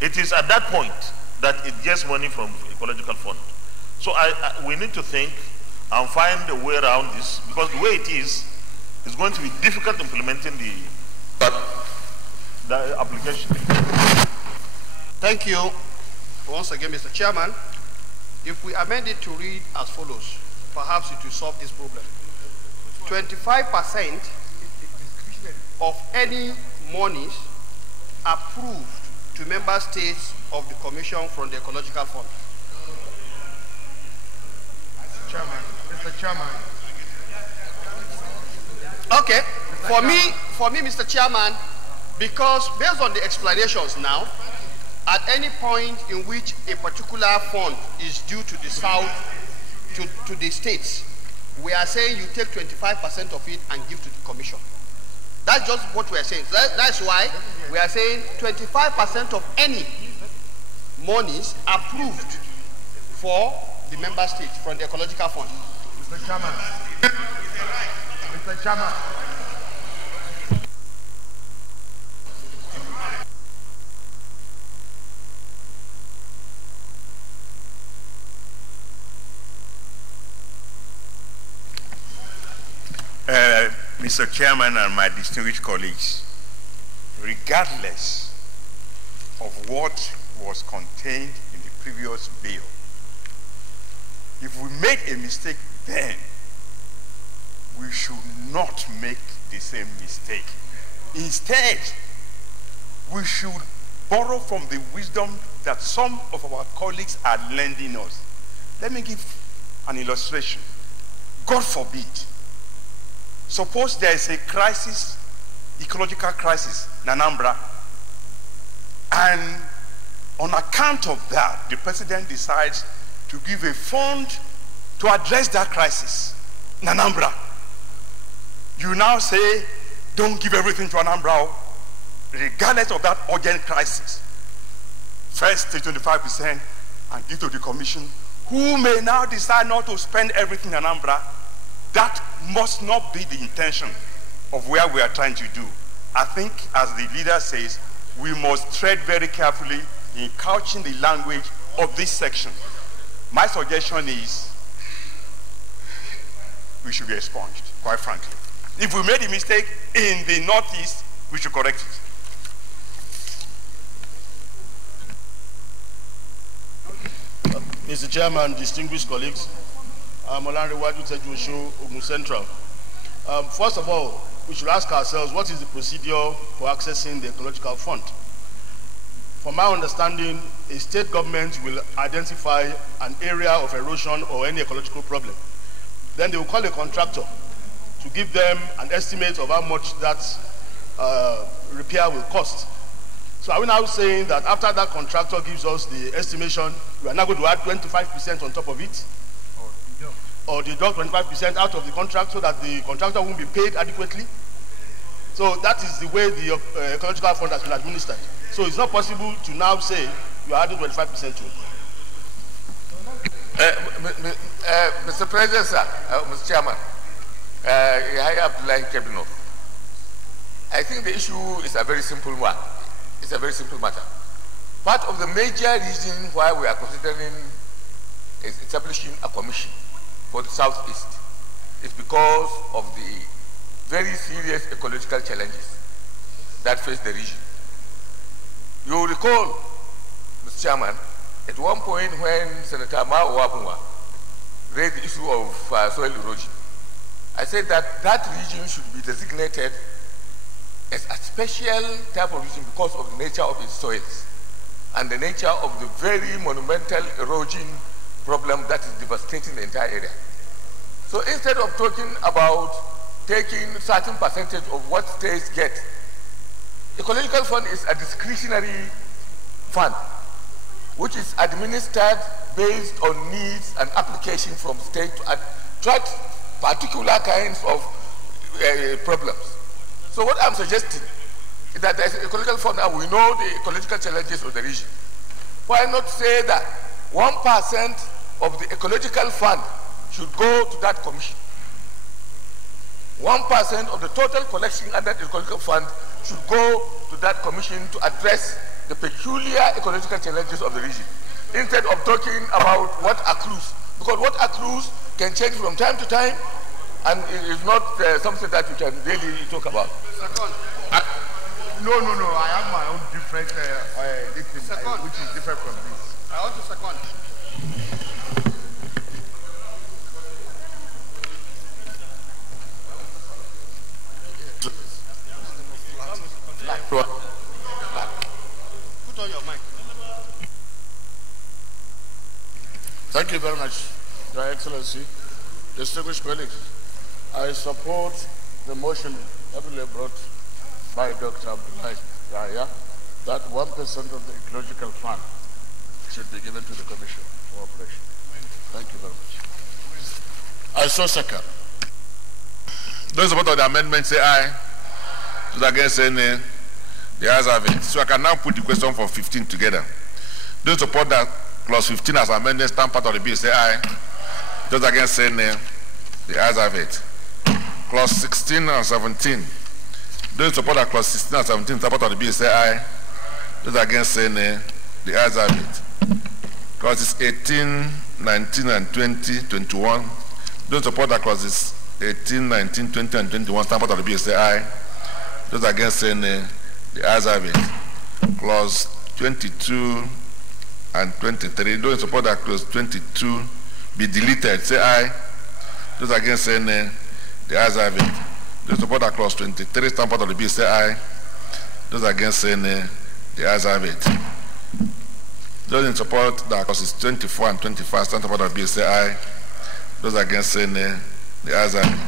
it is at that point that it gets money from the ecological fund. So we need to think and find a way around this, because the way it is going to be difficult implementing the application. Thank you once again, Mr. Chairman. If we amend it to read as follows, perhaps it will solve this problem. 25% of any monies approved to member states of the Commission from the Ecological Fund. Mr. Chairman. Okay, for me, Mr. Chairman, because based on the explanations now, at any point in which a particular fund is due to the South, to the states, we are saying you take 25% of it and give to the Commission. That's just what we are saying. That's why we are saying 25% of any monies approved for the member states from the Ecological Fund. Mr. Chairman. Mr. Chairman. Mr. Chairman and my distinguished colleagues, regardless of what was contained in the previous bill, if we made a mistake then, we should not make the same mistake. Instead, we should borrow from the wisdom that some of our colleagues are lending us. Let me give an illustration. God forbid, suppose there is a crisis, ecological crisis in Anambra, and on account of that, the president decides to give a fund to address that crisis in Anambra. You now say, don't give everything to Anambra, regardless of that urgent crisis. First, take 25% and give to the commission, who may now decide not to spend everything in Anambra. That must not be the intention of where we are trying to do. I think, as the leader says, we must tread very carefully in couching the language of this section. My suggestion is we should be expunged, quite frankly. If we made a mistake in the Northeast, we should correct it. Mr. Chairman, distinguished colleagues, I'm Olanrewaju Tejuosho, Ogun Central. First of all, we should ask ourselves, what is the procedure for accessing the ecological fund? From my understanding, a state government will identify an area of erosion or any ecological problem. Then they will call a contractor to give them an estimate of how much that repair will cost. So are we now saying that after that contractor gives us the estimation, we are now going to add 25% on top of it? Or deduct 25% out of the contract so that the contractor won't be paid adequately? So that is the way the ecological fund has been administered. So it's not possible to now say you are adding 25% to it. Mr. President, sir, Mr. Chairman, I think the issue is a very simple one. It's a very simple matter. Part of the major reason why we are considering is establishing a commission for the Southeast is because of the very serious ecological challenges that face the region. You will recall, Mr. Chairman, at one point when Senator Mao Wabunwa raised the issue of soil erosion, I said that that region should be designated as a special type of region because of the nature of its soils and the nature of the very monumental erosion problem that is devastating the entire area. So instead of talking about taking certain percentage of what states get, ecological fund is a discretionary fund which is administered based on needs and application from state to attract particular kinds of problems. So what I'm suggesting is that there's an ecological fund and we know the ecological challenges of the region. Why not say that 1% of the ecological fund should go to that commission? 1% of the total collection under the ecological fund should go to that commission to address the peculiar ecological challenges of the region, instead of talking about what accrues. Because what accrues can change from time to time, and it is not something that we can really talk about. No. I have my own different which is different from this. I want to second. Put on your mic. Thank you very much, Your Excellency. Distinguished colleagues, I support the motion heavily brought by Dr. Abdullahi Yahya that 1% of the ecological fund should be given to the Commission for operation. Thank you very much. I so second. Those support of the amendment say aye. Those against say nay. The ayes have it. So I can now put the question for 15 together. Those support that clause 15 as amended stand part of the bill say aye. Those against say nay. The ayes have it. Clause 16 and 17. Those support that clause 16 and 17 stand part of the bill say aye. Those against say nay. The ayes have it. Clauses 18, 19, and 20, 21. Those support that clauses 18, 19, 20, and 21 stand part of the bill say aye. Those against say nay. The ayes have it. Clause 22 and 23. Those in support that clause 22 be deleted say aye. Those against say nay. The ayes have it. Those in support that clause 23 stand part of the bill say aye. Those against say nay. The ayes have it. Those in support that clauses 24 and 25 stand part of the bill say aye. Those against say nay. The ayes have it.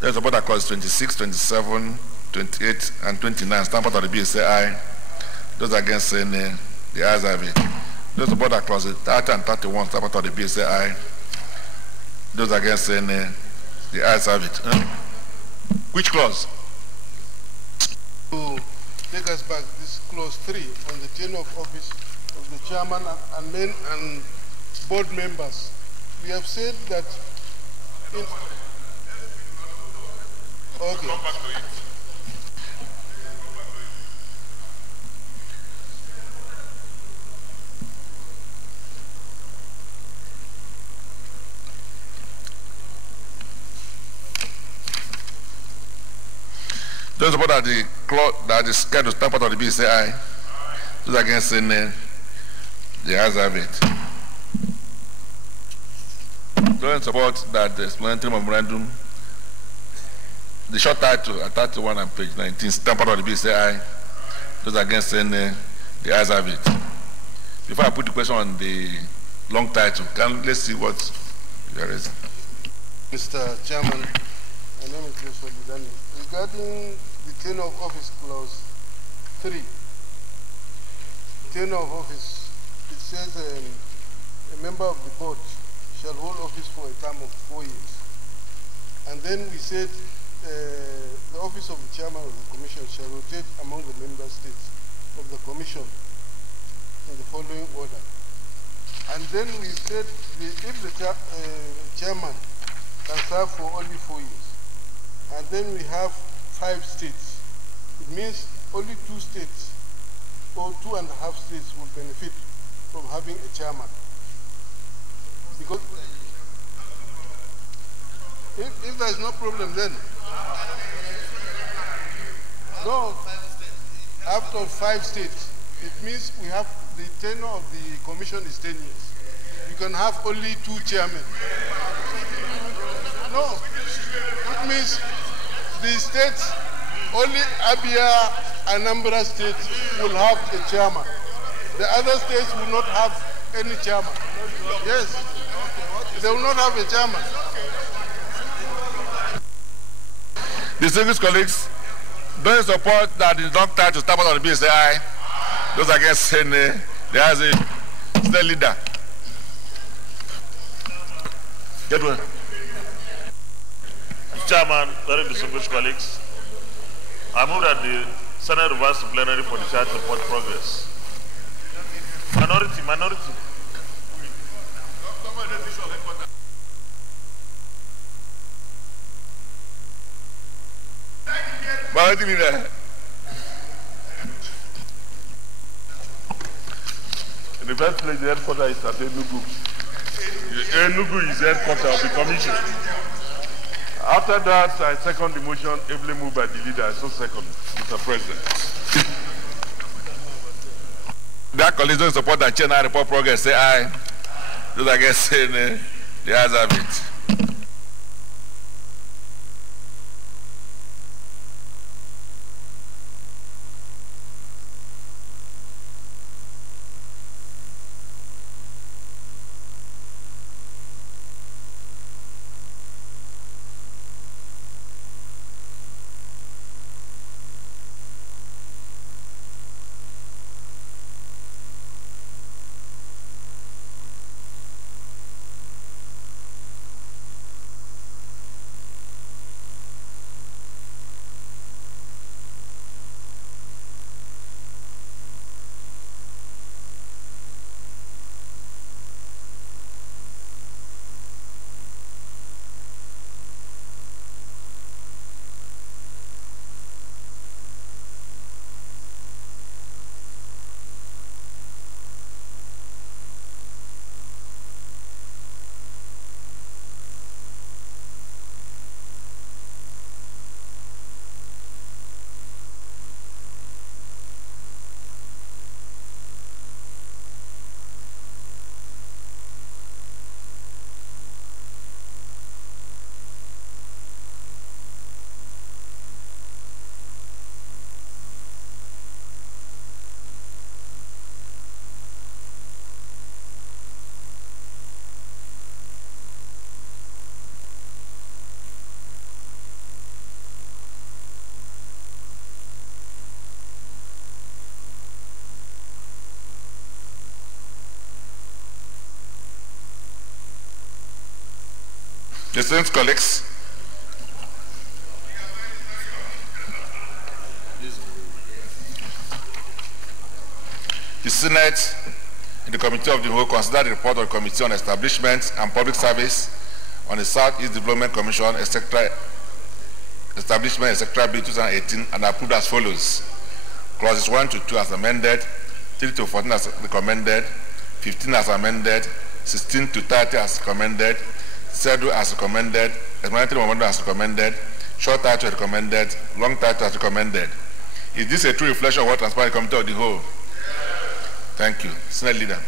Those support that clause 26, 27, 28, and 29. Stand part of the bill say aye. Those against say nay. The ayes have it. Those support that clause 30 and 31. Stand part of the bill say aye. Those against say nay. The ayes have it. Which clause? To take us back, this clause 3 on the tenure of office of the chairman and men and board members. We have said that in okay. Those support that the clause that the schedule stand part of the bill say aye. Those against say nay. The ayes have it. Those support that the explanatory memorandum, the short title at 31 and page 19, stand part of the bill say aye. Those against say nay. The ayes have it. Before I put the question on the long title, let's see what there is. Mr. Chairman, my name is Joshua Lidani. Regarding the tenure of office clause 3, tenure of office, it says a member of the board shall hold office for a term of 4 years. And then we said the office of the chairman of the commission shall rotate among the member states of the commission in the following order. And then we said if the chairman can serve for only 4 years, and then we have 5 states, it means only 2 states or 2.5 states will benefit from having a chairman. Because if there is no problem then, no, after 5 states, it means we have the tenure of the commission is 10 years. You can have only 2 chairmen. No, it means the states, only Abia and Anambra states will have a chairman. The other states will not have any chairman. Yes, they will not have a chairman. Distinguished colleagues, those support that the long title stand part of the bill say aye. Those against say nay. There is a state leader. Get one. Chairman, very distinguished colleagues, I move that the Senate reverse to plenary for the charge report progress. Minority. Minority leader. In the first place, the headquarters is at Enugu. Enugu is the headquarters of the commission. After that, I second the motion, ably moved by the leader. So second, Mr. President. Their colleagues don't support that chair report progress. Say aye. Those against say nay. The ayes have it. Distinguished colleagues, the Senate, in the Committee of the Whole, considered the report of the Committee on Establishment and Public Service on the Southeast Development Commission, etc., Establishment, etc., Bill 2018, and approved as follows. Clauses 1 to 2 as amended, 3 to 14 as recommended, 15 as amended, 16 to 30 as recommended, schedule as recommended, explanatory memorandum as recommended, short title as recommended, long title as recommended. Is this a true reflection of what transpired in the Committee of the Whole? Thank you. Senate Leader.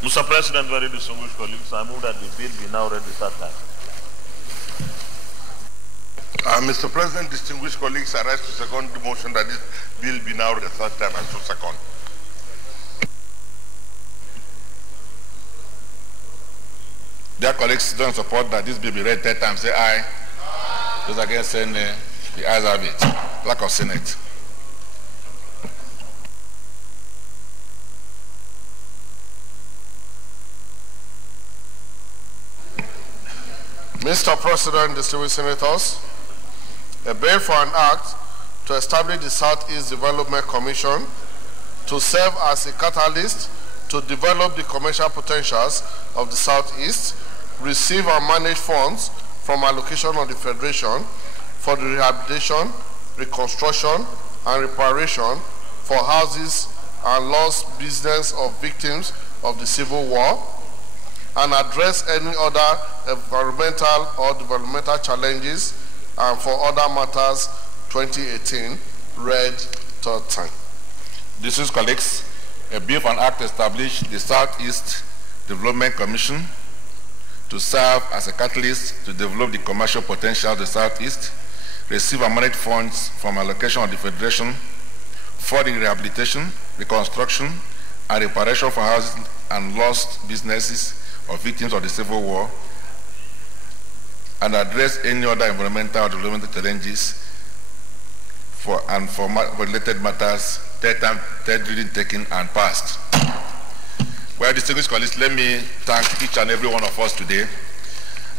Mr. President, very distinguished colleagues, I move that the bill be now read the third time. Mr. President, distinguished colleagues, I rise to second the motion that this bill be now read the third time and so second. Dear colleagues, don't support that this bill be read third time. Say aye. Those against saying nay. The ayes have it. Lack of Senate. Mr. President, distinguished senators, a bill for an act to establish the Southeast Development Commission to serve as a catalyst to develop the commercial potentials of the Southeast, receive and manage funds from allocation of the Federation for the rehabilitation, reconstruction, and reparation for houses and lost business of victims of the Civil War, and address any other environmental or developmental challenges, and for other matters 2018, read third time. Distinguished colleagues, a bill for an act to establish the Southeast Development Commission to serve as a catalyst to develop the commercial potential of the Southeast, receive and manage funds from allocation of the Federation for the rehabilitation, reconstruction, and reparation for houses and lost businesses of victims of the Civil War, and address any other environmental or developmental challenges for related matters, third reading taken and passed. Well, distinguished colleagues, let me thank each and every one of us today.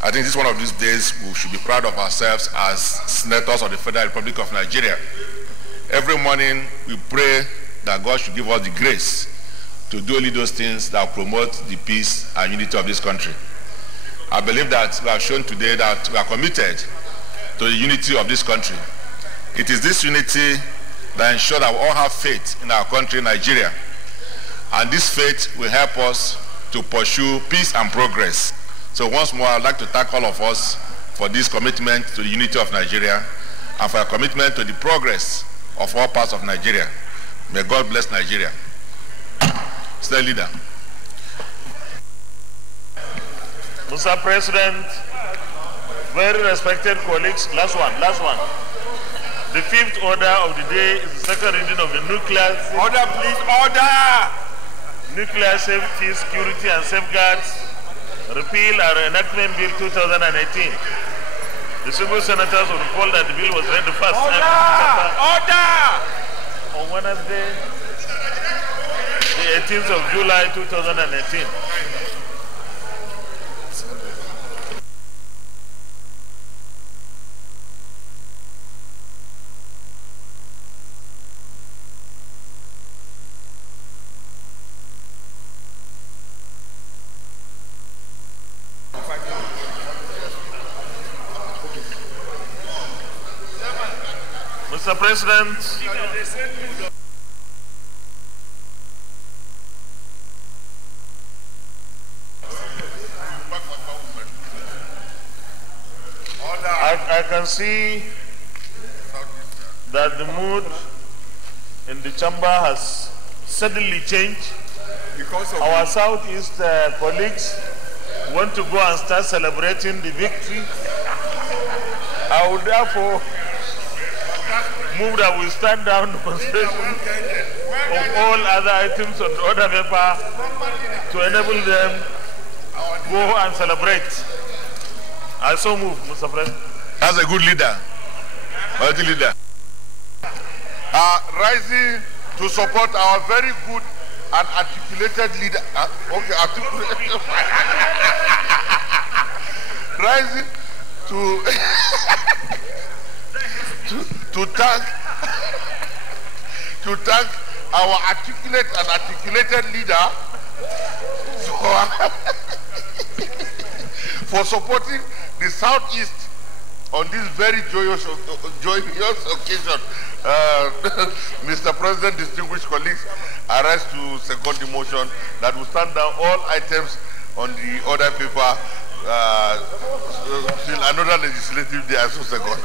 I think this is one of these days we should be proud of ourselves as senators of the Federal Republic of Nigeria. Every morning we pray that God should give us the grace to do only those things that promote the peace and unity of this country. I believe that we have shown today that we are committed to the unity of this country. It is this unity that ensures that we all have faith in our country, Nigeria. And this faith will help us to pursue peace and progress. So once more, I'd like to thank all of us for this commitment to the unity of Nigeria and for our commitment to the progress of all parts of Nigeria. May God bless Nigeria. State Leader. Mr. President, very respected colleagues, last one. The fifth order of the day is the second reading of the nuclear order, please, order! Nuclear Safety, Security and Safeguards Repeal and Enactment Bill 2018. The civil senators will recall that the bill was read the first time on Wednesday, the 18th of July 2018. Mr. President, I can see that the mood in the chamber has suddenly changed because of our Southeast colleagues want to go and start celebrating the victory. I would therefore move that we stand down demonstration of all other items on the order paper to enable them go and celebrate. I so move, Mr. President. That's a good leader. Mighty leader. Rising to support our very good and articulated leader. Okay, articulated. rising to thank our articulate and articulated leader for supporting the Southeast on this very joyous occasion. Mr. President, distinguished colleagues, I rise to second the motion that will stand down all items on the order paper till another legislative day. I so second.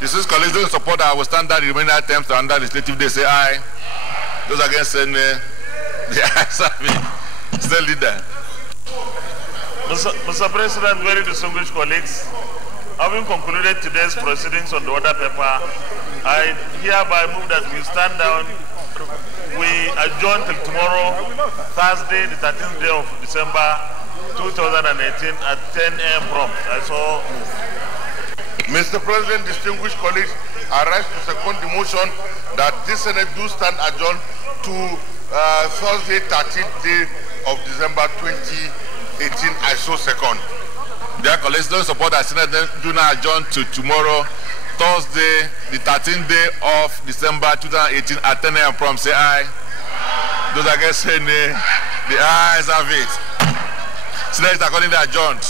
Distinguished colleagues, those in support, I will stand down the remaining items to another legislative day. Say aye. Those against say nay. The ayes have it. Still leader. Mr. President, very distinguished colleagues, having concluded today's proceedings on the order paper, I hereby move that we stand down. We adjourn till tomorrow, Thursday, the 13th day of December 2018 at 10 a.m. prompt. I so move. Mr. President, distinguished colleagues, I rise to second the motion that this Senate do stand adjourned to Thursday, 13th day of December 2018. I so second. Dear colleagues, those support that Senate do not adjourn to tomorrow, Thursday, the 13th day of December 2018 at 10 a.m. prompt. Say aye. Those against say nay. The ayes have it. Senate is accordingly adjourned.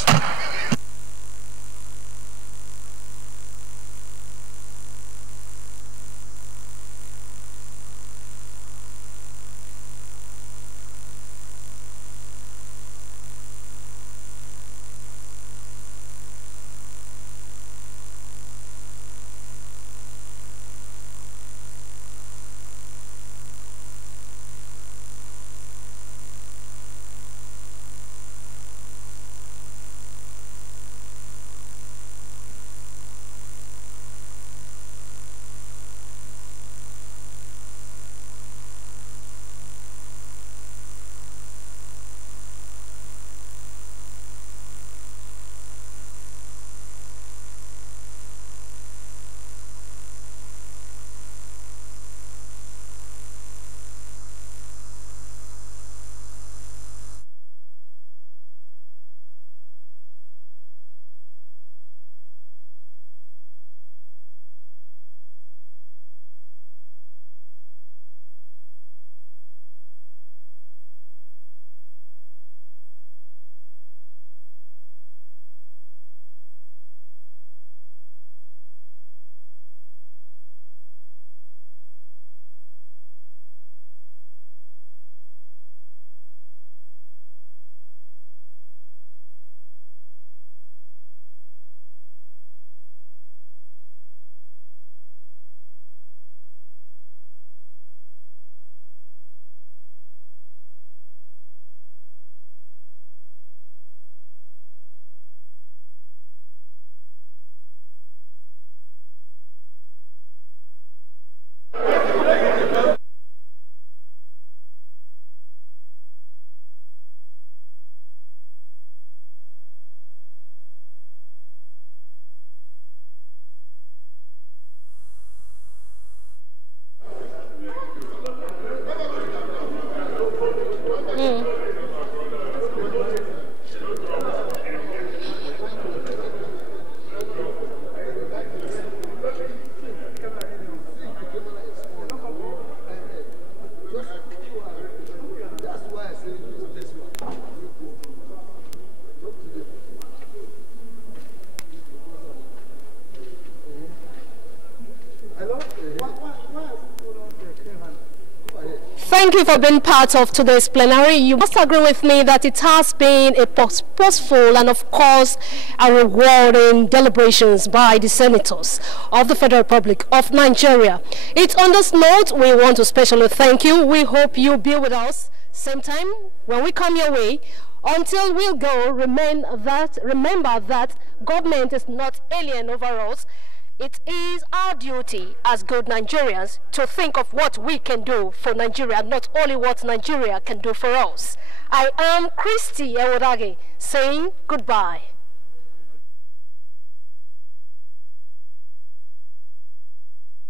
Thank you for being part of today's plenary. You must agree with me that it has been a purposeful and, of course, a rewarding deliberations by the senators of the Federal Republic of Nigeria. It's on this note we want to especially thank you. We hope you'll be with us same time when we come your way. Until we'll go, remember that government is not alien over us. It is our duty as good Nigerians to think of what we can do for Nigeria, not only what Nigeria can do for us. I am Christy Ewodage saying goodbye.